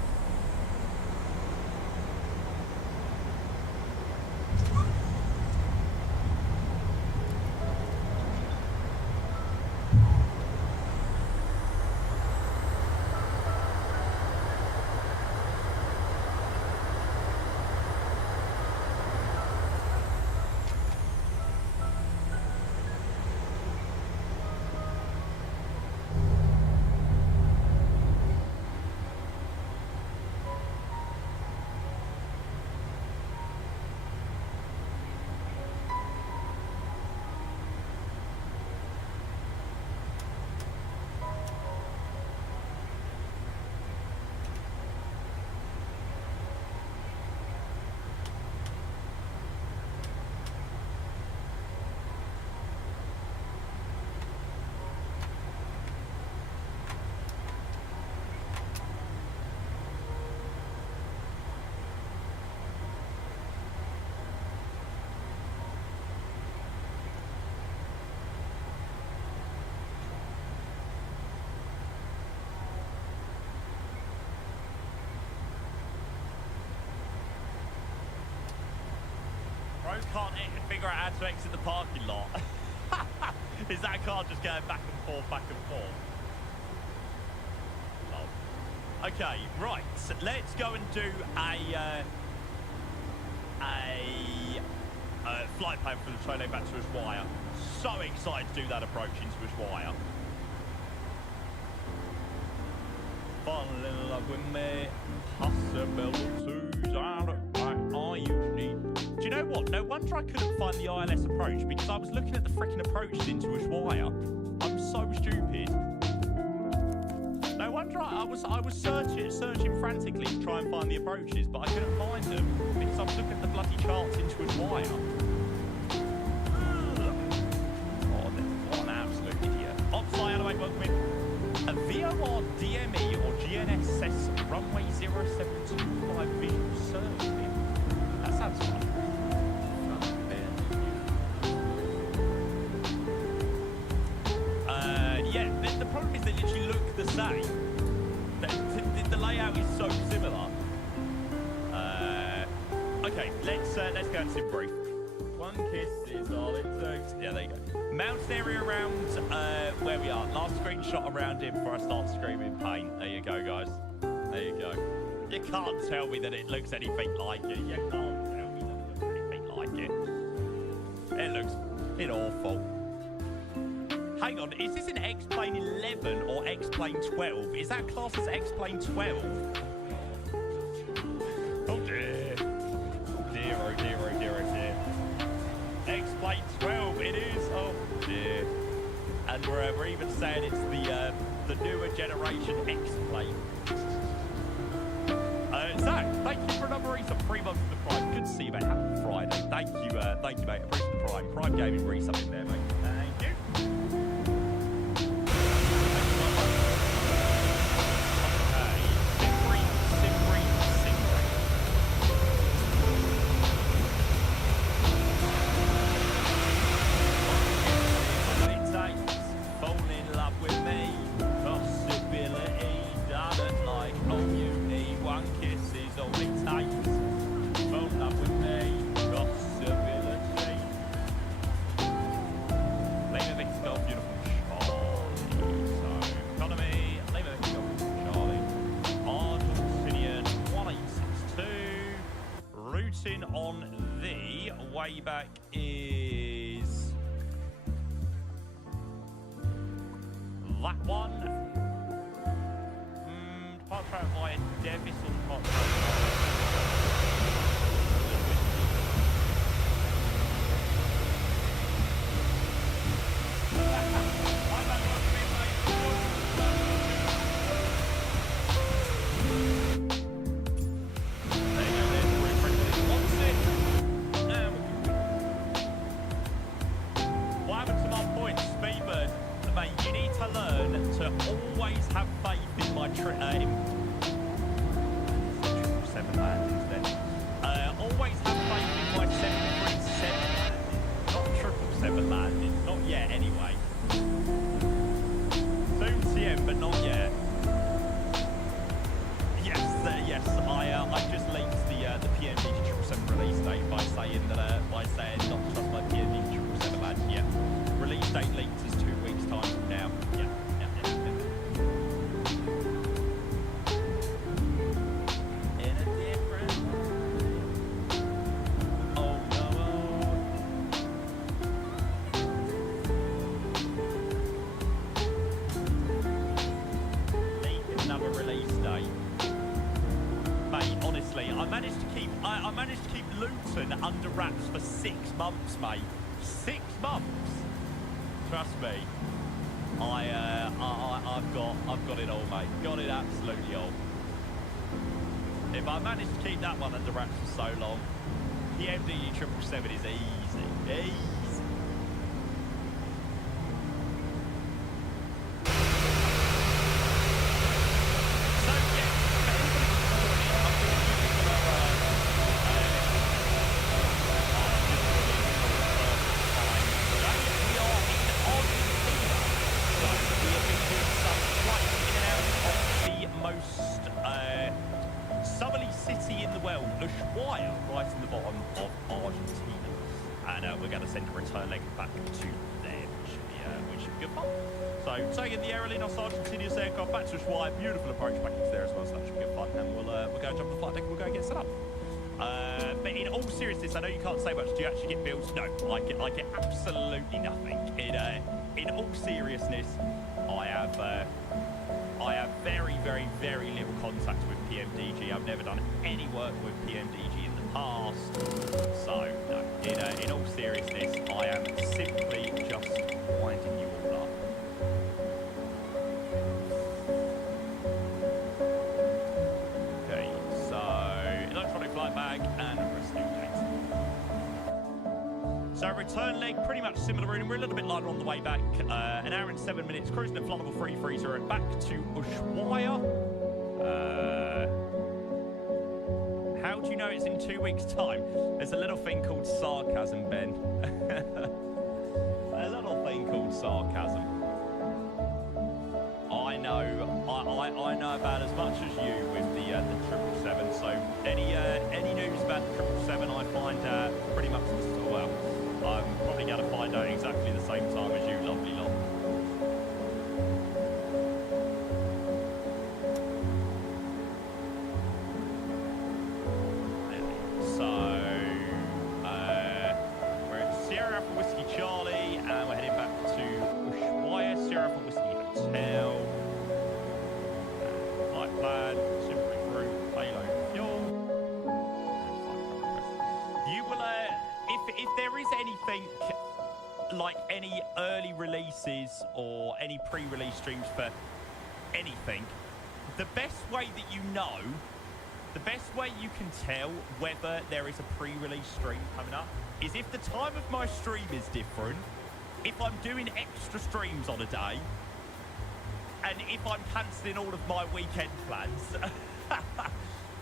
can't figure out how to exit the parking lot. Is that car just going back and forth, back and forth? Oh. Okay, right. So let's go and do a flight plan for the train back to Ushuaia. So excited to do that approach into Ushuaia. Fall in love with me. Possibilities are I usually. Do you know what? No wonder I couldn't find the ILS approach because I was looking at the freaking approaches into Ushuaia. I'm so stupid. No wonder I was searching frantically to try and find the approaches, but I couldn't find them because I was looking at the bloody charts into Ushuaia. Oh, what an absolute idiot. Opside anyway, welcome. A VOR DME or GNSS runway 0725 visual survey. That sounds fun. Yeah, the problem is they literally look the same. The layout is so similar. Okay, let's go and sim brief. One kiss is all it takes. Yeah, there you go. Mountain area around where we are. Last screenshot around him before I start screaming pain. There you go, guys. There you go. You can't tell me that it looks anything like it. You can't tell me that it looks anything like it. It looks awful. Hang on, is this an X-Plane 11 or X-Plane 12? Is that classed as X-Plane 12? Oh dear. Oh dear, oh dear, oh dear, oh dear. X-Plane 12 it is, oh dear. And we're even saying it's the newer generation X-Plane. Zach, thank you for another resub, 3 months for the Prime. Good to see you, mate. Happy Friday. Thank you, mate. Appreciate the Prime. Prime Gaming resub in there, mate. Thank you. On the way back is that one. Depart track via Davis or depart track always have faith in my always have faith in my 737 not 777 landing. Not yet anyway. Soon CM, but not yet. Yes, I just leaked the PND 777 release date by saying not to trust my PND 777 landing yet. Release date leaked is 2 weeks time from now. Yeah. I managed to keep Luton under wraps for 6 months, mate. 6 months. Trust me. I've got it all, mate. Got it absolutely all. If I managed to keep that one under wraps for so long, PMD 777 is easy. Easy. Ushuaia, right in the bottom of Argentina. and we're going to send a return leg back to there, which should be good fun. So taking the Aerolinos Argentinius aircraft back to Ushuaia, beautiful approach back into there as well, so that should be good fun. And we'll go jump the flight deck and we'll go get set up. But in all seriousness, I know you can't say much. Do you actually get bills? No, I get absolutely nothing. In all seriousness, I have very, very, very little contact with PMDG. I've never done any work with PMDG in the past. So, no, in all seriousness, I am simply just winding you all up. Okay, so electronic flight bag and rescue gate. So return leg, pretty much similar route. We're a little bit lighter on the way back. An hour and 7 minutes, cruising at flammable free freezer and back to Ushuaia. How do you know it's in 2 weeks' time? There's a little thing called sarcasm, Ben. A little thing called sarcasm. I know about as much as you with the 777. So any news about the 777, I find pretty much well. I'm probably going to find out exactly the same time as you, lovely lot. So, we're at Sierra Alpha Whiskey Charlie, and we're heading back to Ushuaia, Sierra Alpha Whiskey Hotel. Flight plan, simply route, payload, fuel. You will, if there is anything like any early releases or any pre-release streams for anything, the best way that you know, the best way you can tell whether there is a pre-release stream coming up is if the time of my stream is different, if I'm doing extra streams on a day, and if I'm cancelling all of my weekend plans.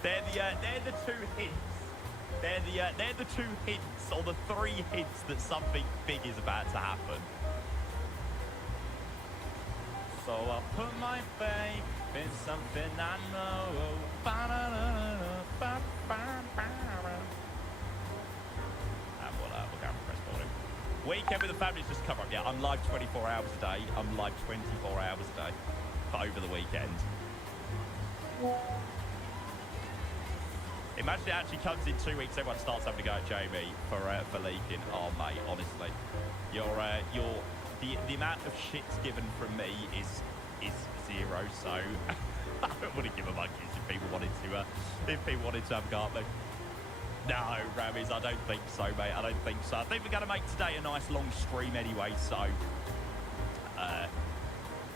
they're the two hints. They're the two hints, or the three hints that something big is about to happen. So I'll put my faith in something I know. And we'll go and press boarding. Weekend with the family's just cover up. Yeah, I'm live 24 hours a day. I'm live 24 hours a day for over the weekend. Imagine it actually comes in 2 weeks, everyone starts having to go at Jaime for leaking. Oh mate, honestly, the amount of shits given from me is zero. So I wouldn't give a monkeys if people wanted to have a go at me. No, Rammies, I don't think so, mate. I don't think so. I think we're going to make today a nice long stream anyway. So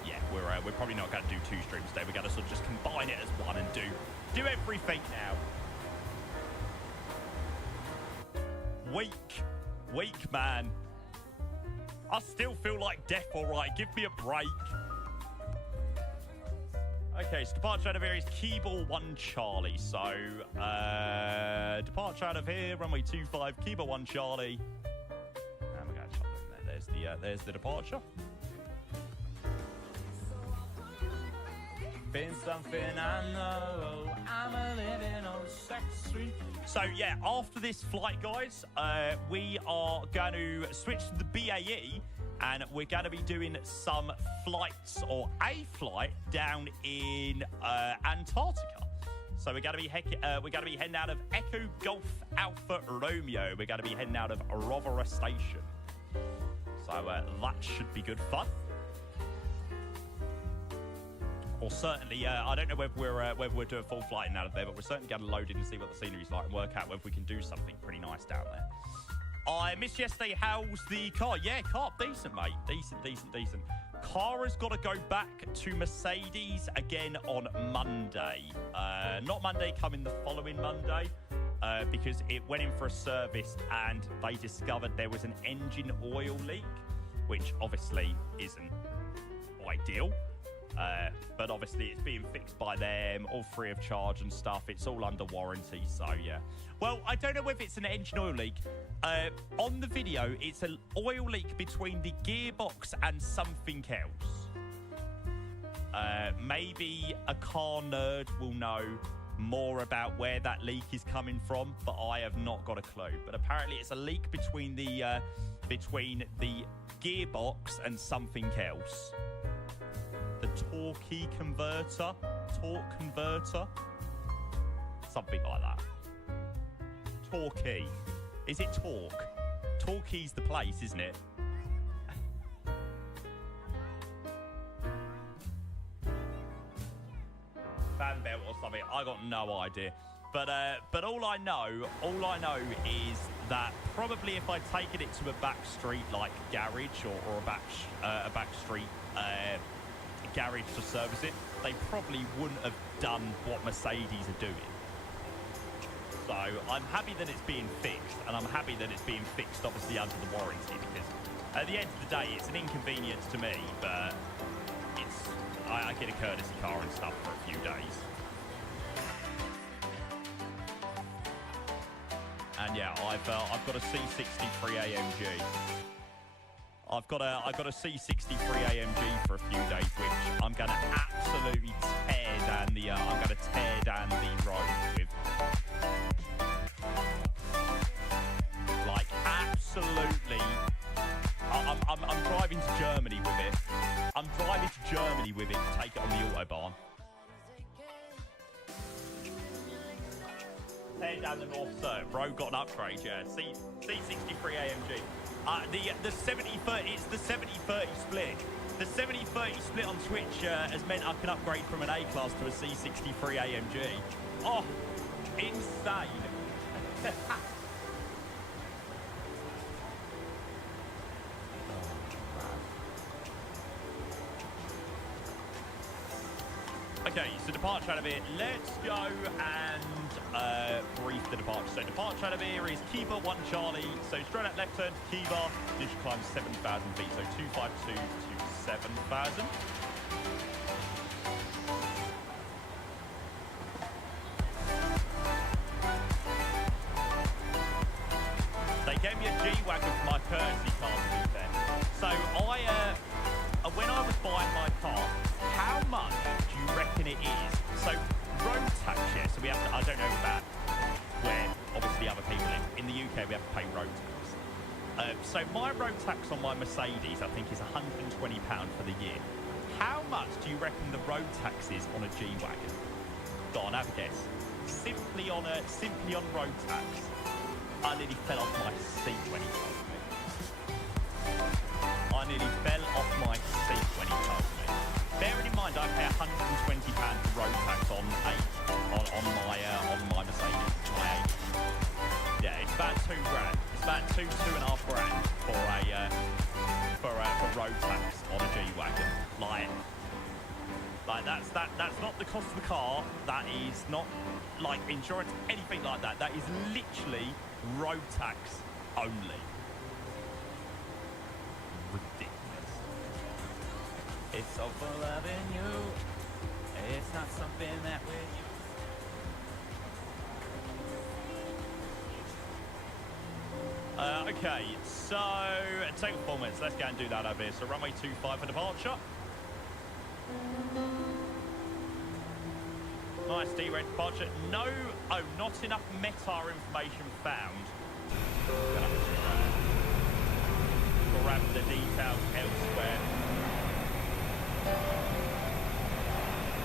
yeah, we're probably not going to do 2 streams today. We're going to sort of just combine it as one and do everything now. Weak, man. I still feel like death, all right. Give me a break. Okay, so departure out of here is Keyball 1 Charlie. So, departure out of here, runway 25, Keyball 1 Charlie. And we're going to shut them there. There's the departure. Been something I know. I'm a living on sex street. So yeah, after this flight, guys, we are going to switch to the BAE, and we're going to be doing some flights, or a flight down in Antarctica. So we're going to be heading out of Echo Golf Alpha Romeo. We're going to be heading out of Rovera Station. So that should be good fun. Or certainly, I don't know whether we're doing a full flight out of there, but we're certainly going to load in and see what the scenery's like and work out whether we can do something pretty nice down there. I missed yesterday. How's the car? Yeah, car decent, mate. Decent. Car has got to go back to Mercedes again on Monday. Not Monday, coming the following Monday, because it went in for a service and they discovered there was an engine oil leak, which obviously isn't ideal. But obviously it's being fixed by them, all free of charge and stuff. It's all under warranty, so yeah. Well, I don't know whether it's an engine oil leak. On the video, it's an oil leak between the gearbox and something else. Maybe a car nerd will know more about where that leak is coming from, but I have not got a clue. But apparently it's a leak between the gearbox and something else. The torque converter, something like that. Torquey. Is it torque? Torquey's the place, isn't it? Fan belt or something. I got no idea. But all I know is that probably if I'd taken it to a back street like garage or a back street garage to service it, they probably wouldn't have done what Mercedes are doing. So I'm happy that it's being fixed, and I'm happy that it's being fixed obviously under the warranty, because at the end of the day it's an inconvenience to me, but I get a courtesy car and stuff for a few days. And yeah, I've got a C63 AMG. I've got a C63 AMG for a few days, which I'm gonna absolutely tear down the road with. Like absolutely, I'm driving to Germany with it. I'm driving to Germany with it to take it on the autobahn. Tear down the North Surf. Road got an upgrade, yeah. C63 AMG. The 70-30, it's the 70-30 split. The 70-30 split on Twitch has meant I can upgrade from an A-Class to a C63 AMG. Oh, insane. Okay, so departure out of here. Let's go and brief the departure. So departure out of here is Kiva 1 Charlie. So straight out left turn to Kiva. You should climb 7,000 feet. So 252 to 7,000. They gave me a G-Wagon for my courtesy car, to be fair. So when I was buying my car, how much do you reckon it is? So road tax, yeah, so we have to, I don't know about where obviously other people live. In the UK, we have to pay road tax. So my road tax on my Mercedes, I think, is £120 for the year. How much do you reckon the road tax is on a G-Wagon? Go on, have a guess. Simply on road tax. I nearly fell off my seat when he told me. I nearly fell off my seat when he told me. Bearing in mind, I pay £120 for road tax on my Mercedes. Yeah, it's about £2 grand. It's about two and a half grand for road tax on a G-Wagon. Like that's not the cost of the car. That is not like insurance, anything like that. That is literally road tax only. Ridiculous. It's all for loving you. It's not something that we're used. Okay, so take 4 minutes. Let's go and do that over here. So runway 25 for departure. Nice D-red departure. No, not enough METAR information found. Gonna have to grab the details elsewhere.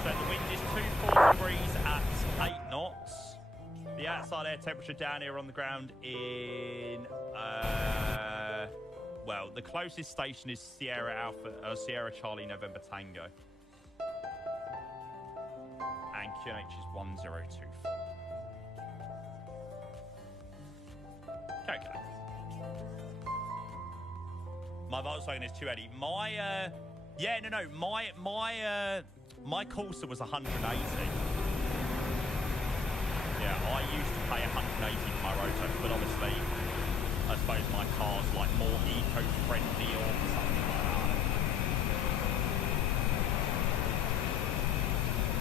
So the wind is 24 degrees at 8 knots. The outside air temperature down here on the ground in, well, the closest station is Sierra Charlie November Tango. And QNH is 1024. Okay. My Volkswagen is 280. My Corsa was 180. Yeah, I used to pay 180 for my road tax, but obviously, I suppose my car's like more eco-friendly or something like that.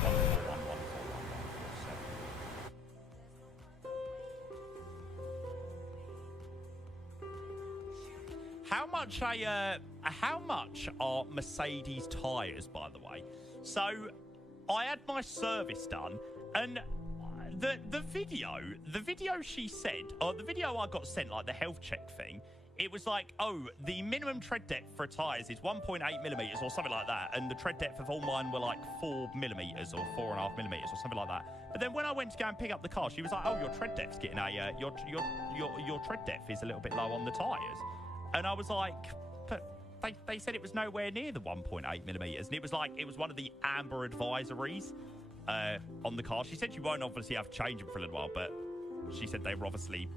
1411417. How much are Mercedes tyres, by the way? So I had my service done, and the video she said, or the video I got sent, like the health check thing, it was like, oh, the minimum tread depth for tyres is 1.8 millimeters or something like that, and the tread depth of all mine were like 4 millimeters or 4.5 millimeters or something like that. But then when I went to go and pick up the car, she was like, oh, your tread depth's getting your tread depth is a little bit low on the tyres, and I was like, but they said it was nowhere near the 1.8 millimeters, and it was like it was one of the amber advisories on the car. She said you won't obviously have to change them for a little while, but she said they were obviously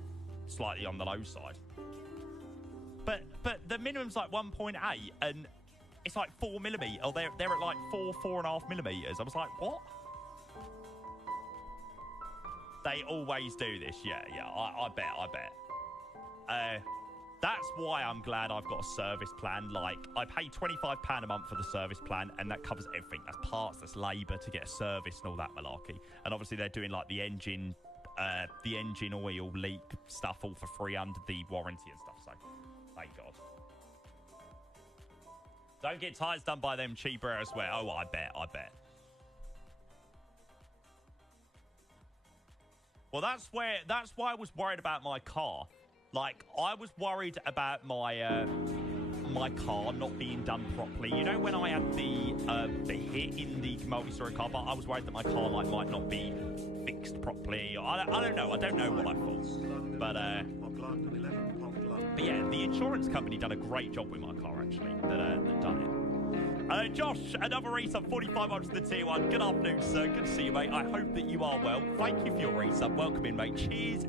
slightly on the low side. But the minimum's like 1.8, and it's like 4 millimeters. Or they're at like 4.5 millimeters. I was like, what? They always do this. Yeah. I bet. That's why I'm glad I've got a service plan. Like, I pay £25 a month for the service plan, and that covers everything. That's parts, that's labour to get a service and all that malarkey. And obviously they're doing like the engine oil leak stuff all for free under the warranty and stuff. So, thank God. Don't get tyres done by them cheaper elsewhere. Oh, I bet. Well, that's why I was worried about my car. Like, I was worried about my my car not being done properly. You know, when I had the hit in the multi-story car park, I was worried that my car like might not be fixed properly. I don't know. I don't know what I thought. But yeah, the insurance company done a great job with my car, actually, that done it. Josh, another resub, 45 to the tier 1. Good afternoon, sir. Good to see you, mate. I hope that you are well. Thank you for your resub. Welcome in, mate. Cheers.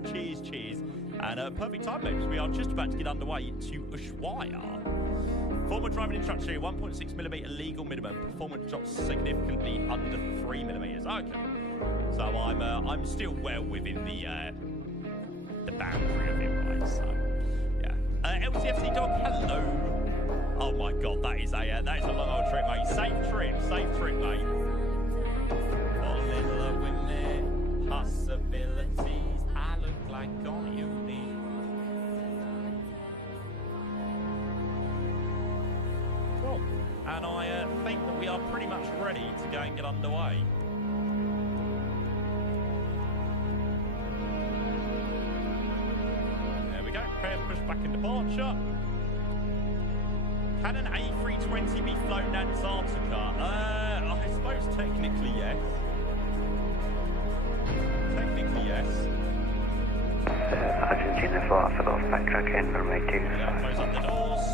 And perfect time, mate, because we are just about to get underway to Ushuaia. Former driving instructor, 1.6 millimeter legal minimum. Performance drops significantly under 3 millimeters. Okay. So I'm still well within the boundary of it, right? So, yeah. LTFC dog, hello. Oh my God, that is a long old trip, mate. Safe trip, mate. Fall in love with me, possibilities. I look like all you need. Cool. And I think that we are pretty much ready to go and get underway. There we go. Prepare push back in departure. Can an A320 be flown to Antarctica? I suppose technically yes. Argentina 4 Alpha Golf backtrack in runway 25. Yeah, close up the doors.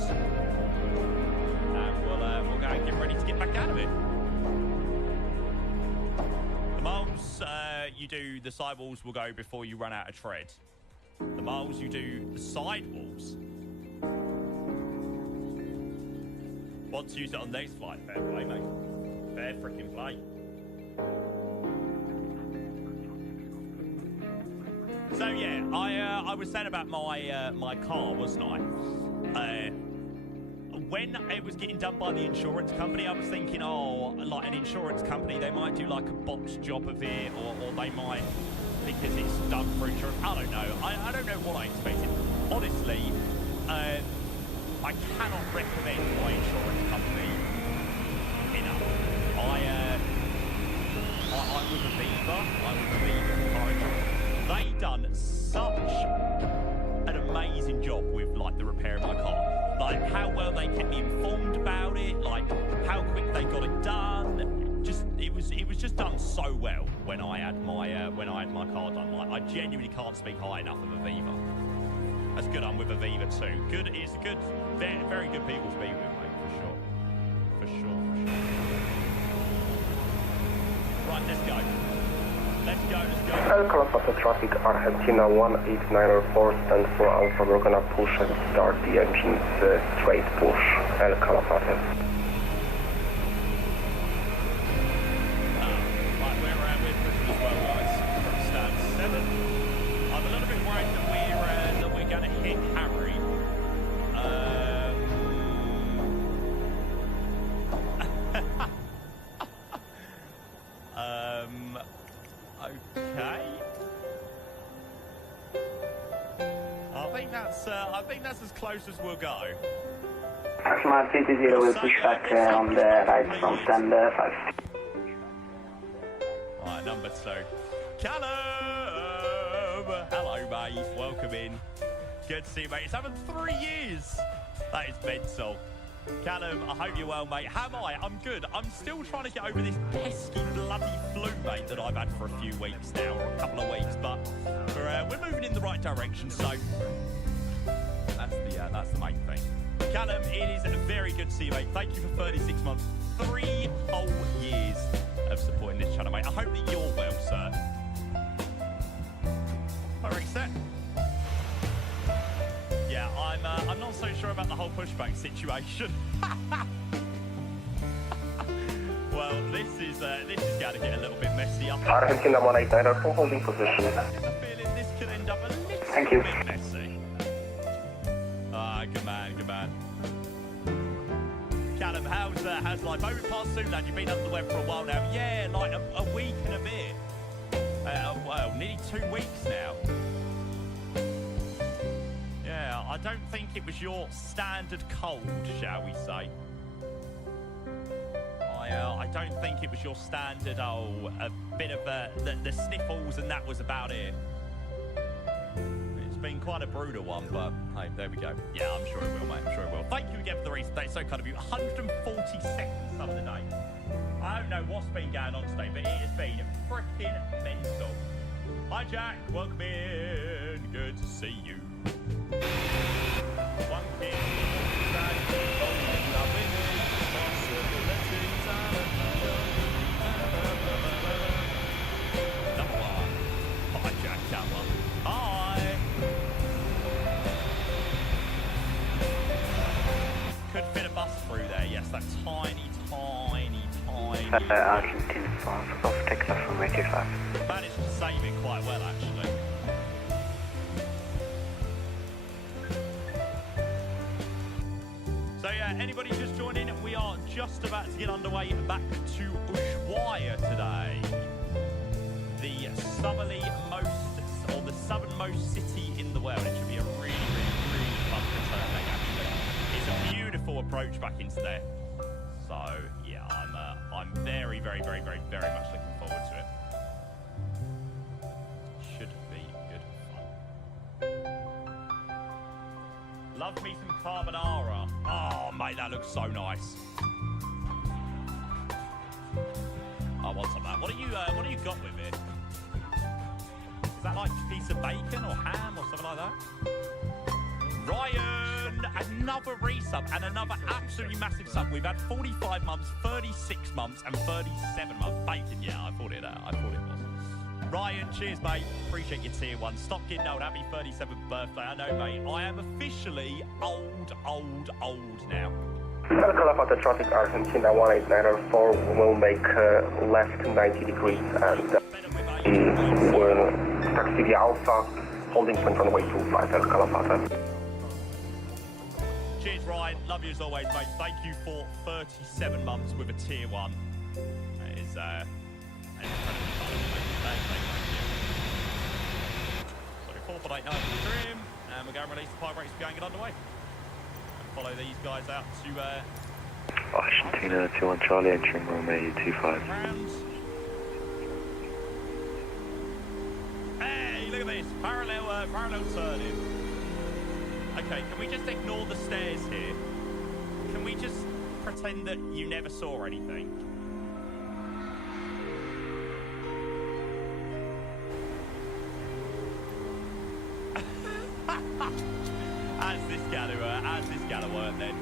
And we'll go and get ready to get back out of it. The miles you do, the sidewalls will go before you run out of tread. The miles you do, the sidewalls. Want to use it on next flight? Fair play, mate. Fair freaking play. So yeah, I was saying about my car, wasn't I? When it was getting done by the insurance company, I was thinking, oh, like an insurance company, they might do like a botched job of it, or they might, because it's done for insurance. I don't know. I don't know what I expected. Honestly, I cannot recommend my insurance company enough. I'm with Aviva car insurance. They done such an amazing job with like the repair of my car. Like how well they kept me informed about it, like how quick they got it done. It was just done so well when I had my car done. Like I genuinely can't speak high enough of Aviva. That's good. I'm with Aviva too. Good. It's a good, very, very good people to be with, mate. For sure. Right, let's go. El Calafate traffic, Argentina 18904, stand for Alpha. We're gonna push and start the engines, straight push. El Calafate. Right, we're pushing as well, guys. From stand 7. I'm a little bit worried that we're going to hit Harry. Okay. I think that's as close as we'll go. Smart City 0 will push back on the right from stand 5. Alright, number 2. Callum! Hello, mate. Welcome in. Good to see you, mate. It's having 3 years. That is mental. Callum, I hope you're well, mate. How am I? I'm good. I'm still trying to get over this pesky bloody flu, mate, that I've had for a few weeks now, or a couple of weeks, but we're moving in the right direction, so that's the main thing. Callum, it is very good to see you, mate. Thank you for 36 months, 3 whole years of supporting this channel, mate. I hope that you're well, sir. All right, reset. Yeah, I'm not so sure about the whole pushback situation. Well, this is going to get a little bit messy. Argentina 189 for holding position. I have a feeling this could end up a little Thank you. bit messy. Good man, good man. Callum, how's life? Over past soon, lad. You've been under the weather for a while now. Yeah, like a week and a bit. Well, nearly 2 weeks now. Yeah, I don't think it was your standard cold, shall we say. I don't think it was your standard, a bit of the sniffles, and that was about it. It's been quite a brutal one, but hey, there we go. Yeah, I'm sure it will, mate. I'm sure it will. Thank you again for the reason. That's so kind of you. 142nd sub of the day. I don't know what's been going on today, but it has been freaking mental. Hi, Jack. Welcome in. Good to see you. One kid, number one. Hi, Jack Campbell. Hi. Could fit a bus through there. Yes, that tiny. Argentina 4, off takeoff from 85. Managed to save it quite well, actually. So yeah, anybody just joining, we are just about to get underway back to Ushuaia today. The southernmost city in the world. It should be a really fun return day, actually. It's a beautiful approach back into there. So yeah, I'm very much looking forward to it. Should be good fun. Love me some carbonara. Oh, mate, that looks so nice. I want some of that. What do you got with it? Is that like a piece of bacon or ham or something like that? Ryan, another resub and another absolutely massive sub. We've had 45 months, 36 months, and 37 months. Bacon, yeah, I thought it was. Ryan, cheers, mate. Appreciate your tier 1. Stop getting old. Happy 37th birthday. I know, mate. I am officially old now. El Calafate traffic, Argentina 18904 will make left 90 degrees and will taxi via Alpha, holding point runway 25, El Calafate. Cheers, Ryan. Love you as always, mate. Thank you for 37 months with a tier 1. That is incredibly fun, mate. Thank you. Looking forward for 8-9 for the stream, and we're going to release the pipe race. We're going to get underway. And follow these guys out to Argentina 21 Charlie, entering runway 25. rounds. Hey, look at this. Parallel turning. Okay, can we just ignore the stairs here? Can we just pretend that you never saw anything? How's this gonna work then?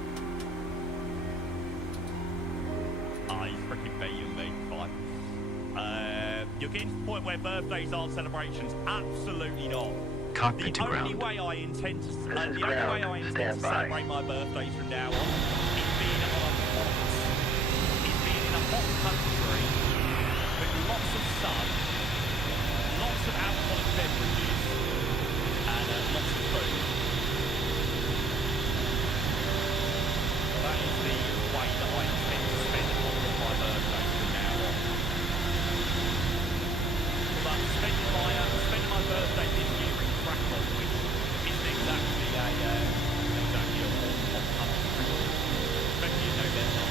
Oh, he's freaking beating me. Fine. You're getting to the point where birthdays aren't celebrations. Absolutely not. The only way I intend to celebrate my birthdays from now on is being in a hot country with lots of sun, lots of alcoholic beverages, and lots of food. That is the way that I intend to spend all of my birthdays from now on. But spending my birthday this year in Krakow, which isn't exactly a hot country, especially in November.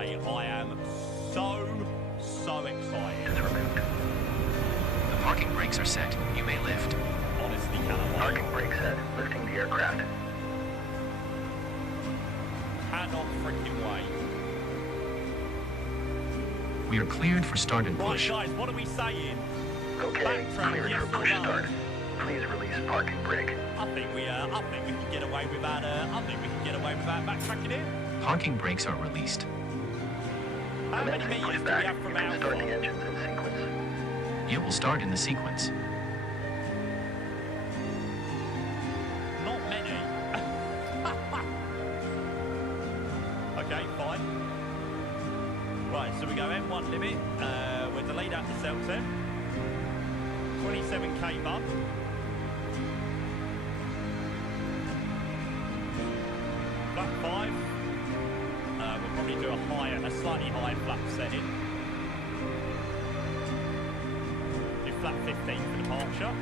mate. I am so excited. Is removed. The parking brakes are set. You may lift. Honestly, cannot wait. Parking brake set. Lifting the aircraft. Cannot freaking wait. We are cleared for start and Right, push. guys, what are we saying? Okay, Backtrack, cleared yes for or push no? start. Please release parking brake. I think we can get away without. Backtracking it. Parking brakes are released. How many Commencing meters do we pushback. have You from can start the Alpha? engines in sequence. It will start in the sequence. Not many. Okay, fine. Right, so we go M1 limit. We're delayed out to Celton. 27k bump. Flat 5. We'll probably do a slightly higher flap setting. Do flat 15 for departure.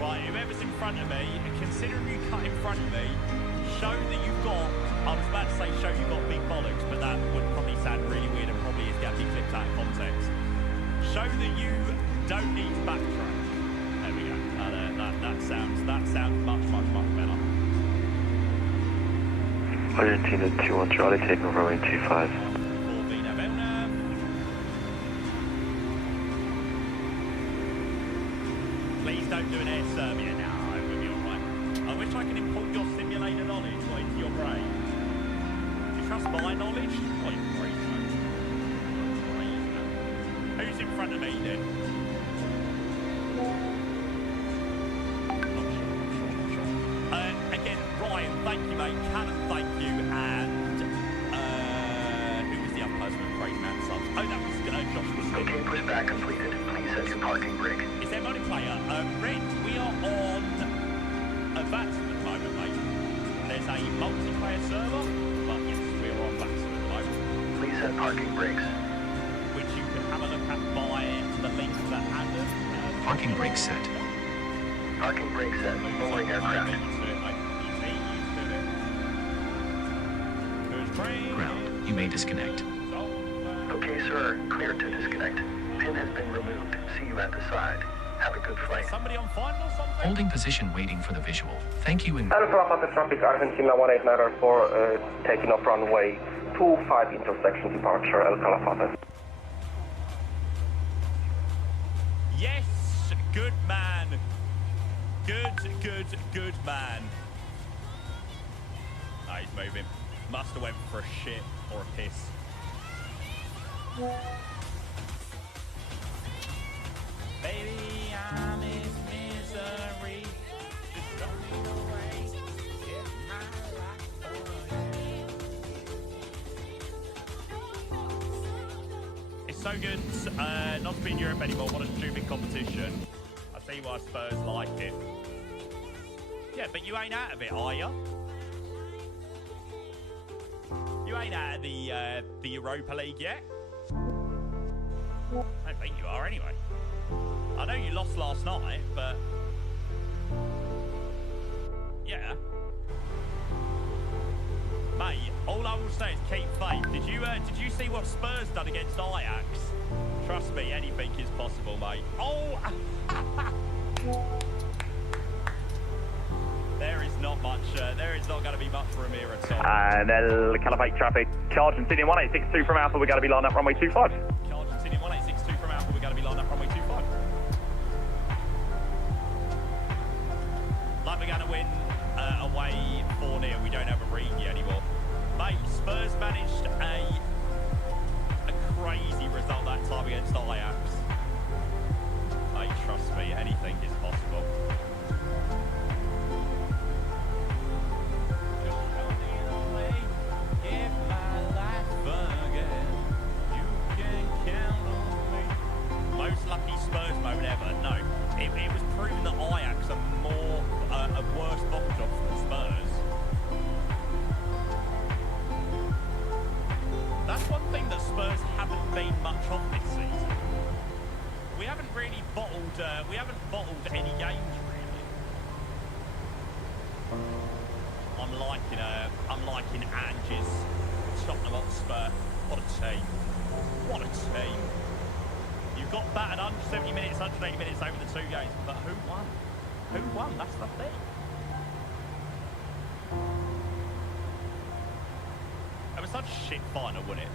Right, whoever's in front of me, considering you cut in front of me, show that you've got, I was about to say show you've got big bollocks, but that would probably sound really weird and probably is going to be clipped out of context. Show that you don't need to backtrack. There we go. That sounds much better. Argentina 2-1 Charlie, taking over runway 25. 4 Vina Velna. Please don't do an air Serbia now. We'll be alright. I wish I could import your simulator knowledge into your brain. Do you trust my knowledge? Oh, you're crazy, mate. Crazy, man. Who's in front of me then? Not sure. Again, Ryan, thank you, mate. Callum, thank you. And who was the other person with crazy man subs? Oh, that was Josh. Okay, pushback completed. Please set your parking brake. Is there multiplayer? Red, we are on Vaxxam at the moment, mate. There's a multiplayer server, but yes, we are on Vaxxam at the moment, Please set parking brakes. which you can have a look at by the link that Adam. Parking brakes set. Parking brake set. Lowering aircraft. You do it, mate. You do it. Good train. Ground. You may disconnect. Okay, sir. Clear to disconnect. Pin has been removed. See you at the side. Have a good flight. Somebody on final or something? Holding position waiting for the visual. Thank you and Alpha Alpha traffic, Argentina 1894, taking off runway 25 intersection departure, El Calafate. Yes, good man. Good man. Ah, he's moving. Must have went for a shit or a piss. Baby, I'm in misery. Just don't need a way. Get my life away. It's so good not to be in Europe anymore. What a stupid competition. I see why Spurs like it. Yeah, but you ain't out of it, are you? You ain't out of the Europa League yet? I don't think you are anyway. I know you lost last night, but yeah. Mate, all I will say is keep faith. Did you see what Spurs done against Ajax? Trust me, anything is possible, mate. Oh! There is not going to be much room here at all. And El Calafate traffic, Argentina 1862 from Alpha, we're going to be lined up runway 25. Argentina 1862 from Alpha, we're going to be lined up runway 25. Like we're going to win away 4-0. We don't have a Regi anymore. Mate, Spurs managed a crazy result that time against Ajax. Mate, trust me, anything is possible. Most lucky Spurs moment ever. No, it was proven that Ajax are a worse box job than Spurs. That's one thing that Spurs haven't been much of this season. We haven't really bottled any games really. I'm liking Ange's 180 minutes over the 2 games, but who won? Who won? That's the thing. It was such a shit final, wasn't it?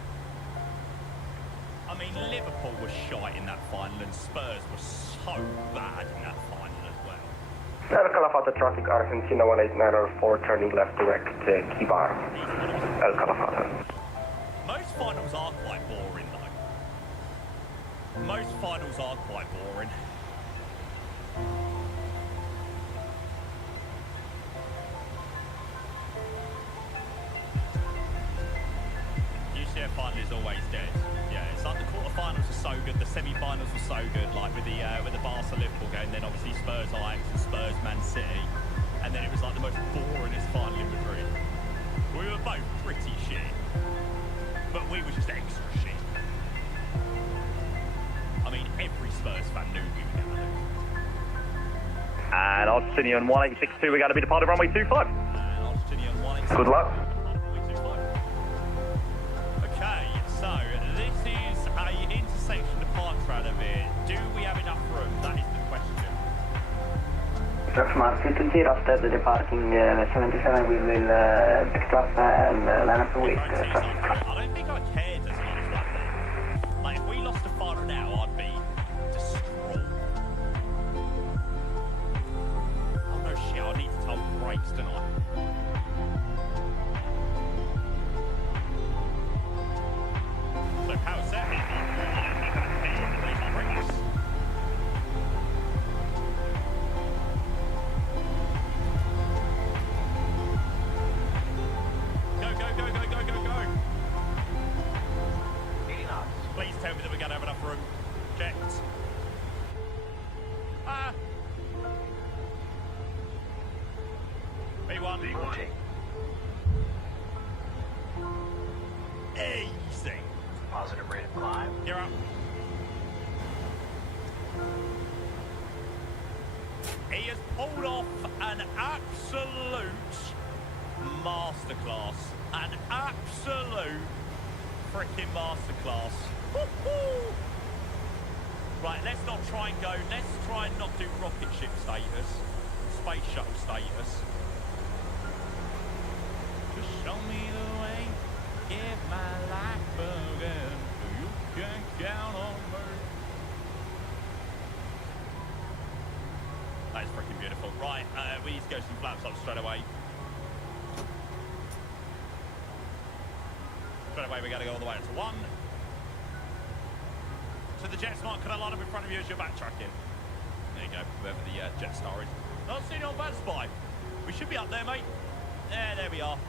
I mean, Liverpool was shite in that final, and Spurs were so bad in that final as well. El Calafate traffic, Argentina 1894, turning left direct to Kibar. El Calafate. Most finals are quite boring, though. Most finals are quite boring. UCF final is always dead. Yeah, it's like the quarterfinals are so good, the semi-finals were so good, like with the Barca Liverpool game, then obviously Spurs Ajax and Spurs Man City, and then it was like the most boringest final in Madrid. We were both pretty shit, but we were just extra shit. I mean, every Spurs fan knew we were going to lose. And Argentinian 1862, we're going to be departing runway 25. And Argentinian 186. Good luck. Okay, so this is a intersection departure out of it. Do we have enough room? That is the question. Proximal 220 after the departing 77, we will pick up and line up with traffic. I don't think I cared as much about that. Like, if we lost a final now, I'd be distraught. Oh no, shit, I need to tell brakes tonight. So power set. Please, brakes. Go, go, go, go, go, go, go. 80 knots. Please tell me that we're going to have enough room. Checked. Ah. B1. Rotate. Easy. Positive rate of climb. You're up. He has pulled off an absolute masterclass. An absolute freaking masterclass. Woo-hoo! Right, let's not try and go. Let's try and not do rocket ship status. Space shuttle status. Just show me the way. Give my life again. You can count on me. That is freaking beautiful. Right, we need to go some flaps up straight away. Straight away, we got to go all the way up to 1. So the jet smart, can I line up in front of you as you're backtracking? There you go, whoever the jet star is. Not seen on bad spy. We should be up there, mate. Yeah, there we are.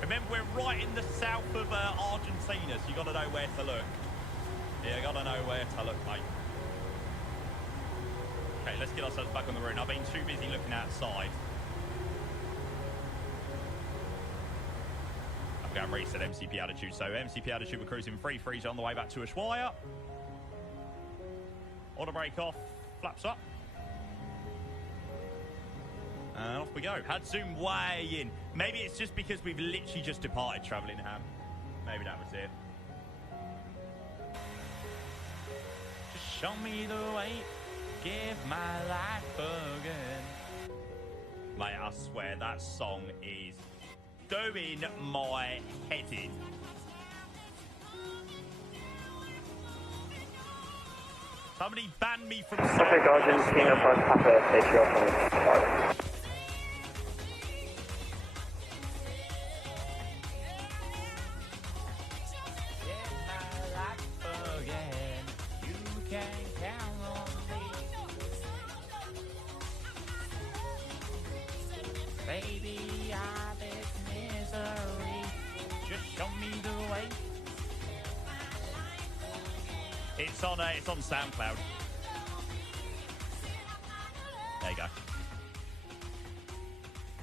Remember, we're right in the south of Argentina, so you got to know where to look. Yeah, you got to know where to look, mate. Okay, let's get ourselves back on the route. I've been too busy looking outside. I'm going to reset MCP altitude. So MCP altitude, we're cruising 330 on the way back to Ushuaia. Auto brake off, flaps up. And off we go. Had zoom way in. Maybe it's just because we've literally just departed travelling ham. Maybe that was it. Just show me the way. Give my life again. Mate, I swear that song is doing my head in. Somebody banned me from... Traffic Argentina first Papa, ATO from Baby, I'm in misery. Just show me the way. It's on SoundCloud. There you go.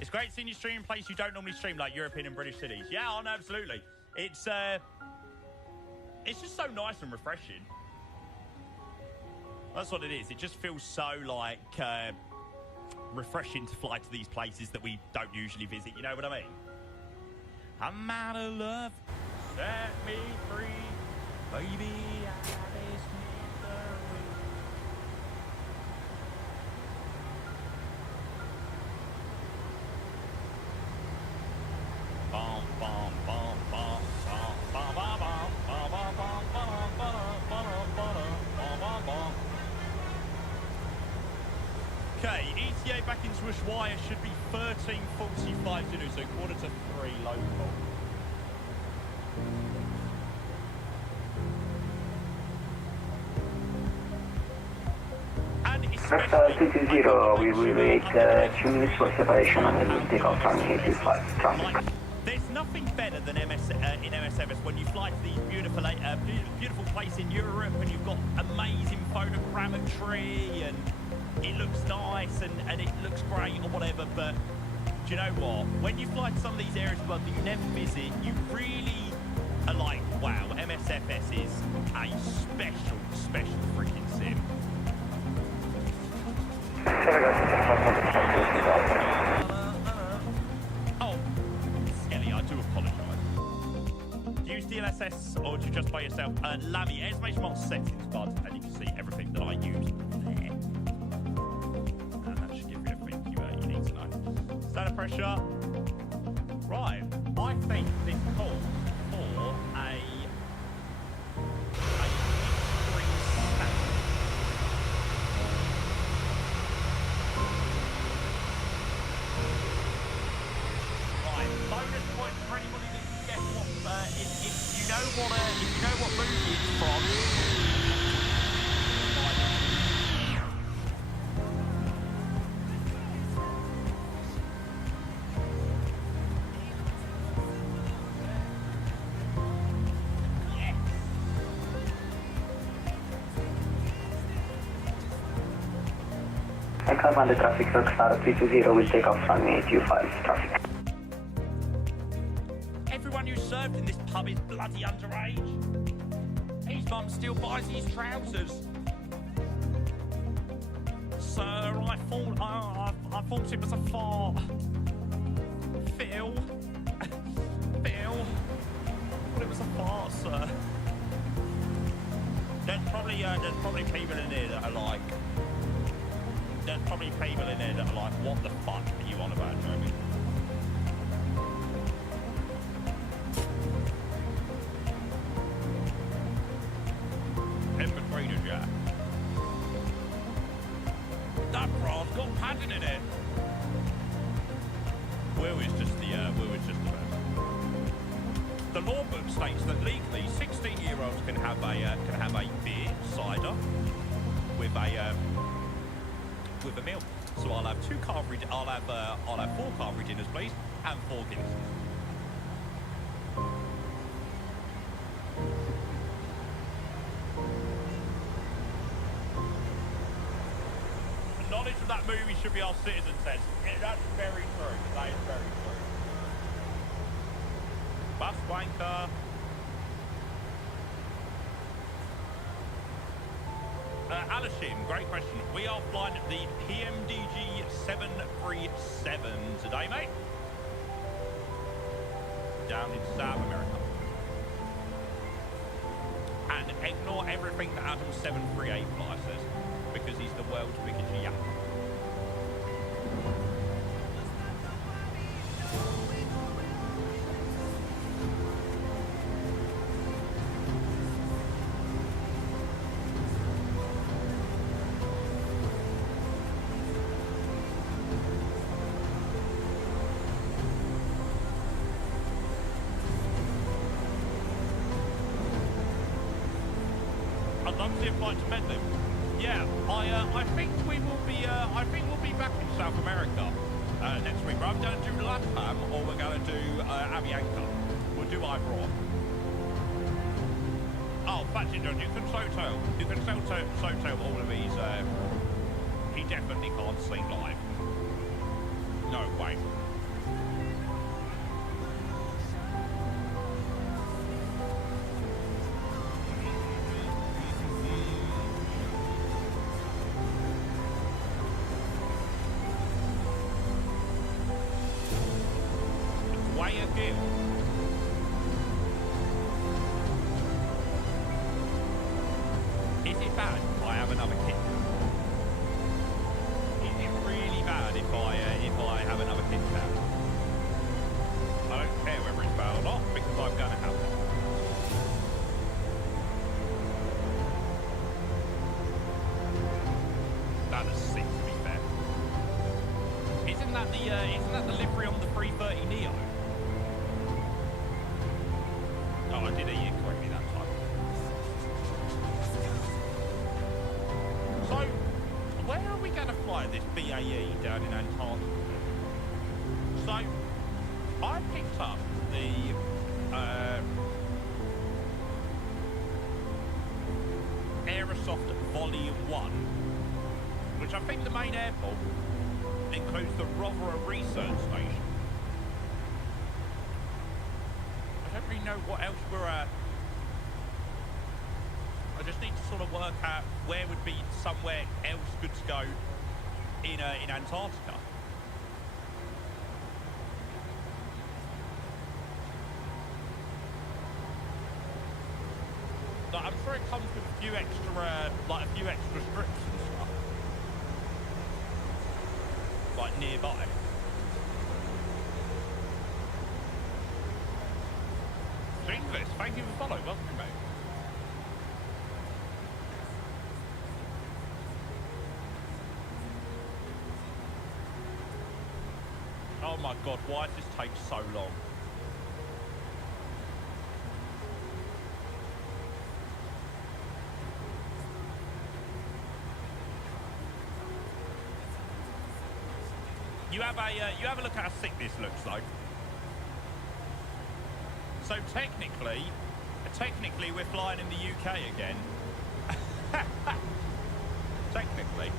It's great seeing you stream in a place you don't normally stream, like European and British cities. Yeah, oh, no, absolutely. It's just so nice and refreshing. That's what it is. It just feels so like refreshing to fly to these places that we don't usually visit. You know what I mean? I'm out of love. Set me free, baby. ETA back into Ushuaia should be 13:45 to do, so 2:45 local. Alpha 220, we will wait 2 minutes for separation and then we'll take off runway 85 traffic. There's nothing better than in MSFS when you fly to these beautiful place in Europe and you've got amazing photogrammetry and it looks nice and it looks great or whatever, but do you know what? When you fly to some of these areas of the world that you never visit, you really are like, wow, MSFS is a special freaking sim. Oh, Ellie, I do apologise. Do you use DLSS or do you just by yourself? Lammy, exclamation mark settings bud, and you can see everything that I use there. And that should give you everything you need to know. Standard pressure. Right, I think this calls for a extreme snap. Bonus points for anybody that can guess what if you know what movie it's from. Yes. Aircraft under traffic, Rockstar 320 will take off runway 25 traffic. Everyone who served in this pub is bloody underage. His mum still buys his trousers. Sir, I thought it was a fart. Phil. Phil. But it was a fart, sir. There's probably people in here that are like, what the fuck are you on about, Jaime? Yeah. That bra's got padding in it. Will is just the best. The law book states that legally 16-year-olds can have a beer cider with a meal. So I'll have 4 carvery dinners, please, and 4 Guinnesses. Knowledge of that movie should be our citizen test. Yeah, that's very true. That is very true. Bus wanker. Alishim, great question. We are flying the PMDG 737 today, mate. Down in South America. And ignore everything that Adam 738 fly says, because he's the world's biggest yak. I'd love to see a flight to Medley. Yeah, I think we will be. I think we'll be back in South America next week. We're either going to do Latam or we're going to do Avianca. We'll do either or. Oh, Fatty John, you can Soto. You can Soto all of these. He definitely can't sing live. No way. Is it bad if I have another kid? Is it really bad if I have another kid now? I don't care whether it's bad or not because I'm going to have one. That is sick, to be fair. isn't that the livery on the 330 Neo? Oh, I did hear you correctly that time. So, where are we going to fly this BAE down in Antarctica? So, I picked up the Aerosoft Volume 1, which I think the main airport includes the Rothera Research Station. I don't really know what else we're at. I just need to sort of work out where would be somewhere else good to go in Antarctica. Like, I'm sure it comes with a few extra, like a few extra strips and stuff, like nearby. English, thank you for following. Welcome, mate. Oh my god, why does this take so long? You have a look at how sick this looks though. So technically we're flying in the UK again. Technically.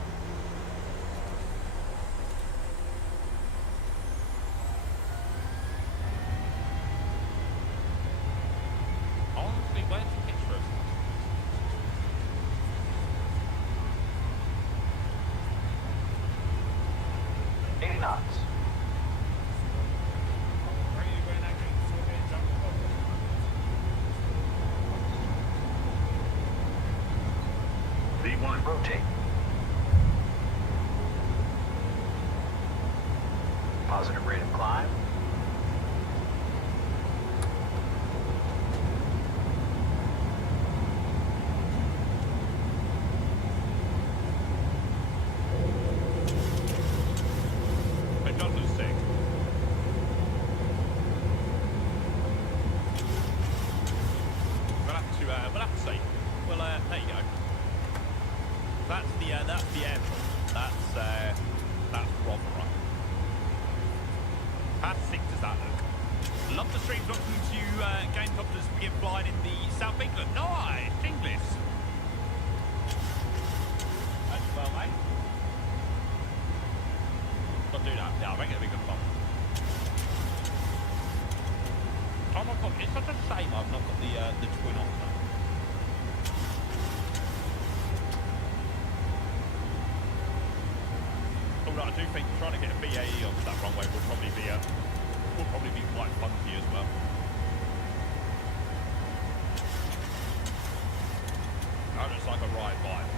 Honestly, where's the picture of? 80 knots. V1. Rotate. Positive rate of climb. That's the airport. That's Rothera. How sick does that look? Love the streams. Welcome to Gamecopters begin flying in the South of England. Nice, English. That's well, mate. Got to do that. Yeah, I think it'll be good fun. Oh my god, it's such a shame I've not got the twin otter. I do think trying to get a BAE onto that runway will probably be quite funky as well. That looks like a right vibe.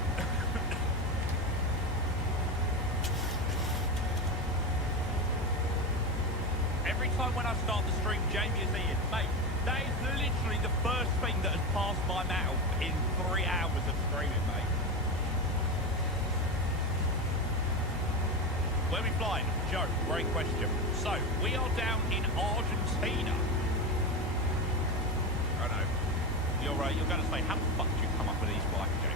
Every time when I start the stream, Jamie is in. Mate, that is literally the first thing that has passed my mouth in 3 hours of streaming, mate. Where are we flying? Joe, great question. So, we are down in Argentina. I know. You're going to say, how the fuck did you come up with these flights, Joe?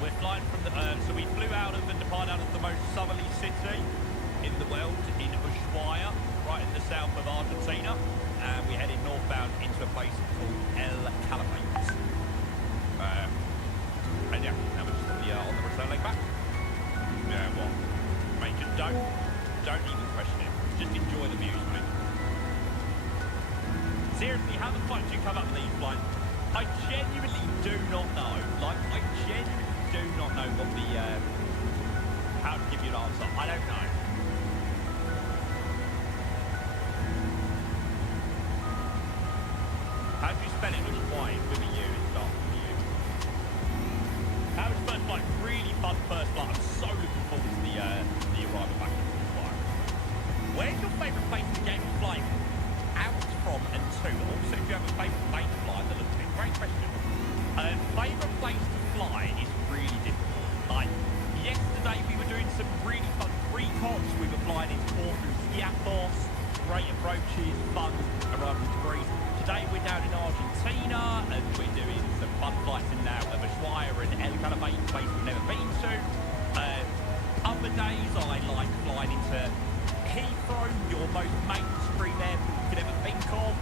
We're flying from the... so we flew out of and departed out of the most southerly city in the world, in Ushuaia, right in the south of Argentina. And we headed northbound into a place called El Calafate. And yeah, now we're just on the return leg back. Yeah, what? Mate, just don't even question it. Just enjoy the views, mate. Seriously, how the fuck do you come up with these flights? I genuinely do not know. Like, I genuinely do not know what the, how to give you an answer. I don't know. How do you spell it? Ushuaia with a U instead of a U. That was first flight, really fun first flight. I'm so looking forward to the arrival back into the flight. Where's your favourite place in the game to fly out from and to? Also, if you have a favourite place to fly that looks at it. Great question. Favourite place to fly is really difficult. Like, yesterday we were doing some is fun around the Greece. Today we're down in Argentina and we're doing some fun flights in now of Ushuaia and El Calafate, place we've never been to. Other days I like flying into Heathrow, your most mainstream airport you could ever think of.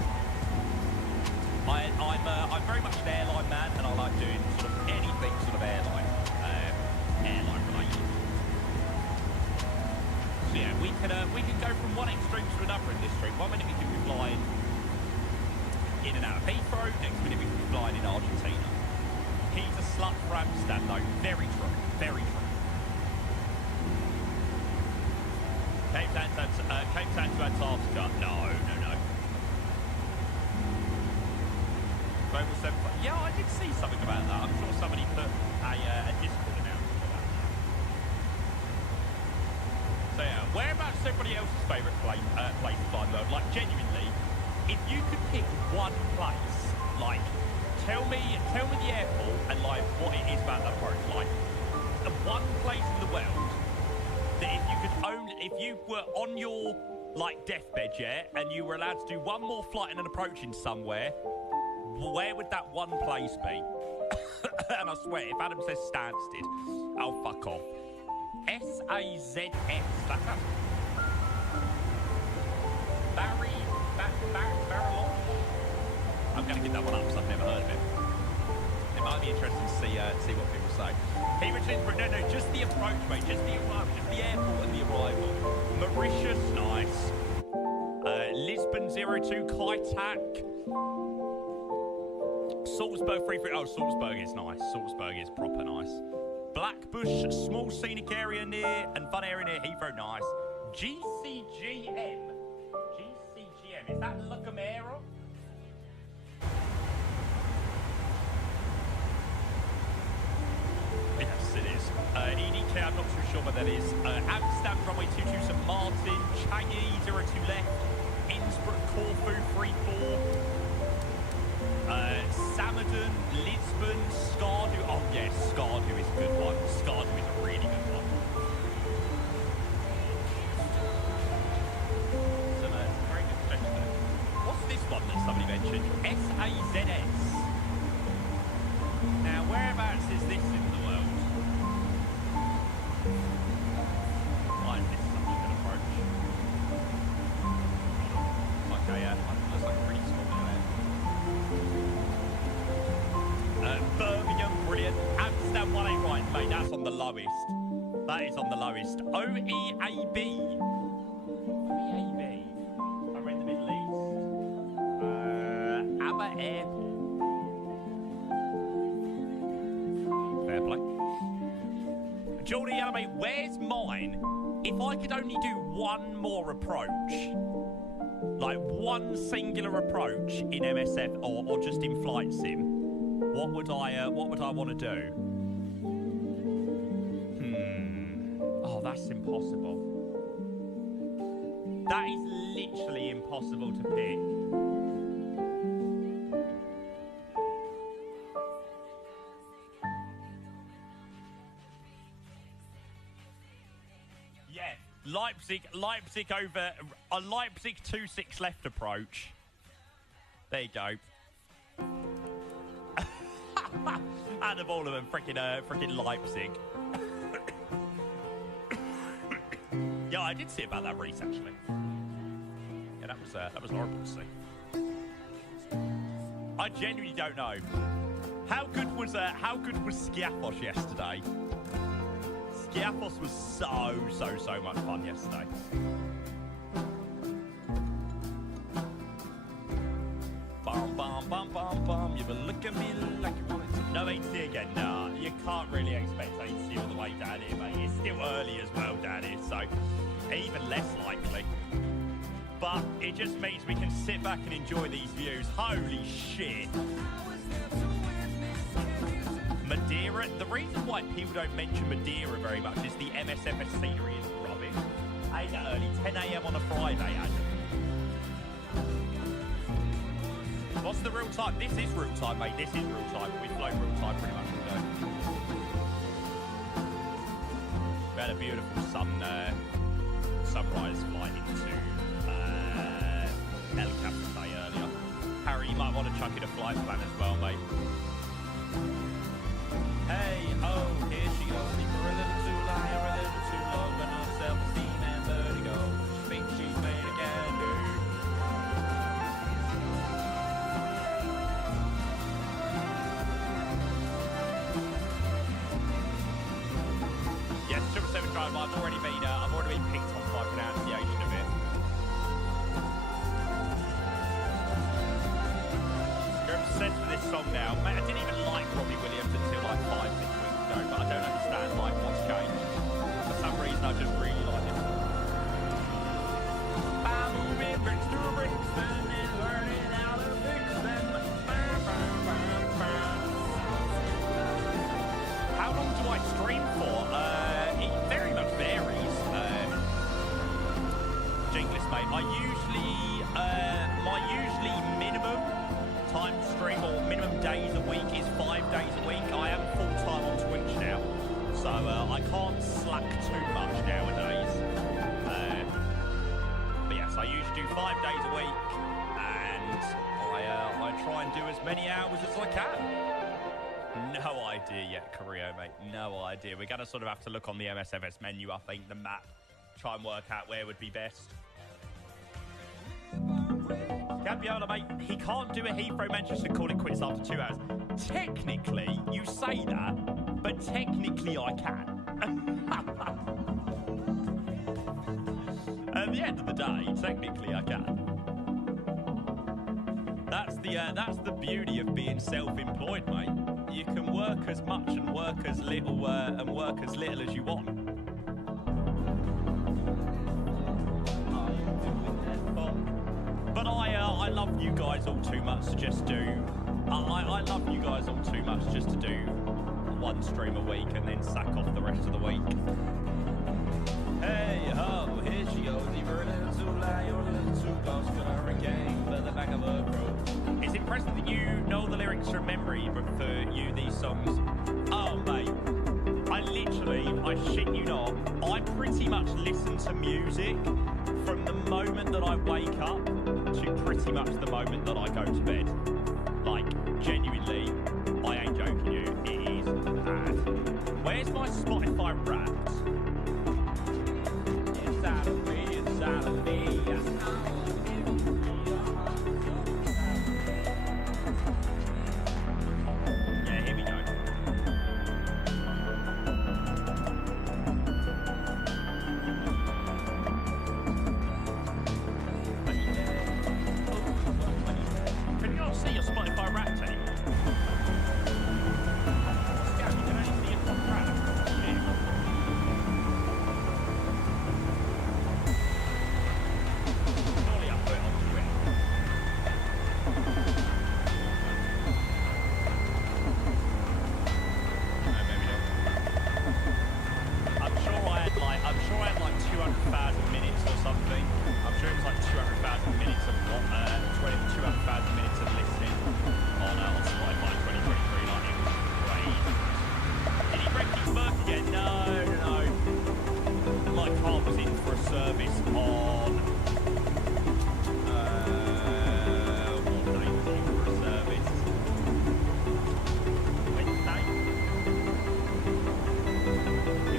I'm very much an airline man, and I like doing sort of anything sort of airline related. So yeah, we can go from one extreme to another in this trip. 1 minute we could be flying in and out of Heathrow, next minute we could be flying in Argentina. He's a slut for Amsterdam though. Very true. Very true. Cape Town to Antarctica. No. Global 7. Yeah, I did see something about that. I'm sure somebody put a Discord announcement about that. So yeah, whereabouts everybody else's favourite place to fly in the world? Like genuinely, if you could pick one place, like tell me the airport and like what it is about that approach. Like one place in the world that if you were on your like deathbed, yeah, and you were allowed to do one more flight and an approaching somewhere, where would that one place be? And I swear, if Adam says Stansted, I'll fuck off. S-A-Z-S. That's that. Barrelon? I'm going to get that one up because I've never heard of it. It might be interesting to see what people say. He returns, no, just the approach, mate. Just the airport and the arrival. Mauritius, nice. Lisbon 02, Kaitak. Salzburg 33. Oh, Salzburg is nice. Salzburg is proper nice. Blackbush, small scenic area near and fun area near Heathrow, nice. GCGM. Is that La Gomera? Yes, it is. EDK, I'm not too sure what that is. Amsterdam, runway 22, St. Martin, Changi, 02 left. Innsbruck, Corfu, 34. Samadon, Lisbon, Skardu. Oh, yes, Skardu is a good one. Skardu is a really good one. Some very good questions there. What's this one that somebody mentioned? SAZS. Now, whereabouts is this in the world? Why is this such a good approach? Okay, yeah, looks like a pretty small there. Birmingham, brilliant. Amsterdam 18 right, mate, that's on the lowest. That is on the lowest. OEAB. OEAB. I read the Middle East. ABBA Airport. Fair play. Geordie Yellow, mate, where's mine? If I could only do one more approach, like one singular approach in MSF or just in Flight Sim, what would I want to do? Oh, that's impossible. That is literally impossible to pick. Yeah, Leipzig over a Leipzig 2-6 left approach. There you go. Out of all of them, freaking Leipzig. Yeah, I did see about that race actually. Yeah, that was horrible to see. I genuinely don't know. How good was Skiathos yesterday? Skiathos was so much fun yesterday. Bum. You will look at me like you wanted to. No 80 again. Nah, you can't really expect 80 all the way down here, mate. It's still early as well down here, so even less likely. But it just means we can sit back and enjoy these views. Holy shit. Madeira. The reason why people don't mention Madeira very much is the MSFS scenery is rubbish. Ain't that early? 10 a.m. on a Friday, Adam. What's the real time? This is real time, mate. This is real time. We've flown real time pretty much all day. We had a beautiful sunrise flight into have to say earlier. Harry, you might want to chuck in a flight plan as well, mate. Hey, oh, here she goes. Leave her a little too high or a little too low, but no self-esteem and vertigo. She thinks she's made a can-do. Yes, 777 drive. I've already been picked on by pronunciation of it. You're obsessed with this song now. Mate, I didn't even like Robbie Williams until like 5-6 weeks ago, but I don't understand like what's changed. For some reason, I just really like it. I'm moving bricks to bricks and learning how to fix them. How long do I stream for? It very much varies. Jingless, mate. My usually minimum time to stream or minimum days a week is 5 days a week. I am full-time on Twitch now, so I can't slack too much nowadays. But yes, I usually do 5 days a week, and I try and do as many hours as I can. No idea yet, Carrillo, mate. No idea. We're going to sort of have to look on the MSFS menu, I think, the map, try and work out where would be best. Gabiola, mate, he can't do a Heathrow Manchester call it quits after 2 hours. Technically, you say that, but technically I can. At the end of the day, technically I can. That's the beauty of being self-employed, mate. You can work as much and work as little as you want. But I love you guys all too much to just do. I love you guys all too much just to do one stream a week and then sack off the rest of the week. Hey ho, here she goes. Either a little too loud or a little too close to the hurricane, but the back of a crow. It's impressive that you know the lyrics from memory, but for you, these songs. Oh, mate. I shit you not, I pretty much listen to music from the moment that I wake up to pretty much the moment that I go to bed. Like, genuinely, I ain't joking you, it is bad. Where's my Spotify Wrapped? Inside of me, inside of me. Yeah, here we go. Can you not see your Spotify Wrapped anymore? Scout, you can only see your top Wrapped. Shit. Surely I'll put it on Twitter. No, maybe not. I'm sure I had like 200,000 minutes or something. I'm sure it was like 200,000 minutes of 200,000 minutes of listening on Spotify 2023. Like, it was crazy. Did he break his work again? No. My car was in for a service on what day was it in for a service? Wednesday?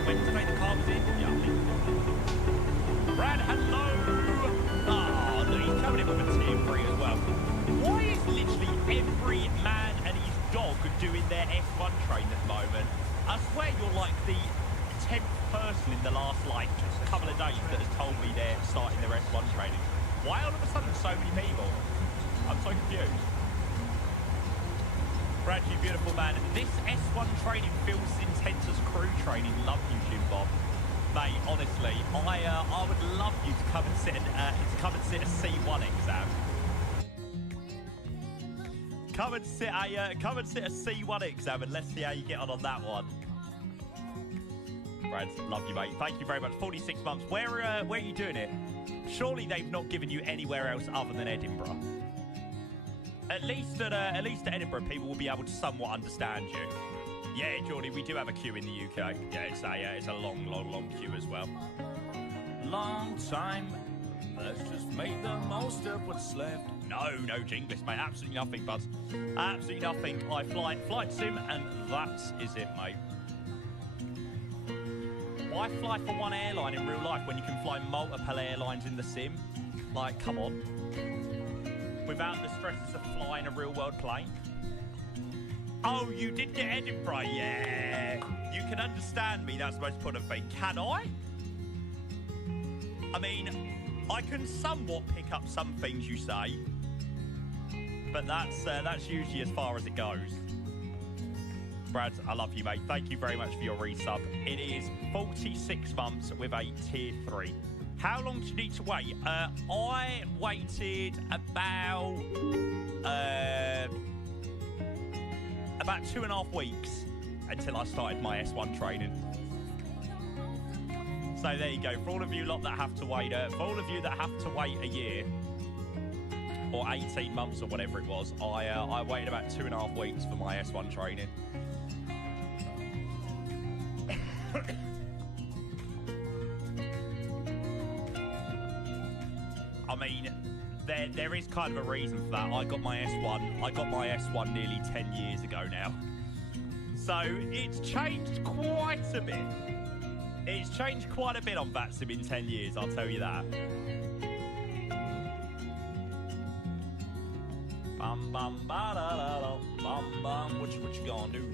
Wednesday the car was in? Yeah, I think. Brad, hello! Oh, look, he's coming in with a tier 3 as well. Why is literally every man and his dog doing their F1 train at the moment? I swear you're like the 10th person in the last, like, couple of days that has told me they're starting their F1 training. Why all of a sudden so many people? I'm so confused. Brad, you beautiful man. This S1 training feels as intense as crew training. Love you, Jim Bob. Mate, honestly, I would love you to come and sit a C1 exam. Come and sit a C1 exam and let's see how you get on that one. Brad, love you, mate. Thank you very much. 46 months. Where are you doing it? Surely they've not given you anywhere else other than Edinburgh. At least at Edinburgh, people will be able to somewhat understand you. Yeah, Geordie, we do have a queue in the UK. Yeah, it's a long queue as well. Long time Let's just make the most of what's left. No jinglish, mate. Absolutely nothing, bud. Absolutely nothing. I fly flight sim, and that is it, mate. Why fly for one airline in real life when you can fly multiple airlines in the sim? Like, come on. Without the stresses of flying a real-world plane. Oh, you did get Edinburgh, yeah. You can understand me, that's the most important thing. Can I? I mean, I can somewhat pick up some things you say, but that's usually as far as it goes. Brad, I love you, mate. Thank you very much for your resub. It is 46 months with a tier 3. How long do you need to wait? I waited about 2.5 weeks until I started my S1 training. So there you go. For all of you lot that have to wait, for all of you that have to wait a year or 18 months or whatever it was, I waited about 2.5 weeks for my S1 training. I mean, there is kind of a reason for that. I got my S1 nearly 10 years ago now. So it's changed quite a bit. It's changed quite a bit on VATSIM in 10 years, I'll tell you that. Bum bum ba da da da bum bum. What you gonna do?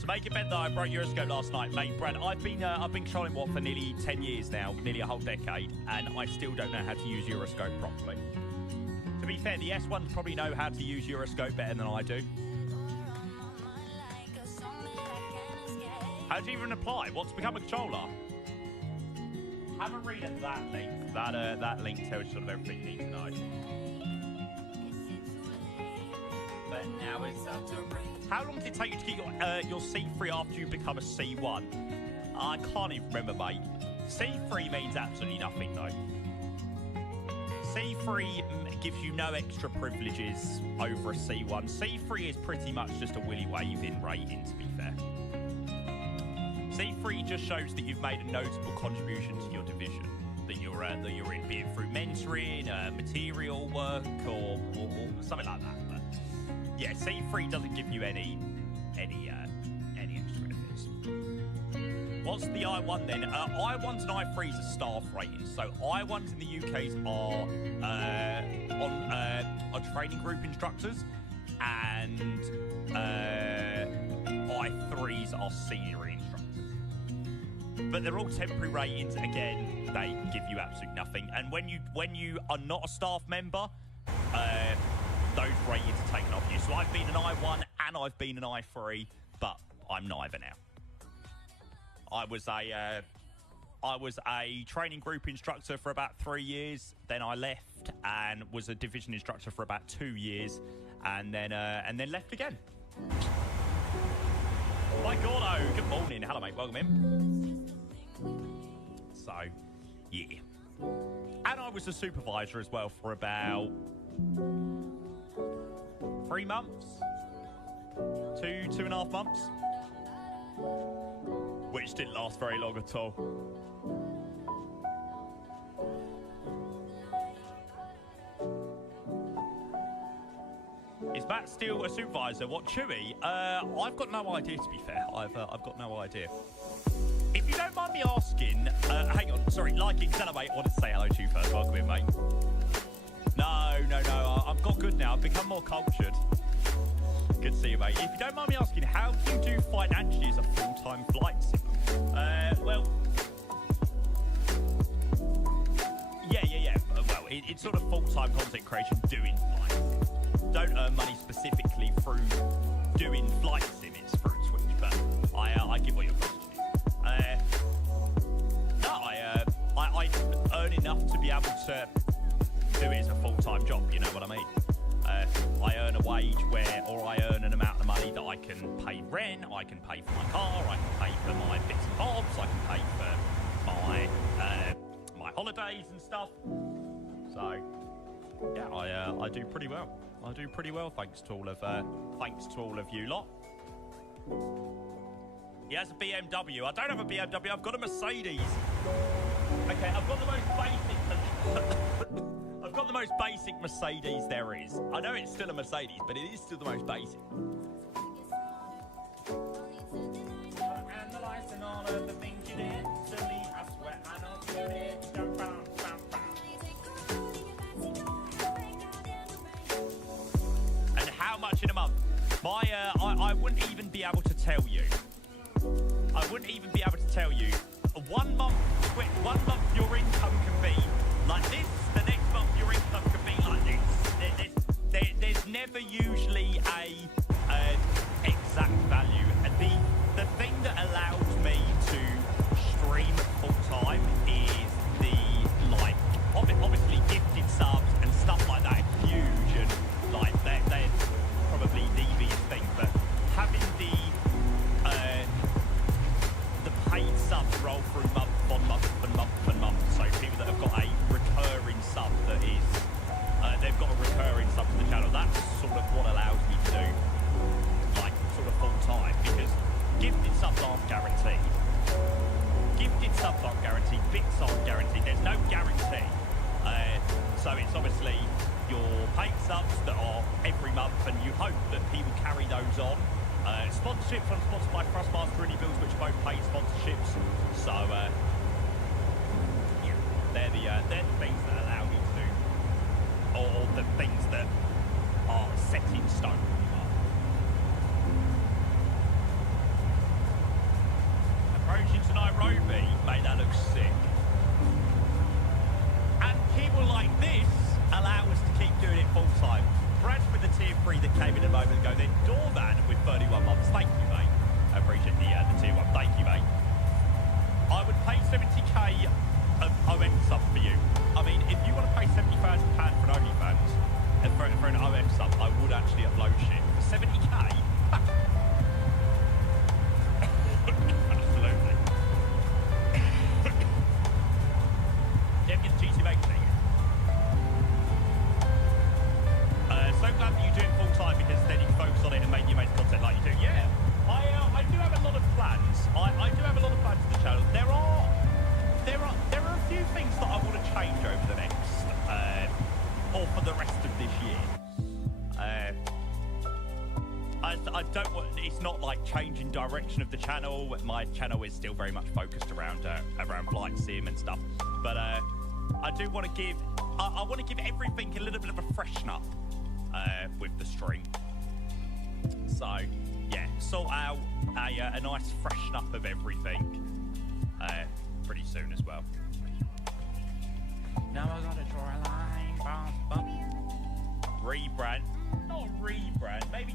To make it better, I broke Euroscope last night, mate. Brad, I've been controlling what for nearly 10 years now, nearly a whole decade, and I still don't know how to use Euroscope properly. To be fair, the S1s probably know how to use Euroscope better than I do. How do you even apply? What to become a controller? Have a read at that link. That link tells you sort of everything you need to know. But now it's how long did it take you to get your C3 after you become a C1? I can't even remember, mate. C3 means absolutely nothing, though. C3 gives you no extra privileges over a C1. C3 is pretty much just a willy waving rating, to be fair. C3 just shows that you've made a notable contribution to your division that you're in, be it through mentoring, material work, or something like that. But yeah, C3 doesn't give you any extra benefits. What's the I1 then? I1s and I3s are staff ratings. So I1s in the UK's are training group instructors, and I3s are senior instructors. But they're all temporary ratings. Again, they give you absolutely nothing. And when you are not a staff member, those ratings are taken off you. So I've been an I1 and I've been an I3, but I'm neither now. I was a training group instructor for about 3 years. Then I left and was a division instructor for about 2 years, and then left again. My God, good morning. Hello, mate. Welcome in. So, yeah. And I was a supervisor as well for about 3 months. 2.5 months. Which didn't last very long at all. Is Matt still a supervisor? What, Chewy? I've got no idea, to be fair. I've got no idea. If you don't mind me asking, hang on, sorry, like it, Celebrate, I want to say hello to you first. Welcome in, mate. No, I've got good now. I've become more cultured. Good to see you, mate. If you don't mind me asking, how do you do financially as a full-time flight simmer? Well, yeah. Well, it's sort of full-time content creation doing flight sim. Don't earn money specifically through doing flight sim. It's through Twitch, but I give what your question is. I earn enough to be able to do it as a full-time job. You know what I mean? I earn a wage or I earn an amount of money that I can pay rent, I can pay for my car, I can pay for my bits and bobs, I can pay for my holidays and stuff. So yeah, I do pretty well. I do pretty well, thanks to all of you lot. He has a BMW. I don't have a BMW. I've got a Mercedes. Okay, I've got the most basic. I've got the most basic Mercedes there is. I know it's still a Mercedes, but it is still the most basic. And the lights and all of the things you did, silly, I swear I know you did. And how much in a month? I wouldn't even be able to tell you. I wouldn't even be able to tell you. 1 month your income can be like this. The next month your income can be like this. There's never usually a exact value. And the thing that allows me to stream full time is the like obviously gifted subs and stuff like that. Huge and like they're probably the easiest thing, but having the paid subs roll through month on month and month and month. So people that have got a recurring sub that is, they've got a recurring sub to the channel. That's sort of what allows me to do, like, sort of full time. Because gifted subs aren't guaranteed. Gifted subs aren't guaranteed. Bits aren't guaranteed. There's no guarantee. So it's obviously your paid subs that are every month, and you hope that people carry those on. Sponsorships, I'm sponsored by Thrustmaster and Bills, which are both paid sponsorships. So, yeah, they're the things that allow me to, or the things that are set in stone. Approaching to Nairobi, mate, that looks sick. And people like this allow us to keep doing it full time. Brad's with the tier 3 that came in a moment ago. Then Doorman with 31 months. Thank you, mate. I appreciate the tier 1. Thank you, mate. I would pay 70k of OM sub for you. I mean, if you want to pay £70,000 for an OnlyFans and for an OM sub, I would actually upload shit. For 70k? Absolutely. Dev gets GC mate. So glad that you do it full time, because then you can focus on it and make your main content like you do. Yeah, I do have a lot of plans. I do have a lot of plans for the channel. There are a few things that I want to change over the next or for the rest of this year. I don't want. It's not like changing direction of the channel. My channel is still very much focused around flight sim and stuff. But I do want to give. I want to give everything a little bit of a freshen up. With the stream. So, yeah, sort out a nice freshen up of everything pretty soon as well. Now I gotta draw a line. Rebrand. Not rebrand. Maybe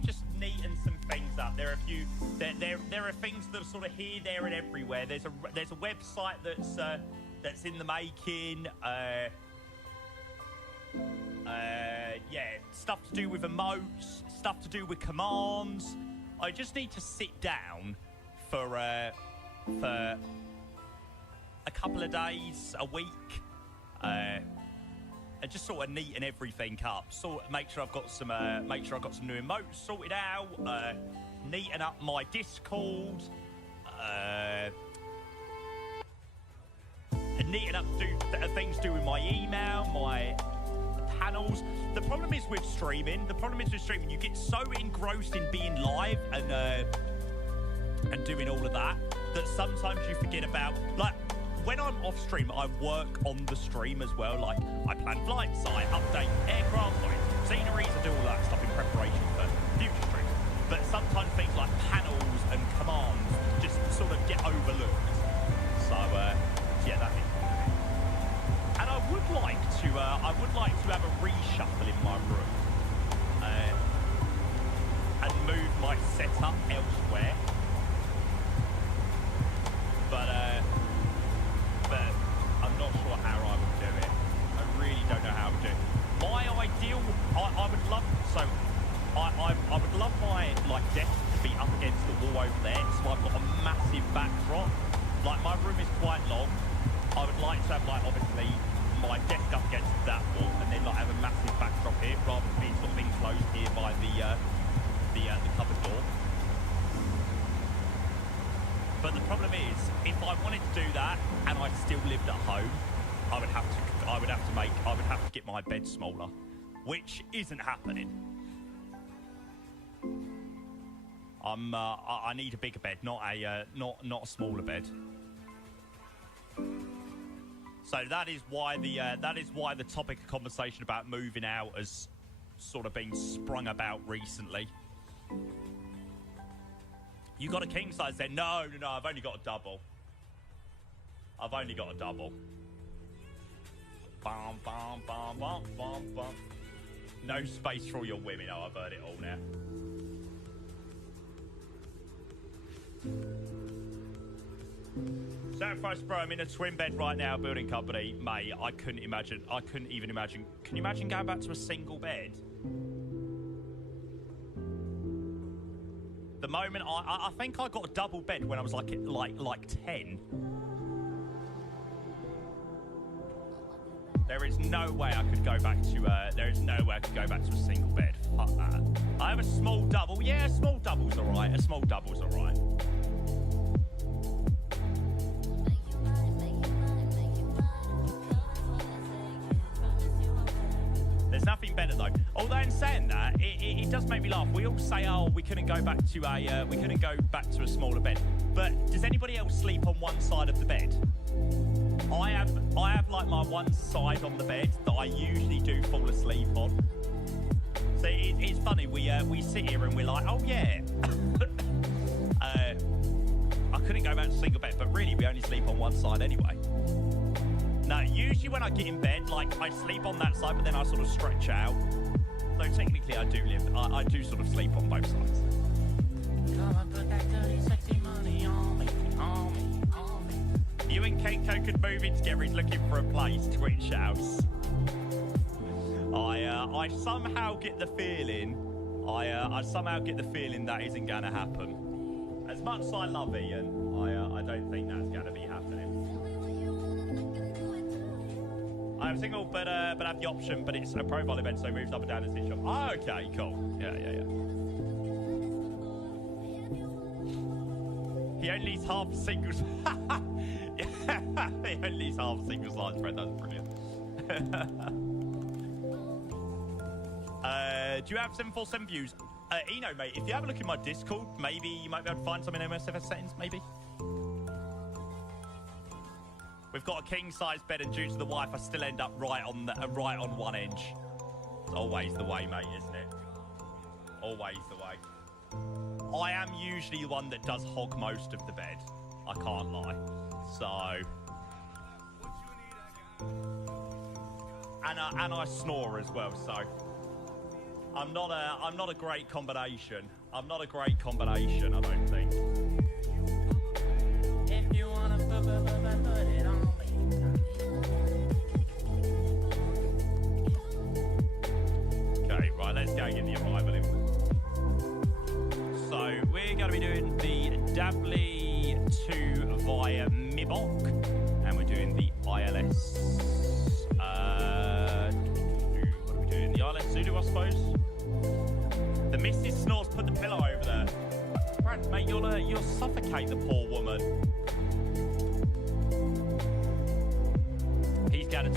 just neaten some things up. There are a few. There are things that are sort of here, there, and everywhere. There's a website that's in the making. Yeah, stuff to do with emotes, stuff to do with commands. I just need to sit down for a couple of days, a week, and just sort of neaten everything up. Make sure I've got some new emotes sorted out. Neaten up my Discord. Neaten up things to do with my email, my panels. The problem is with streaming, you get so engrossed in being live and doing all of that sometimes you forget about, like, when I'm off stream, I work on the stream as well. Like, I plan flights, I update aircraft, sceneries, I do all that stuff in preparation for future streams. But sometimes things like panels and commands just sort of get overlooked. So, yeah, that is. And I would like to have a reshuffle in my room and move my setup elsewhere. But I'm not sure how I would do it. I really don't know how I would do it. My ideal, I would love, so I would love my desk to be up against the wall over there, so I've got a massive backdrop. Like, my room is quite long. I would like to have, obviously my desk up against that wall, and then have a massive backdrop here, rather than being sort of enclosed here by the cupboard door. But the problem is, if I wanted to do that and I still lived at home, I would have to get my bed smaller, which isn't happening. I need a bigger bed, not a smaller bed. So that is why the topic of conversation about moving out has sort of been sprung about recently. You got a king size then? No, I've only got a double. Bum, bum, bum, bum, bum, bum. No space for all your women. Oh, I've heard it all now. Sacrifice, bro. I'm in a twin bed right now, building company. Mate, I couldn't even imagine. Can you imagine going back to a single bed? The moment I think I got a double bed when I was like 10. There is no way I could go back to a single bed. Fuck that. I have a small double. Yeah, a small double's alright. There's nothing better though. Although in saying that, it does make me laugh. We all say, "Oh, we couldn't go back to a smaller bed." But does anybody else sleep on one side of the bed? I have like my one side on the bed that I usually do fall asleep on. So it's funny. We sit here and we're like, "Oh yeah." I couldn't go back to a single bed, but really we only sleep on one side anyway. No, usually when I get in bed, like I sleep on that side, but then I sort of stretch out. So technically I do sort of sleep on both sides. Come on, put that dirty, sexy money on me, on me, on me. You and Keiko could move in together. He's looking for a place. Twitch shouts. I somehow get the feeling. I somehow get the feeling that isn't going to happen. As much as I love Ian, I don't think that's going to be happening. I'm single, but have the option, but it's a profile event, so it moves up and down as his shop. Oh, okay, cool. Yeah. He only needs half singles. Yeah, he only needs half singles lines, Fred. That's brilliant. Do you have 747 views? Eno, mate, if you have a look in my Discord, maybe you might be able to find some in MSFS settings, maybe. We've got a king-size bed, and due to the wife, I still end up right on one edge. It's always the way, mate, isn't it? Always the way. I am usually the one that does hog most of the bed. I can't lie. So, and I snore as well. So, I'm not a great combination. I don't think. If you wanna put it on me. Okay, right, let's go and get the arrival in. So we're going to be doing the Dabley 2 via Mibok, and we're doing the ILS. What are we doing? The ILS Zulu, I suppose. The Mrs. Snores put the pillow over there. Brad, mate, you'll suffocate the poor woman. He's got to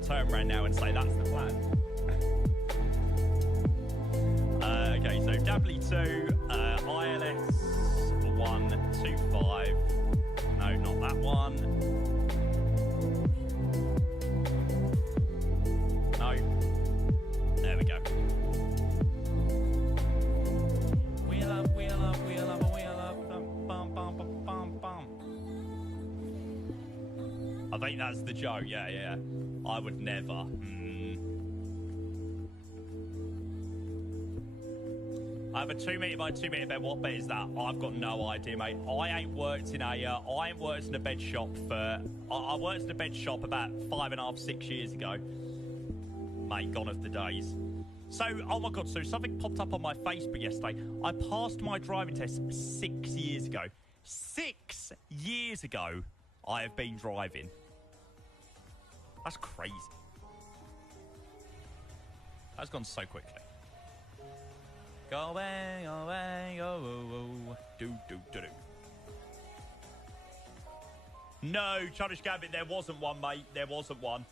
turn round now and say that's the plan. Okay, so Dabley 2, ILS 125. No, not that one. No. There we go. Wheel up, wheel up, wheel up, wheel up. Bum, bum, bum, bum, bum. I think that's the joke. Yeah. I would never. I have a 2 metre by 2 metre bed. What bed is that? I've got no idea, mate. I ain't worked in a bed shop for. I worked in a bed shop about 5.5, 6 years ago. Mate, gone of the days. So, oh my God, so something popped up on my Facebook yesterday. I passed my driving test 6 years ago. 6 years ago, I have been driving. That's crazy. That's gone so quickly. Go away, go away, go, do. No, Childish Gambit, there wasn't one, mate. There wasn't one.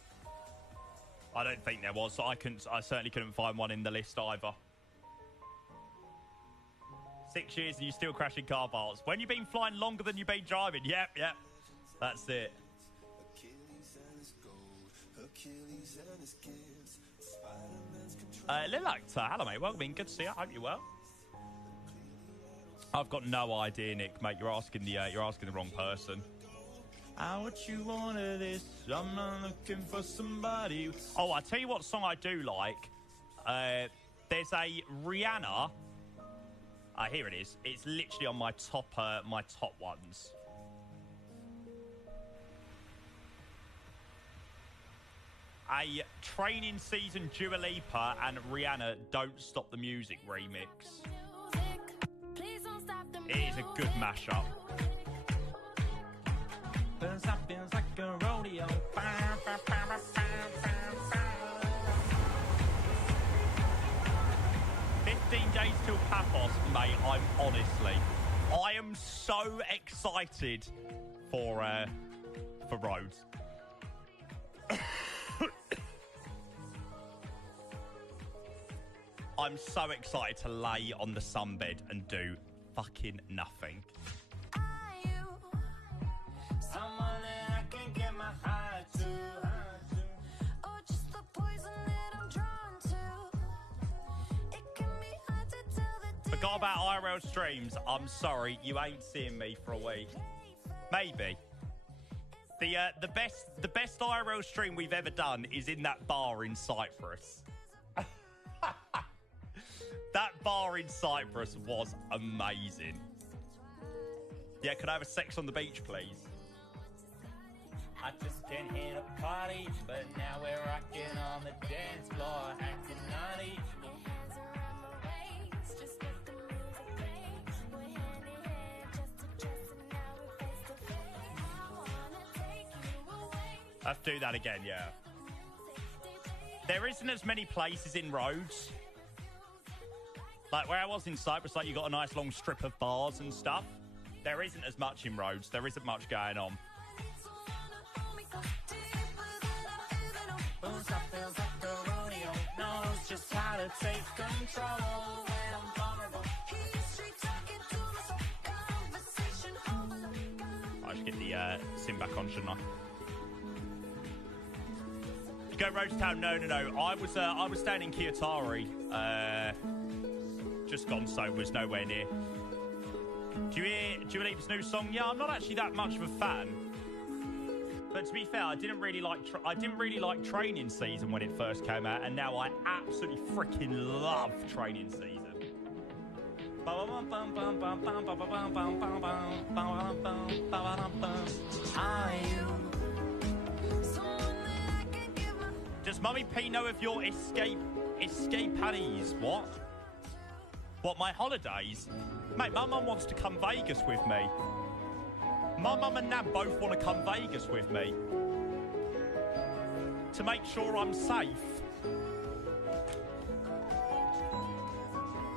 I don't think there was. I certainly couldn't find one in the list either. 6 years and you still crashing car parts. When you've been flying longer than you've been driving. Yep. That's it. Lilactor, hello, mate. Welcome in. Good to see you. I hope you're well. I've got no idea, Nick, mate. You're asking the wrong person. What you want of this? I'm not looking for somebody. Oh, I tell you what song I do like. There's a Rihanna. Here it is. It's literally on my top ones. A Training Season Dua Lipa and Rihanna Don't Stop the Music remix. It is a good mashup. Feels like a rodeo. 15 days till Paphos, mate. I am so excited for Rhodes. I'm so excited to lay on the sunbed and do fucking nothing. Someone that I can get my heart to. Or just the poison that I'm drawn to. It can be hard to tell the Forgot about IRL streams. I'm sorry, you ain't seeing me for a week. Maybe. The best IRL stream we've ever done is in that bar in Cyprus. That bar in Cyprus was amazing. Yeah, could I have a sex on the beach, please? I just can't hit a party, but now we're rocking on the dance floor, acting naughty. Let's do that again, yeah. There isn't as many places in Rhodes. Like where I was in Cyprus, like you got a nice long strip of bars and stuff. There isn't as much in Rhodes. There isn't much going on. Just how to take control when I'm vulnerable. I should get the sim back on, shouldn't I? Did you go Rhodes Town? No. I was staying in Kiyotari. Just gone, so was nowhere near. Do you hear Dua Lipa's new song? Yeah, I'm not actually that much of a fan. But to be fair, I didn't really like Training Season when it first came out, and now I absolutely freaking love Training Season. Does Mummy P know of your escape honey's? What, my holidays? Mate, my mum wants to come Vegas with me. My mum and Nan both want to come Vegas with me. To make sure I'm safe.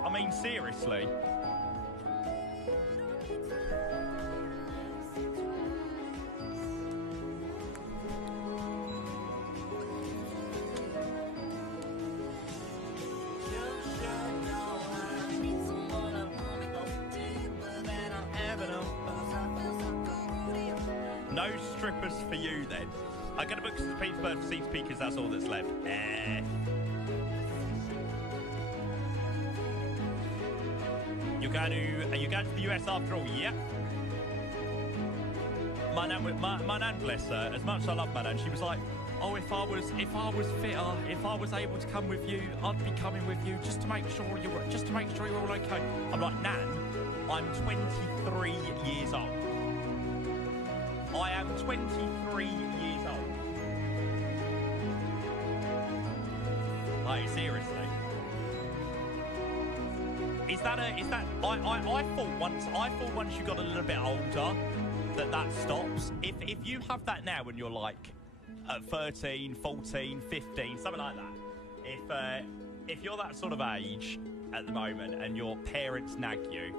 I mean, seriously. No strippers for you, then. I'm going to book some Petersburg for seat speakers. That's all that's left. Are you going to the US after all? Yep. My nan, bless her. As much as I love my nan, she was like, "Oh, if I was fitter, if I was able to come with you, I'd be coming with you just to make sure you're all okay." I'm like, Nan, I'm 23 years old. I am 23 years old. Like, seriously. I thought once you got a little bit older that stops. If you have that now when you're like 13, 14, 15, something like that. If you're that sort of age at the moment and your parents nag you,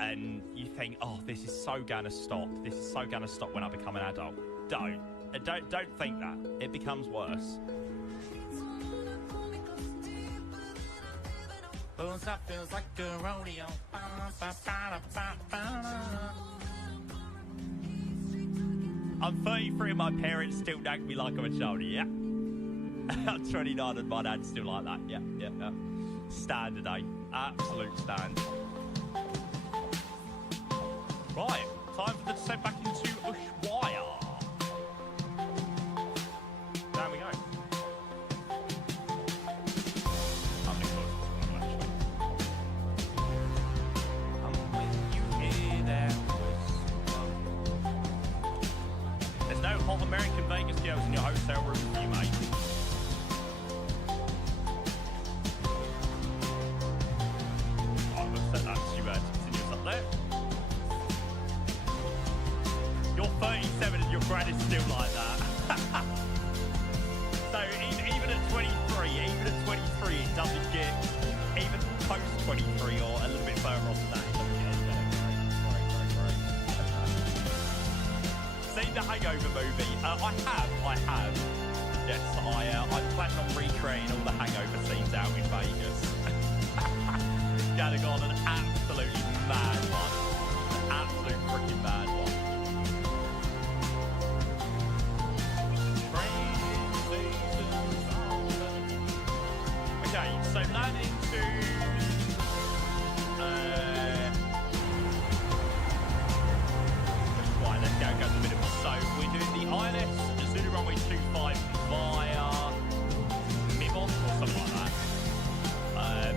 and you think, oh, this is so gonna stop. This is so gonna stop when I become an adult. Don't think that. It becomes worse. Feels like a rodeo. I'm 33 and my parents still nag me like I'm a child. Yeah. I'm 29 and my dad's still like that. Yeah. Standard, eh? Absolute stand. Right. Time for the descent back into Ushuaia. There we go. Hot American Vegas girls in your hotel room for you, mate. Right, we'll set that to continuous up there. You're 37 and your grad is still like that. So even at 23, it doesn't get, even post 23 or a little bit further off than that, it doesn't get any better. Seen the Hangover movie? I have. Yes, I'm planning on recreating all the Hangover scenes out in Vegas. Getting on an absolutely mad one. An absolute freaking mad one. Okay, so landing to... Right, let's go to the minimum. So we're doing the ILS, Zulu runway 25 via Mimon or something like that.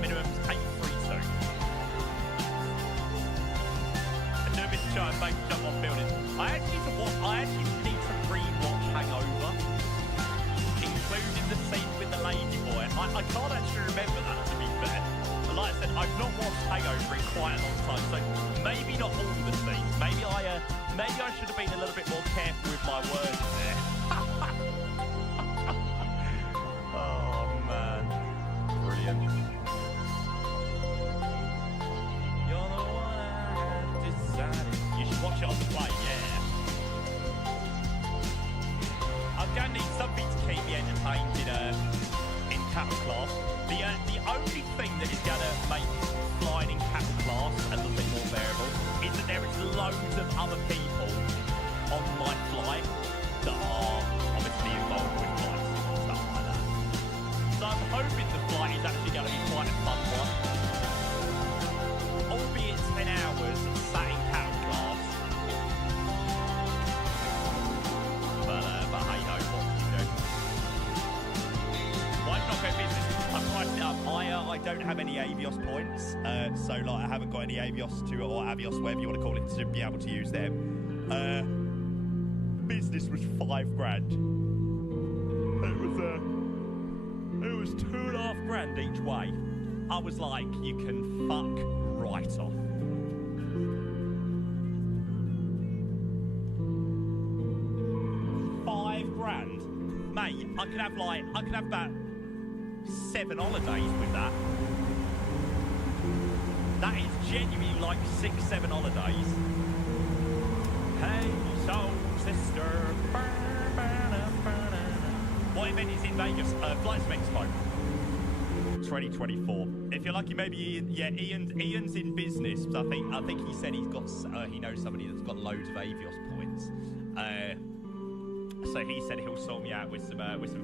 Minimum's 832. And do a bit of try and make jump off building. I actually need to re-watch Hangover, including the scene with the lady boy. I can't actually remember that, to be fair. But like I said, I've not watched Hangover in quite a long time, so maybe not all the scenes. Maybe I should have been a little bit more careful with my words there. Oh, man. Brilliant. You're the one I decided. You should watch it on the plane, yeah. I'm going to need something to keep me entertained in cattle class. The only thing that is going to make flying in cattle class a little bit more bearable is that there is loads of other people on my flight that are obviously involved with flights and stuff like that. So I'm hoping the flight is actually going to be quite a fun one. Albeit 10 hours sat in cattle class. But hey, no, what can you do? Why not go business? I'm pricing it up. I don't have any Avios points, so like I haven't got any Avios to, or Avios, whatever you want to call it, to be able to use them. Business was $5,000. It was $2,500 each way. I was like, you can fuck right off. $5,000, mate. I could have about 7 holidays with that. That is genuinely like 6-7 holidays. Hey, soul sister. What event is in Vegas? Flights Mexico. 2024. If you're lucky, maybe Ian's in business. I think he said he knows somebody that's got loads of Avios points. So he said he'll sort me out with some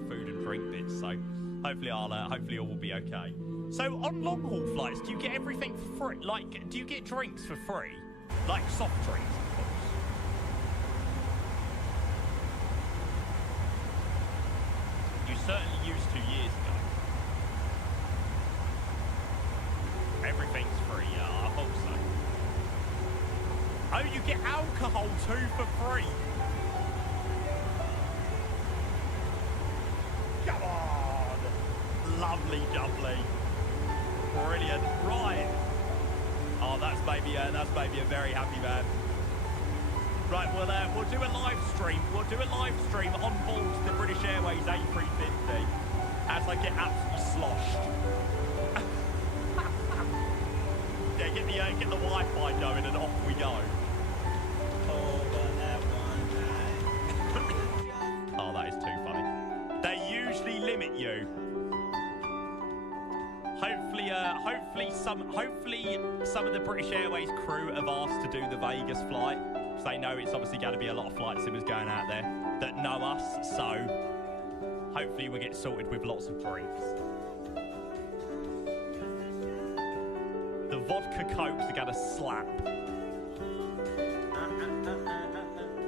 food and drink bits. So hopefully all will be okay. So on long haul flights, do you get everything for free? Like, do you get drinks for free? Like soft drinks, of course. You certainly used 2 years ago. Everything's free, yeah, I hope so. Oh, you get alcohol too for free. Come on. Lovely jubbly. Brilliant. Right. Oh, that's maybe a very happy man. Right, we'll do a live stream. We'll do a live stream on board the British Airways A350 as I get absolutely sloshed. Yeah, get the Wi-Fi going and off we go. Oh, that is too funny. They usually limit you. Hopefully some of the British Airways crew have asked to do the Vegas flight, because they know it's obviously going to be a lot of flight simmers going out there that know us, so hopefully we'll get sorted with lots of drinks. The vodka cokes are going to slap.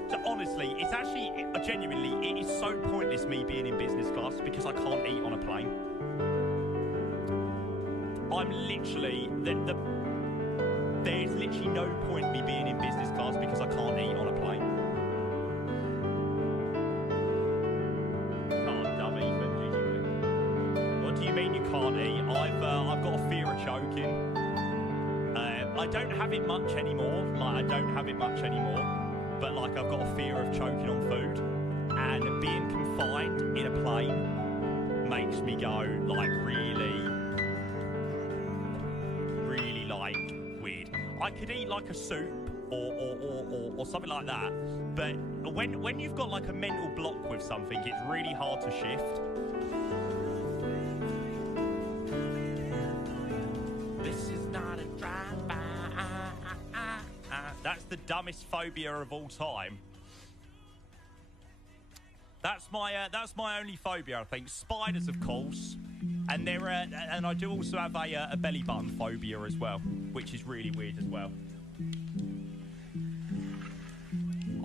So honestly, it's actually, genuinely, it is so pointless me being in business class because I can't eat on a plane. I'm literally, there's literally no point me being in business class because I can't eat on a plane. Can't, dumb Ethan, GG. What do you mean you can't eat? I've got a fear of choking. I don't have it much anymore. But like I've got a fear of choking on food, and being confined in a plane makes me go like really like weird. I could eat like a soup or something like that, but when you've got like a mental block with something, it's really hard to shift. This is not a drive-by. That's the dumbest phobia of all time. That's my only phobia, I think. Spiders, of course, and and I do also have a belly button phobia as well, which is really weird as well.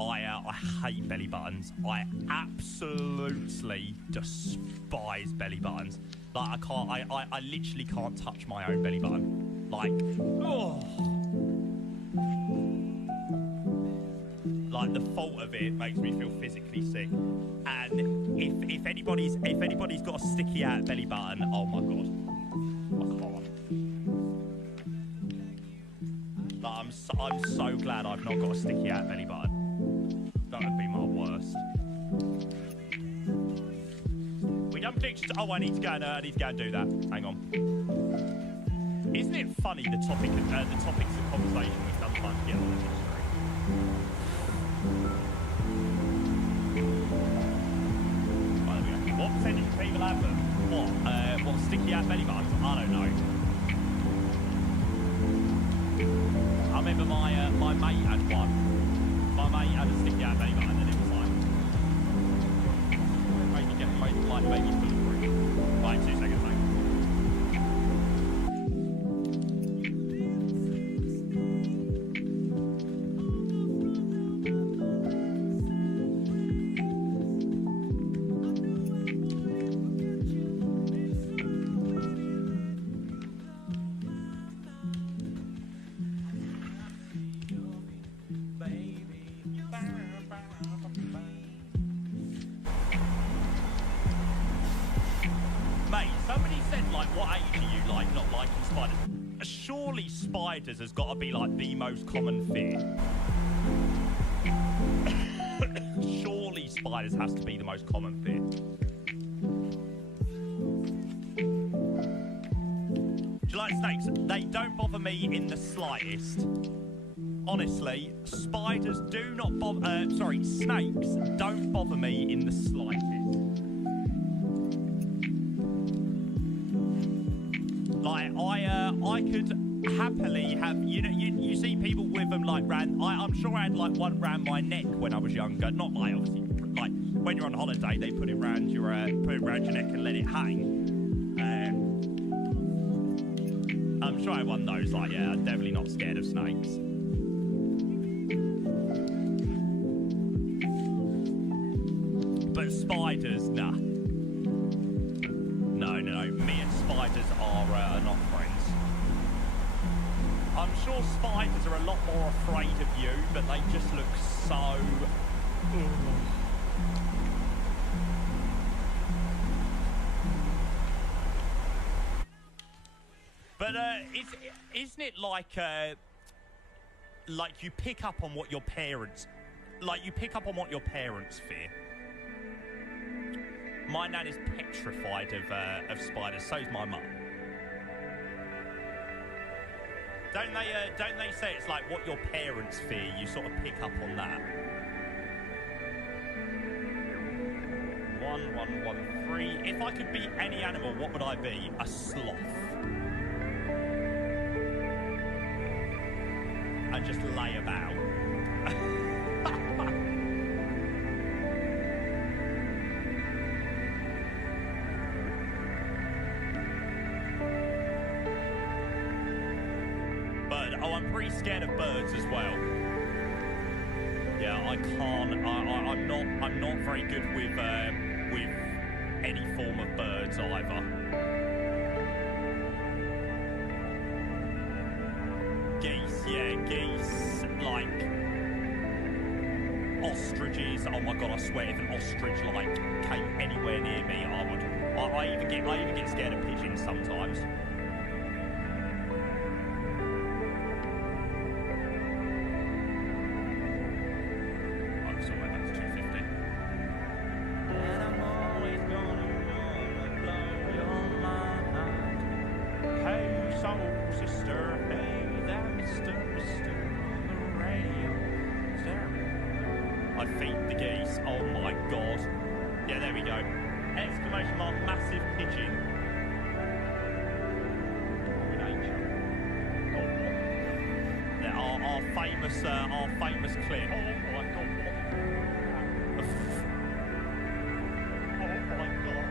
I hate belly buttons. I absolutely despise belly buttons. Like I literally can't touch my own belly button. Like, oh. Like the thought of it makes me feel physically sick. And if anybody's got a sticky out belly button, oh my god, I can't. Like, I'm so glad I've not got a sticky out belly button. That would be my worst. We done predictions. Oh, I need to go and do that. Hang on. Isn't it funny the topics of conversation we sometimes get on the history? What percentage of people have them? What sticky out belly buttons? I don't know. I remember my mate had one. My mate had a sticky out belly button, and it was like maybe bulletproof. Right, 2 seconds, mate. Spiders has got to be like the most common fear. Surely spiders has to be the most common fear. Do you like snakes? They don't bother me in the slightest. Honestly, spiders do not bother. Snakes don't bother me in the slightest. Like I could happily have, you see people with them like I'm sure I had like one round my neck when I was younger. Not like obviously like when you're on holiday they put it round your neck and let it hang. I'm sure I had one of those. Like, yeah, I'm definitely not scared of snakes. But spiders, nah. No. Me and spiders are not friends. I'm sure spiders are a lot more afraid of you, but they just look so... But isn't it like you pick up on what your parents... Like, you pick up on what your parents fear. My nan is petrified of spiders, so's my mum. Don't they say it's like what your parents fear? You sort of pick up on that. 1113. If I could be any animal, what would I be? A sloth. And just lay about. I'm pretty scared of birds as well. Yeah, I can't. I'm not very good with any form of birds either. Geese, yeah, geese, like ostriches. Oh my god, I swear, if an ostrich like came anywhere near me, I even get scared of pigeons sometimes. Our famous clip. Oh my god. Oh my god.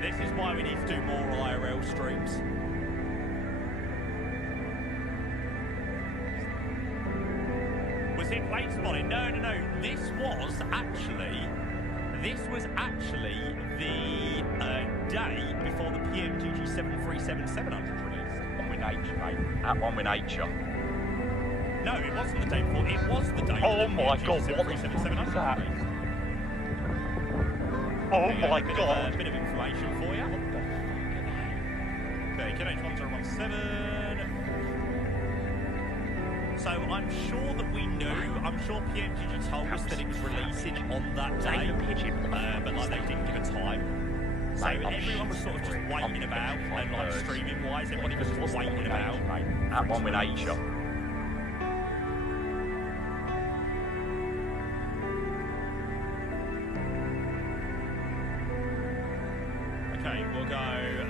This is why we need to do more IRL streams. Was it plane spotting? No. This was actually the day before the PMGG 737-700 released. One with nature, mate. At one with nature. No, it wasn't the day before. It was the day. Oh my god! What is that? Oh my god! A bit of information for you. What the fuck are they? Okay, KH1017. So I'm sure that we knew. I'm sure PMGG told us that it was releasing on that day, but like they didn't give a time. So everyone was sort of just waiting about, and like streaming wise, everybody was just waiting about. At one with nature.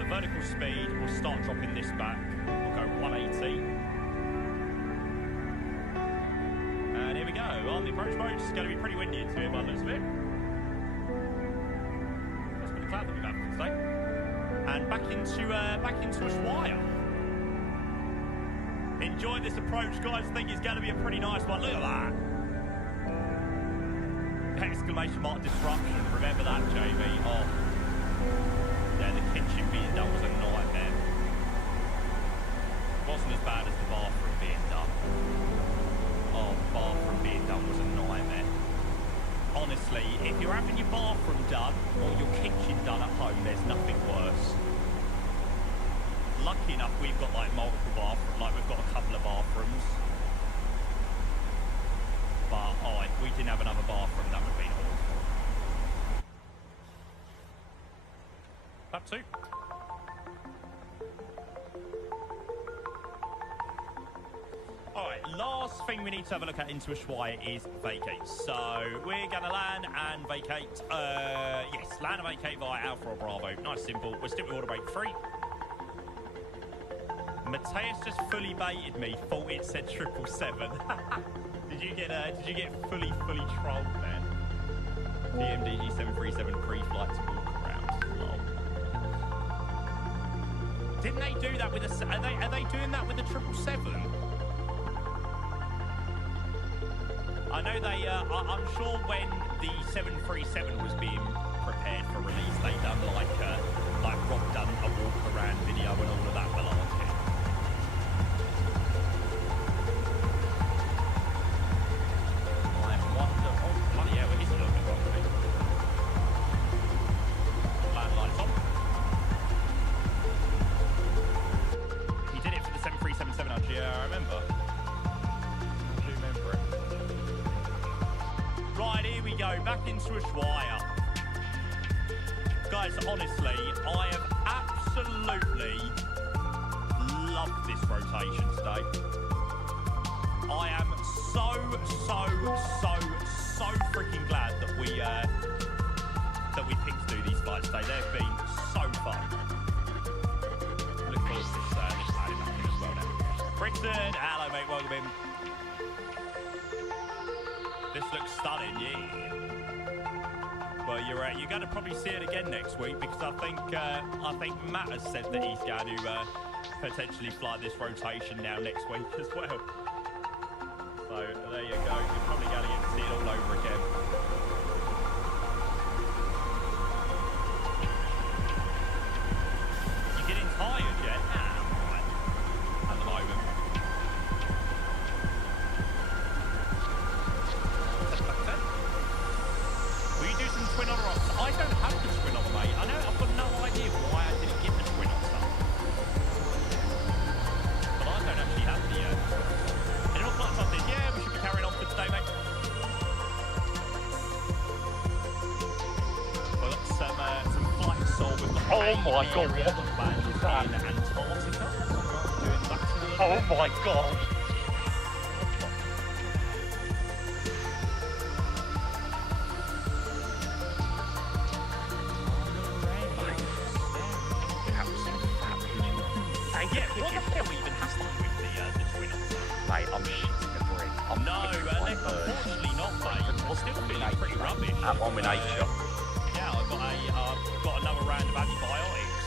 Vertical speed, we'll start dropping this back. We'll go 180. And here we go. On the approach mode, it's going to be pretty windy into it by the looks of it. That's been a cloud that we've had for today. And back into Ushuaia. Enjoy this approach, guys. I think it's going to be a pretty nice one. Look at that. Exclamation mark disruption. Remember that, Jaime. Oh. Yeah, the kitchen being done was a nightmare. Wasn't as bad as the bathroom being done. Oh, the bathroom being done was a nightmare. Honestly, if you're having your bathroom done or your kitchen done at home, there's nothing worse. Lucky enough, we've got like multiple bathrooms, like we've got a couple of bathrooms. But if we didn't have another bathroom, that would have been awful. Lap 2. Alright, last thing we need to have a look at into Ushuaia is vacate. So we're going to land and vacate. Yes, land and vacate via Alpha or Bravo. Nice, simple. We'll stick with order break 3. Mateus just fully baited me. Thought it said 777. Did you get fully trolled, man? PMDG 737 pre-flight to walk around. Lol. Didn't they do that with a? Are they doing that with a 777? I know they. I'm sure when the 737 was being prepared for release, they done like Rob done a walk around video and all of that malarkey. Back into Ushuaia. Guys, honestly, I have absolutely loved this rotation today. freaking glad that we picked to do these flights today. They've been so fun. Look forward to this landing back in as well now. Brixton, hello mate, welcome in. This looks stunning, yeah. Well, you're going to probably see it again next week because I think Matt has said that he's going to potentially fly this rotation now next week as well. So there you go. You're probably going to get to see it all over again. You're getting tired, yeah? Right. At the moment. Will you do some twin otter ops? I don't have the twin otter, mate. I know I've got no idea why I didn't get the twin otter. But I don't actually have the anyone got something? Yeah, we should be carrying on for today, mate. We've got some flights sold. We've got oh my god, what the band is that? In Antarctica. Doing that oh my god. Yeah, what the hell even has to do with the twin otter? Mate, I'm shitting the brick. Unfortunately not, mate. I'm still feeling pretty rubbish. At one with nature. Yeah, I've got another round of antibiotics.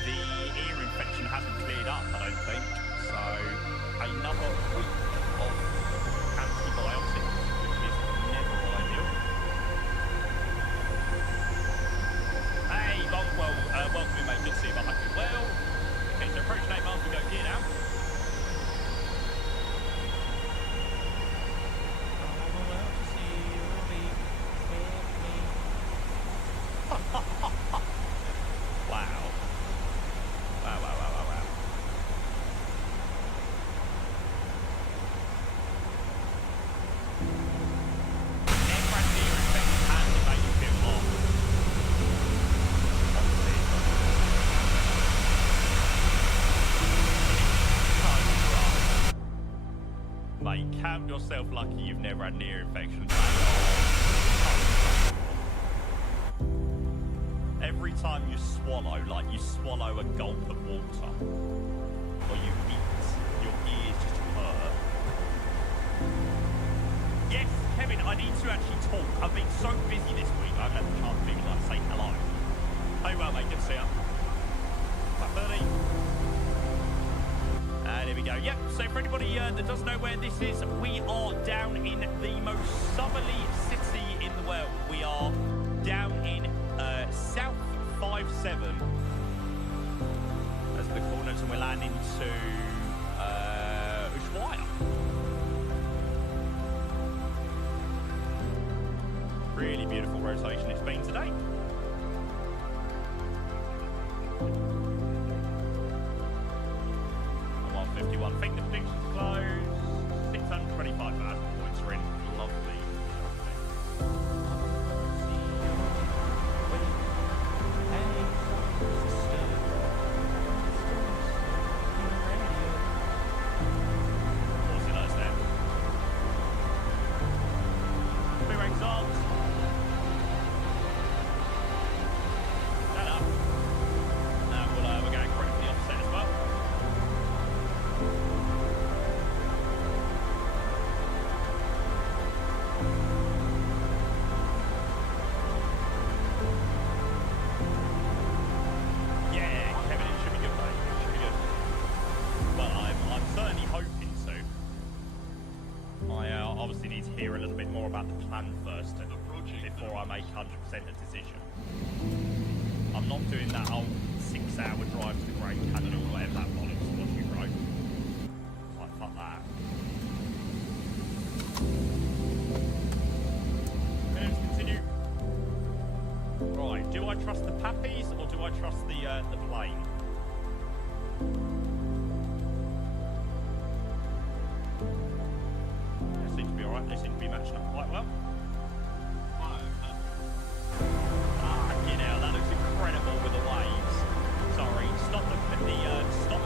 The ear infection hasn't cleared up, I don't think. So, another week of antibiotics, which is never ideal. Hey, welcome in, mate. Good to see you, but I hope you're well. Okay, so approaching 8 miles, we go gear now. Count yourself lucky you've never had an ear infection. Every time you swallow, like you swallow a gulp of water, or you eat, your ears just hurt. Yes, Kevin, I need to actually talk. I've been so busy this week, I haven't had the chance to even like say hello. Oh well, mate, good to see you. About 30. There we go. Yep, so for anybody that doesn't know where this is, we are down in the most southerly city in the world. We are down in South 57 as the coordinates, and we're landing to Ushuaia. Really beautiful rotation it's been today. 51. I think the prediction's closed. 625,000 points are in. Lovely. What's it like there? Big rings on. Stand up. And we're going correct for the offset as well. Obviously need to hear a little bit more about the plan first before I make 100% a decision. I'm not doing that old 6-hour drive to the Great Canyon or whatever that bollocks was you wrote. Like, fuck that. Okay, let's continue. Right, do I trust the Pappies or do I trust the plane? They seem to be matching up quite well. That looks incredible with the waves. Sorry, stop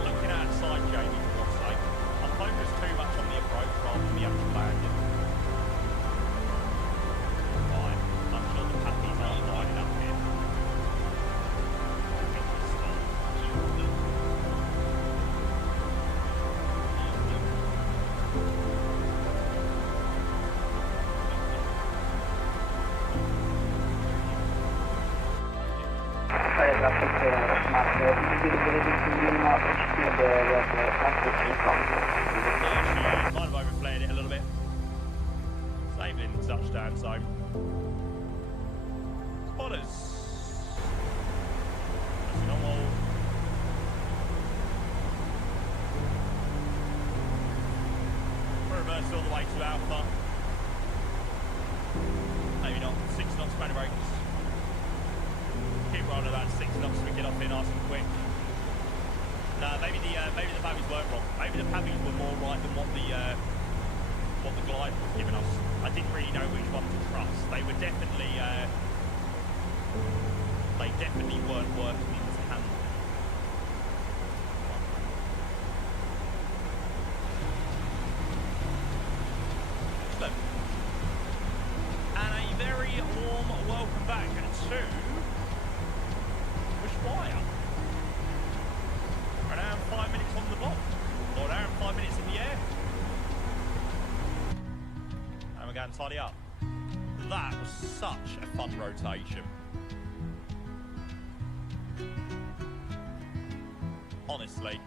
looking at outside, Jamie, for God's sake. I'm focused too much on the approach. traffic, Smart 220 ready to Lima, speed with transition from. She might have overplayed it a little bit. Saving touchdown zone. Spotters. That's normal. Reverse all the way to Alpha. Maybe not. 6 knots, manual brakes. Keep rolling about 6 knots so we get off here nice and quick. No, maybe the pabbies weren't wrong. Maybe the pabbies were more right than what the glide was giving us. I didn't really know which one to trust. They were definitely weren't working in tandem. Excellent. And a very warm welcome back to Ushuaia. An hour and 5 minutes on the block, or an hour and 5 minutes in the air. And we're going to tidy up. That was such a fun rotation. Honestly,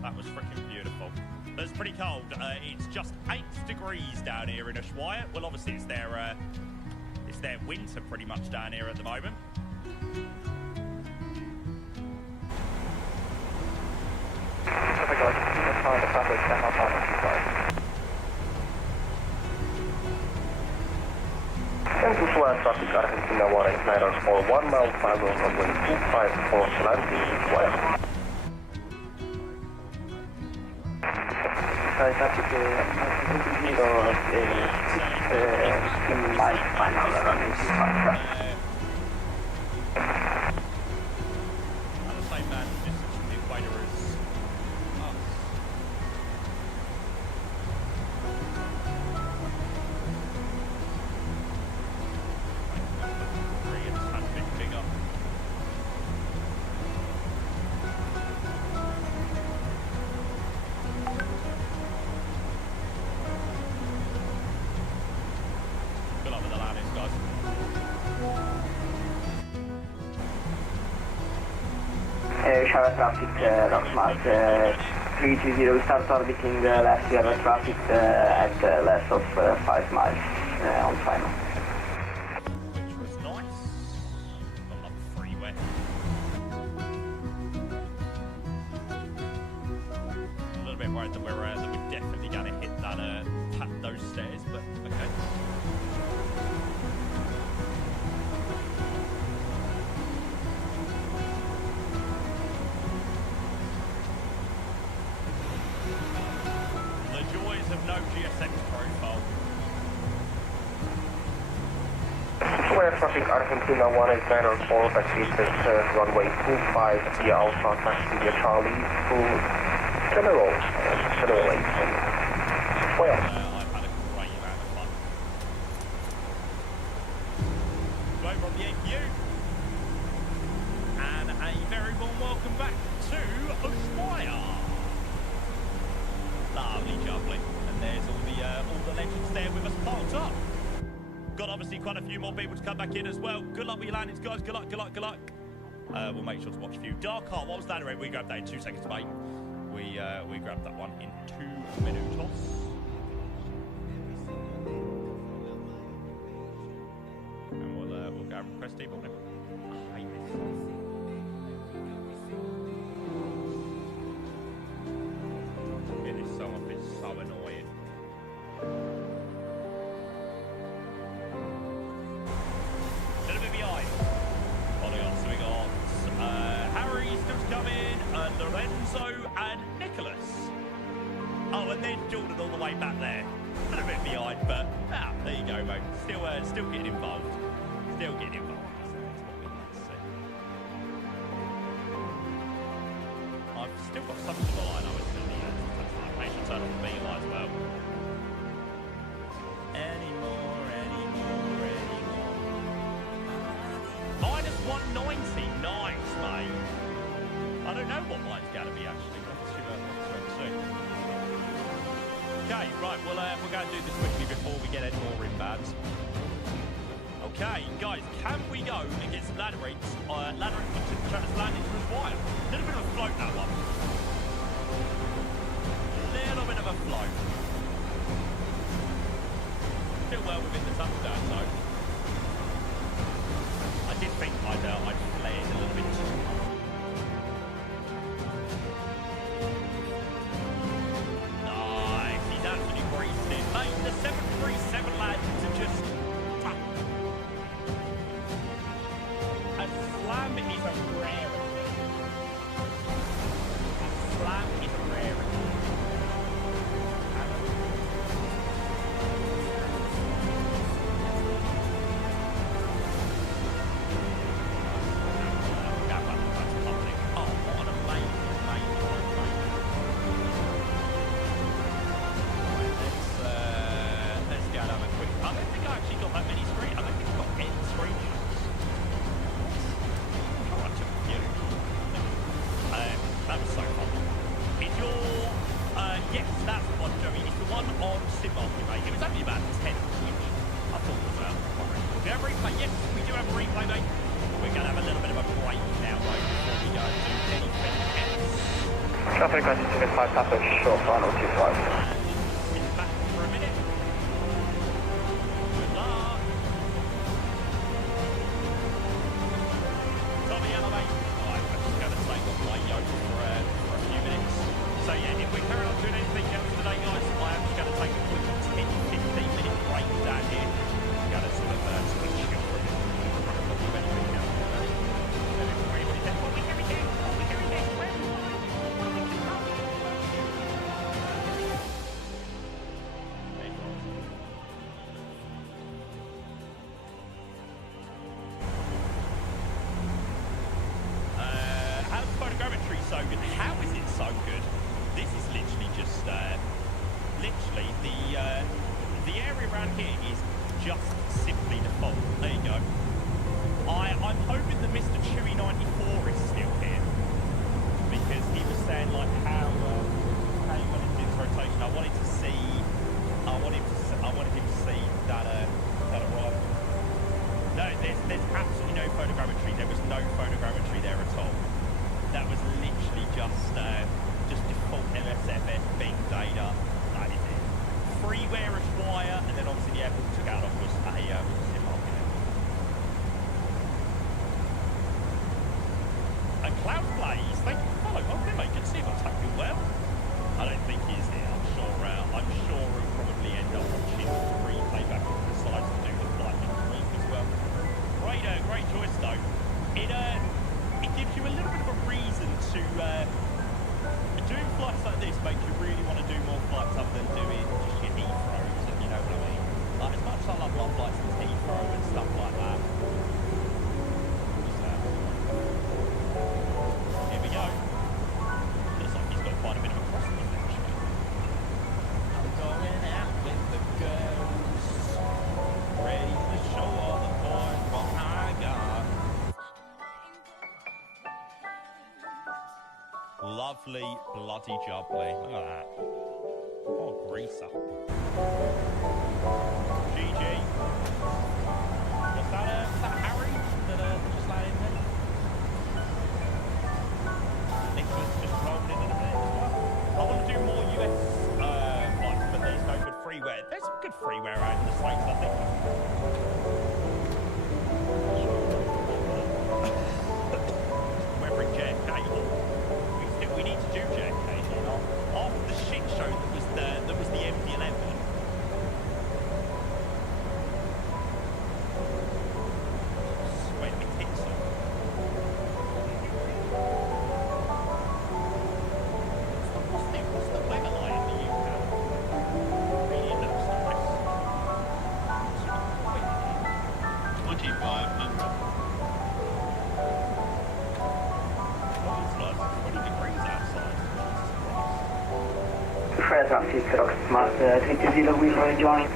that was freaking beautiful. But it's pretty cold. It's just 8 degrees down here in Ushuaia. Well, obviously it's their winter pretty much down here at the moment. Traffic light, the traffic, 10 miles out of 25. And Ushuaia traffic, Argentina 189 for 1 mile 5 on runway 25 for landing Ushuaia. Traffic, 16 miles final running 25. And the same man distance from the equator as us. Bigger. Good luck with the landings, guys. Ushuaia traffic, Rocksmart 320, start orbiting left level traffic at less of 5 miles on final. Which was nice. Not like freeway. A little bit worried that we're definitely going to hit that tap those stairs, but okay. The joys of no GSX profile. Ushuaia traffic, Argentina 189 for exit runway 25 via Alpha, taxi via Charlie to General 8 Ushuaia. I've had a great amount of fun. So over on the APU. And a very warm welcome back to Ushuaia. Lovely jubbly. And there's all the legends there with us parked up. Got obviously quite a few more people to come back in as well. Good luck with your landings, guys. Good luck, good luck, good luck. We'll make sure to watch a few. Dark Heart, what was that? We grabbed that in 2 seconds, mate. We grabbed that one in 2 minutos. And we'll go and request deep on him. I hate this. It is so annoying. Little bit behind. Following on, so we got Harry still coming, Lorenzo and Nicholas. Oh, and then Jordan all the way back there. A little bit behind, but there you go, mate. Still getting involved. Still getting involved. That's what we like to see. I've still got some of the line I was going to make sure to turn on the B light as well. Anymore. Minus 190, nice, mate. I don't know what mine's going to be actually. Okay, right, we'll go and do this quickly before we get any more inbounds. Okay, guys, can we go and get some ladder rates? Ladder rates to try to land into Ushuaia. A little bit of a float, that one. Little bit of a float. Still well within the touchdown zone. I did think I'd play it a little bit. Nice, he's absolutely breezed it. Mate, the 737 lads are just... A slam is a rarity. A slam is a rarity. Traffic on 25 Papa short 1025. So good. How is it so good? This is literally just, literally the area around here is just simply default. There you go. I'm hoping that Mr. Chewy 94 is still here because he was saying like how he wanted to do this rotation. I wanted him to see that arrival. No, there's absolutely no photogrammetry. There was no photogrammetry there at all. That was literally just default MSFS big data. That is it. Freeware Ushuaia, and then obviously the airport took out of was a sim market. A Cloud Blaze, thank you for following. Okay, mate, good to see you. What's happening well? I don't think he is here. I'm sure he'll probably end up watching the replay back if he decides to do the flight next week as well. Great choice though. It gives you a little bit of a reason to doing flights like this makes you really want to do more flights other than doing just your Heathrows, and you know what I mean? Like, as much as I love long flights to Heathrow and stuff like that. Here we go. Looks like he's got quite a bit of a crossing actually. I'm going out with the girls, ready to show all the boys what I got. Lovely, bloody jubbly. Look at that. Oh, greaser. GG. Was that Harry that just landed in there? Nicholas just rolling in a minute as well. I want to do more US flights, but there's no good freeware. There's some good freeware out in the States, I think. We're bring JFK on. We need to do JFK after the shit show that was the MD-11. Sweat my tits off. What's the weather like in the UK? Really looks nice. 2500. Fred traffic, Rock Smart 30 will rejoin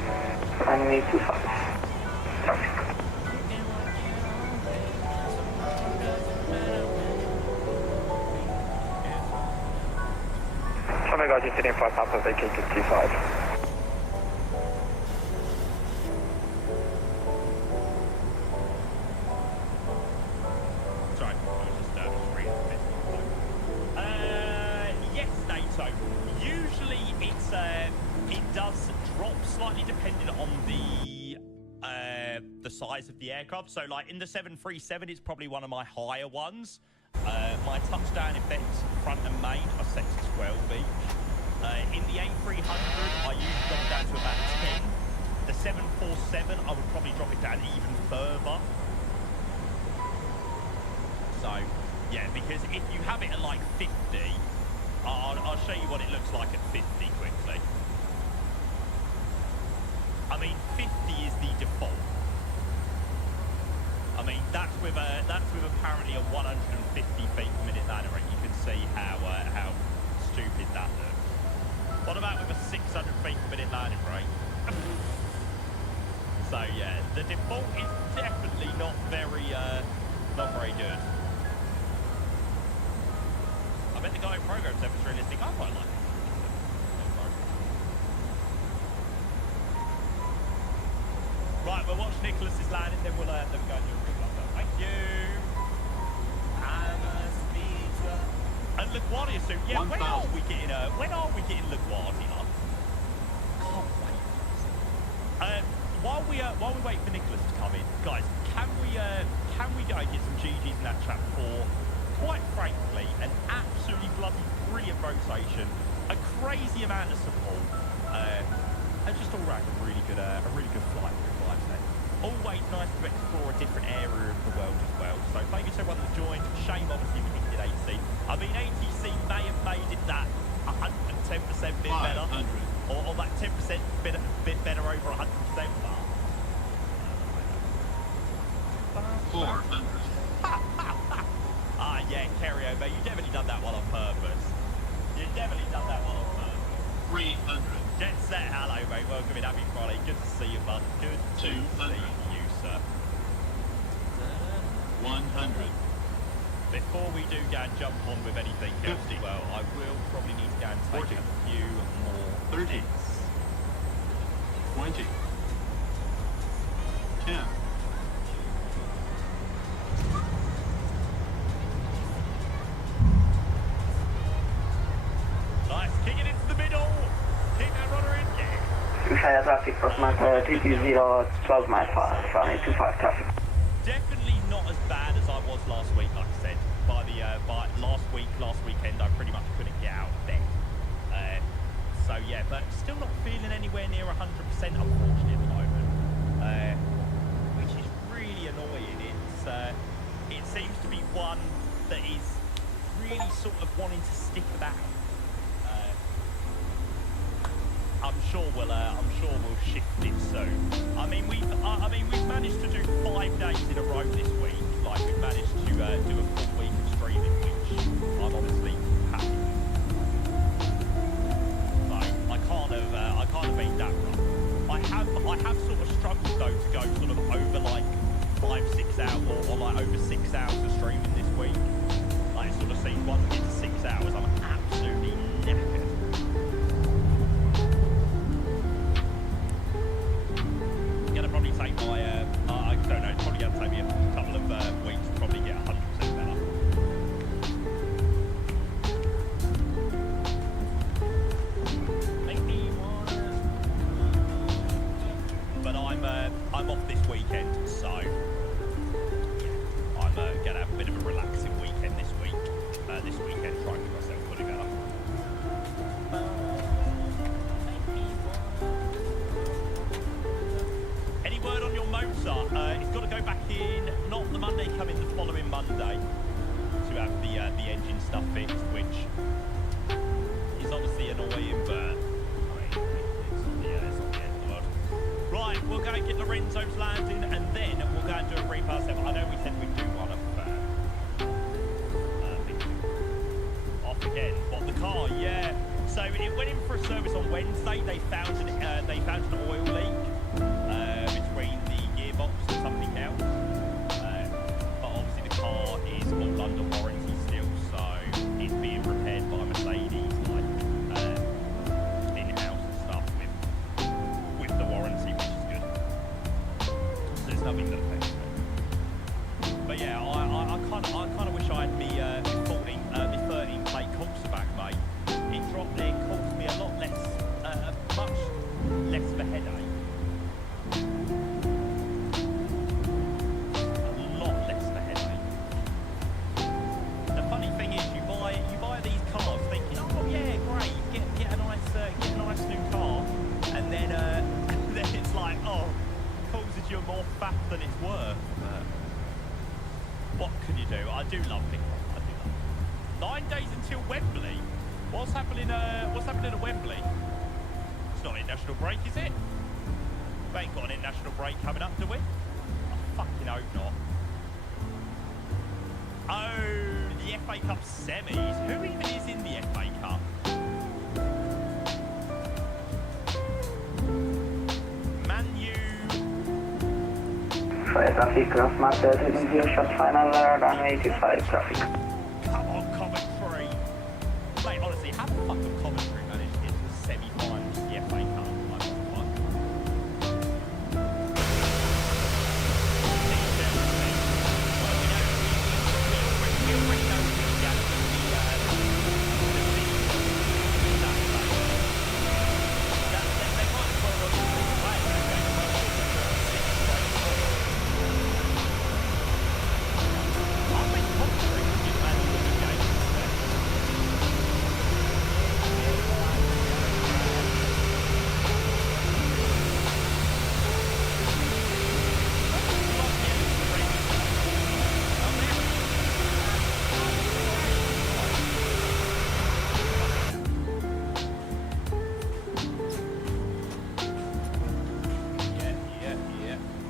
runway 25. Traffic. Traffic Argent 5 Papa vacated 25. the size of the aircraft. So, like in the 737, it's probably one of my higher ones. My touchdown effects, front and main, are set to 12 each. In the A300, I usually drop it down to about 10. The 747, I would probably drop it down even further. So, yeah, because if you have it at like 50, I'll show you what it looks like at 50 quickly. I mean, 50 is the default. I mean, that's with apparently a 150 feet per minute landing rate. You can see how stupid that looks. What about with a 600 feet per minute landing rate? So yeah, the default is definitely not very good. I bet the guy who programmed that was realistic. I quite like it. Right, we'll watch Nicholas's landing, then we'll go and do a replay. Thank you. And LaGuardia soon. Yeah, when are we getting LaGuardia? Can't wait. While we wait for Nicholas to come in, guys, can we go and get some GGs in that chat for, quite frankly, an absolutely bloody brilliant rotation, a crazy amount of support, and just all round a really good flight. Always nice to explore a different area of the world as well. So thank you to everyone that joined. Shame obviously we didn't get ATC. I mean, ATC may have made it that 110% bit better, or that 10% bit better over 100%. But 400. Ah, yeah, Carrio, mate, you definitely done that one on purpose. You definitely done that one on purpose. 300. Jet set, hello, mate. Welcome in. Happy Friday. Good to see you, bud. Good to see you, sir. 100. Before we do go and jump on with anything else, well, I will probably need to go and take 40. a few more 30. 20. 10. Nice. Kick it into the middle. Keep that runner in. Yeah. Ushuaia traffic, Crossmark 320, 12 miles, 525 traffic. Definitely not as bad as I was last week, like I said. By last weekend, I pretty much couldn't get out of bed. So yeah, but still not feeling anywhere near 100%, unfortunately, at the moment. Which is really annoying. It seems to be one that is really sort of wanting to stick about. I'm sure we'll shift it soon. I mean, we've managed to do 5 days in a row this week. Like, we've managed to do a full week of streaming, which I'm obviously happy with. So I can't have been that wrong. I have sort of struggled though to go sort of over like 5-6 hours or like over 6 hours of streaming this week. Like, it sort of seems once I get to 6 hours, I'm absolutely knackered. Probably take my, I don't know, it's probably going to take me a couple of weeks to probably get 100% better. But I'm off this weekend, so yeah, I'm going to have a bit of a relaxing weekend this week. This weekend, try and get myself fully better. Word on your motor, it's got to go back in, not the Monday coming, the following Monday, to have the engine stuff fixed, which is obviously annoying, but it's not the end of the world. Right, we'll go and get Lorenzo's landing, and then we'll go and do a repass. I know we said we'd do one off again. What, the car? Yeah. So it went in for a service on Wednesday. They found an oil leak. Between the gearbox and something else, but obviously the car is all under warranty still, so it's being repaired by Mercedes, like in-house and stuff with the warranty, which is good. So there's nothing that affects me. But yeah, I kind of wish I had my 13 plate Corsa back, mate. It dropped there, caused me a lot less, much less of a headache. faff than it's worth. But what can you do? I do love Big Rock. I do love it. 9 days until Wembley. What's happening at Wembley? It's not international break, is it? We ain't got an international break coming up, do we? I fucking hope not. Oh, the FA Cup semis. Who even is in the FA Cup? Man U. Fire traffic, cross marker 3.0, shot final, runway 25 traffic. Come on, commentary. Mate, honestly, how the fuck of commentary managed to get to the semi-finals of the FA Cup? Like, what the we already know who's going to be they might as well run the three players. They're going to run six straight I think commentary would give Man U a good game.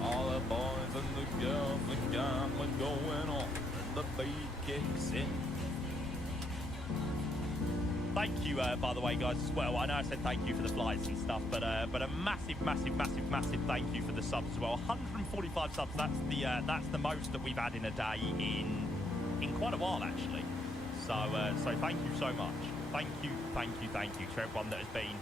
All the boys and the girls, the gambling going on, and the beat kicks in. Thank you, by the way, guys, as well. I know I said thank you for the flights and stuff, but a massive thank you for the subs as well. 145 subs. That's the most that we've had in a day in quite a while, actually. So thank you so much. Thank you to everyone that has been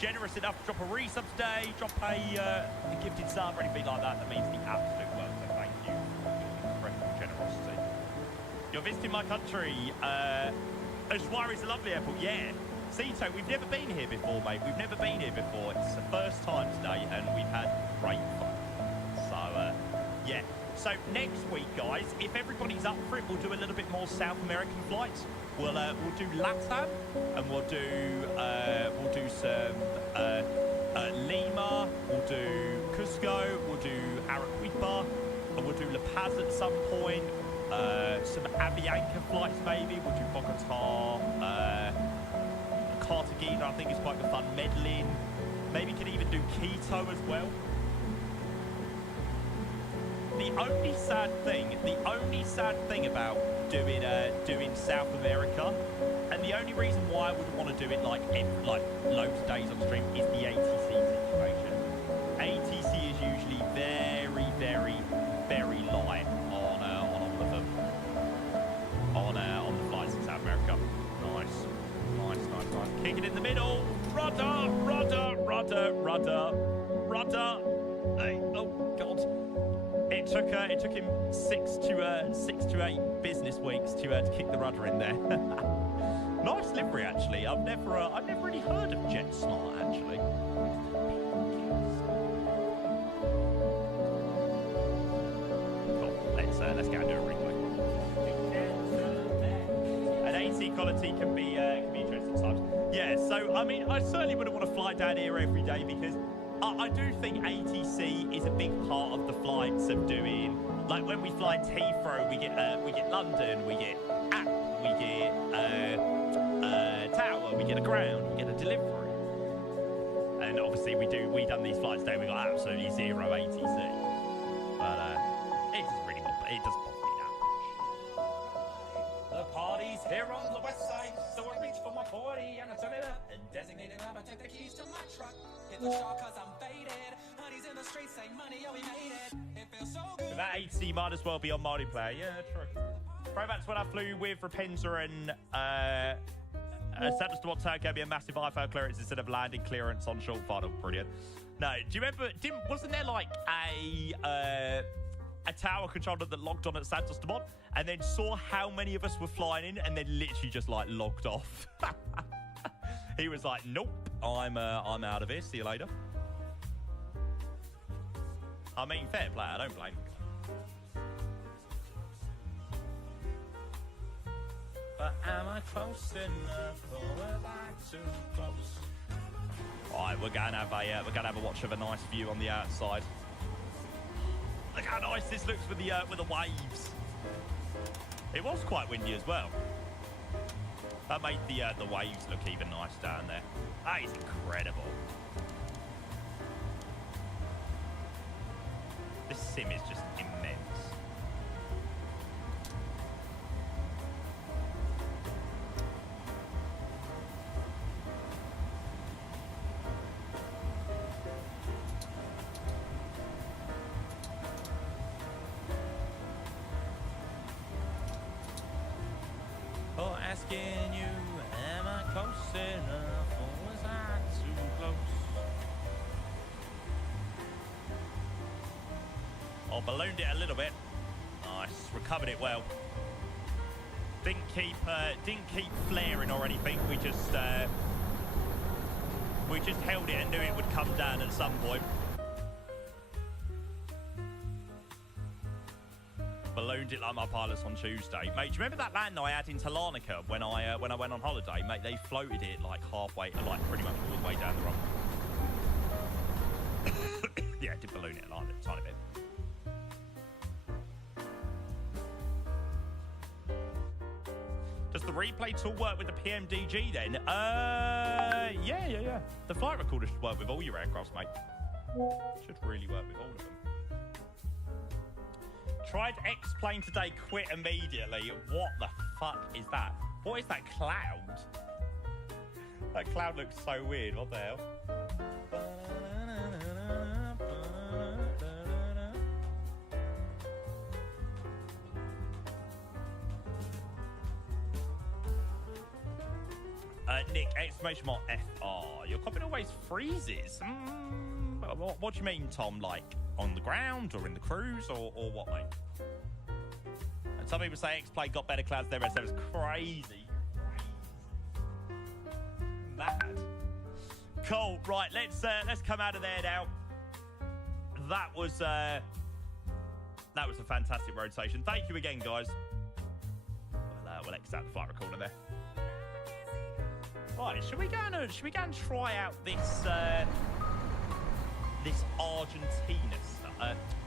generous enough to drop a resub today, drop a gifted sub or anything like that. That means the absolute world. So thank you for your incredible generosity. You're visiting my country. Ushuaia is a lovely airport. Yeah. Cito, we've never been here before, mate. We've never been here before. It's the first time today, and we've had great fun. So, yeah. So next week, guys, if everybody's up for it, we'll do a little bit more South American flights. We'll do LATAM, and we'll do some Lima. We'll do Cusco. We'll do Arequipa, and we'll do La Paz at some point. Some Avianca flights maybe. We'll do Bogota, Cartagena. I think it's quite good fun. Medellin. Maybe could even do Quito as well. The only sad thing about doing South America, and the only reason why I would want to do it like loads of days on stream is the ATC situation. ATC is usually very light on all of them on the flights in South America. Nice. Kick it in the middle. Rudder. Hey, oh God. It took him six to 8 business weeks to kick the rudder in there. Nice livery, actually. I've never really heard of JetSmart, actually. Cool. Let's go and do a replay. An AC quality can be interesting sometimes. Yeah. So I mean, I certainly wouldn't want to fly down here every day because I do think ATC is a big part of the flights of doing, like when we fly to Heathrow, we get London, we get app, we get tower, we get a ground, we get a delivery, and obviously we done these flights today. We got absolutely zero ATC, but it doesn't bother me that much. The party's here on the west side, so I reach for my 40 and I turn it up. And designated driver, take the keys to my truck. Hit the shop cause I'm faded. Honey's in the streets, say money, yo, we made it. It feels so good. That ATC might as well be on multiplayer. Yeah, true. Throwbacks when I flew with Rapenza and Santos Dumont gave me a massive IFL clearance instead of landing clearance on short final. Brilliant. No, do you remember? Wasn't there like a tower controller that logged on at Santos Dumont and then saw how many of us were flying in and then literally just like logged off? He was like, "Nope, I'm out of here. See you later." I mean, fair play. I don't blame him. But am I close enough, or am I too close? All right, we're gonna have a watch of a nice view on the outside. Look nice this looks with the waves. It was quite windy as well. That made the waves look even nice down there. That is incredible. This sim is just immense. Oh, asking you, am I close enough or was I too close? Oh, ballooned it a little bit. Nice, recovered it well. Didn't keep flaring or anything. We just held it and knew it would come down at some point. Ballooned it like my pilots on Tuesday, mate. Do you remember that land I had in Larnaca when I went on holiday, mate? They floated it like halfway, like pretty much all the way down the runway. Yeah, I did balloon it a tiny bit. Does the replay tool work with the PMDG then? Yeah. The flight recorder should work with all your aircrafts, mate. Should really work with all of them. Tried X-Plane today, quit immediately. What the fuck is that? What is that cloud? That cloud looks so weird. What the hell? Nick, exclamation mark FR. Your cockpit always freezes. What do you mean, Tom? Like on the ground or in the cruise or what, mate? And some people say X-Plane got better clouds there, but it's crazy. Mad. Cool. Right, let's come out of there now. That was a fantastic rotation. Thank you again, guys. We'll exit out the flight recorder there. Right, should we go and try out this this Argentina stuff?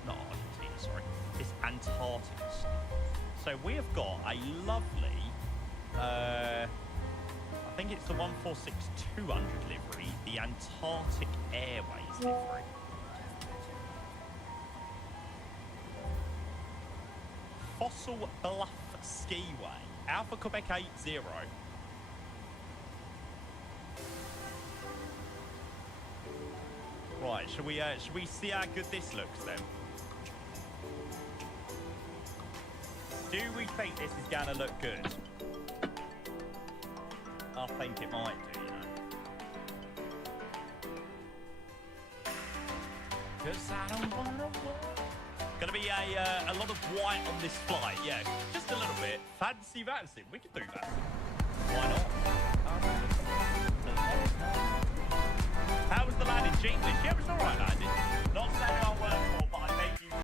Not Argentina, sorry. This Antarctica stuff. So we have got a lovely, I think it's the 146-200 livery, the Antarctic Airways livery. Fossil Bluff Skiway, Alpha Quebec 80. Right, should we see how good this looks then? Do we think this is gonna look good? I think it might do, you know. 'Cause I don't wanna walk. Gonna be a lot of white on this flight, yeah, just a little bit. Fancy Vancing, we could do that. Why not? How was the landing, Jinglish? Yeah, it was alright landing.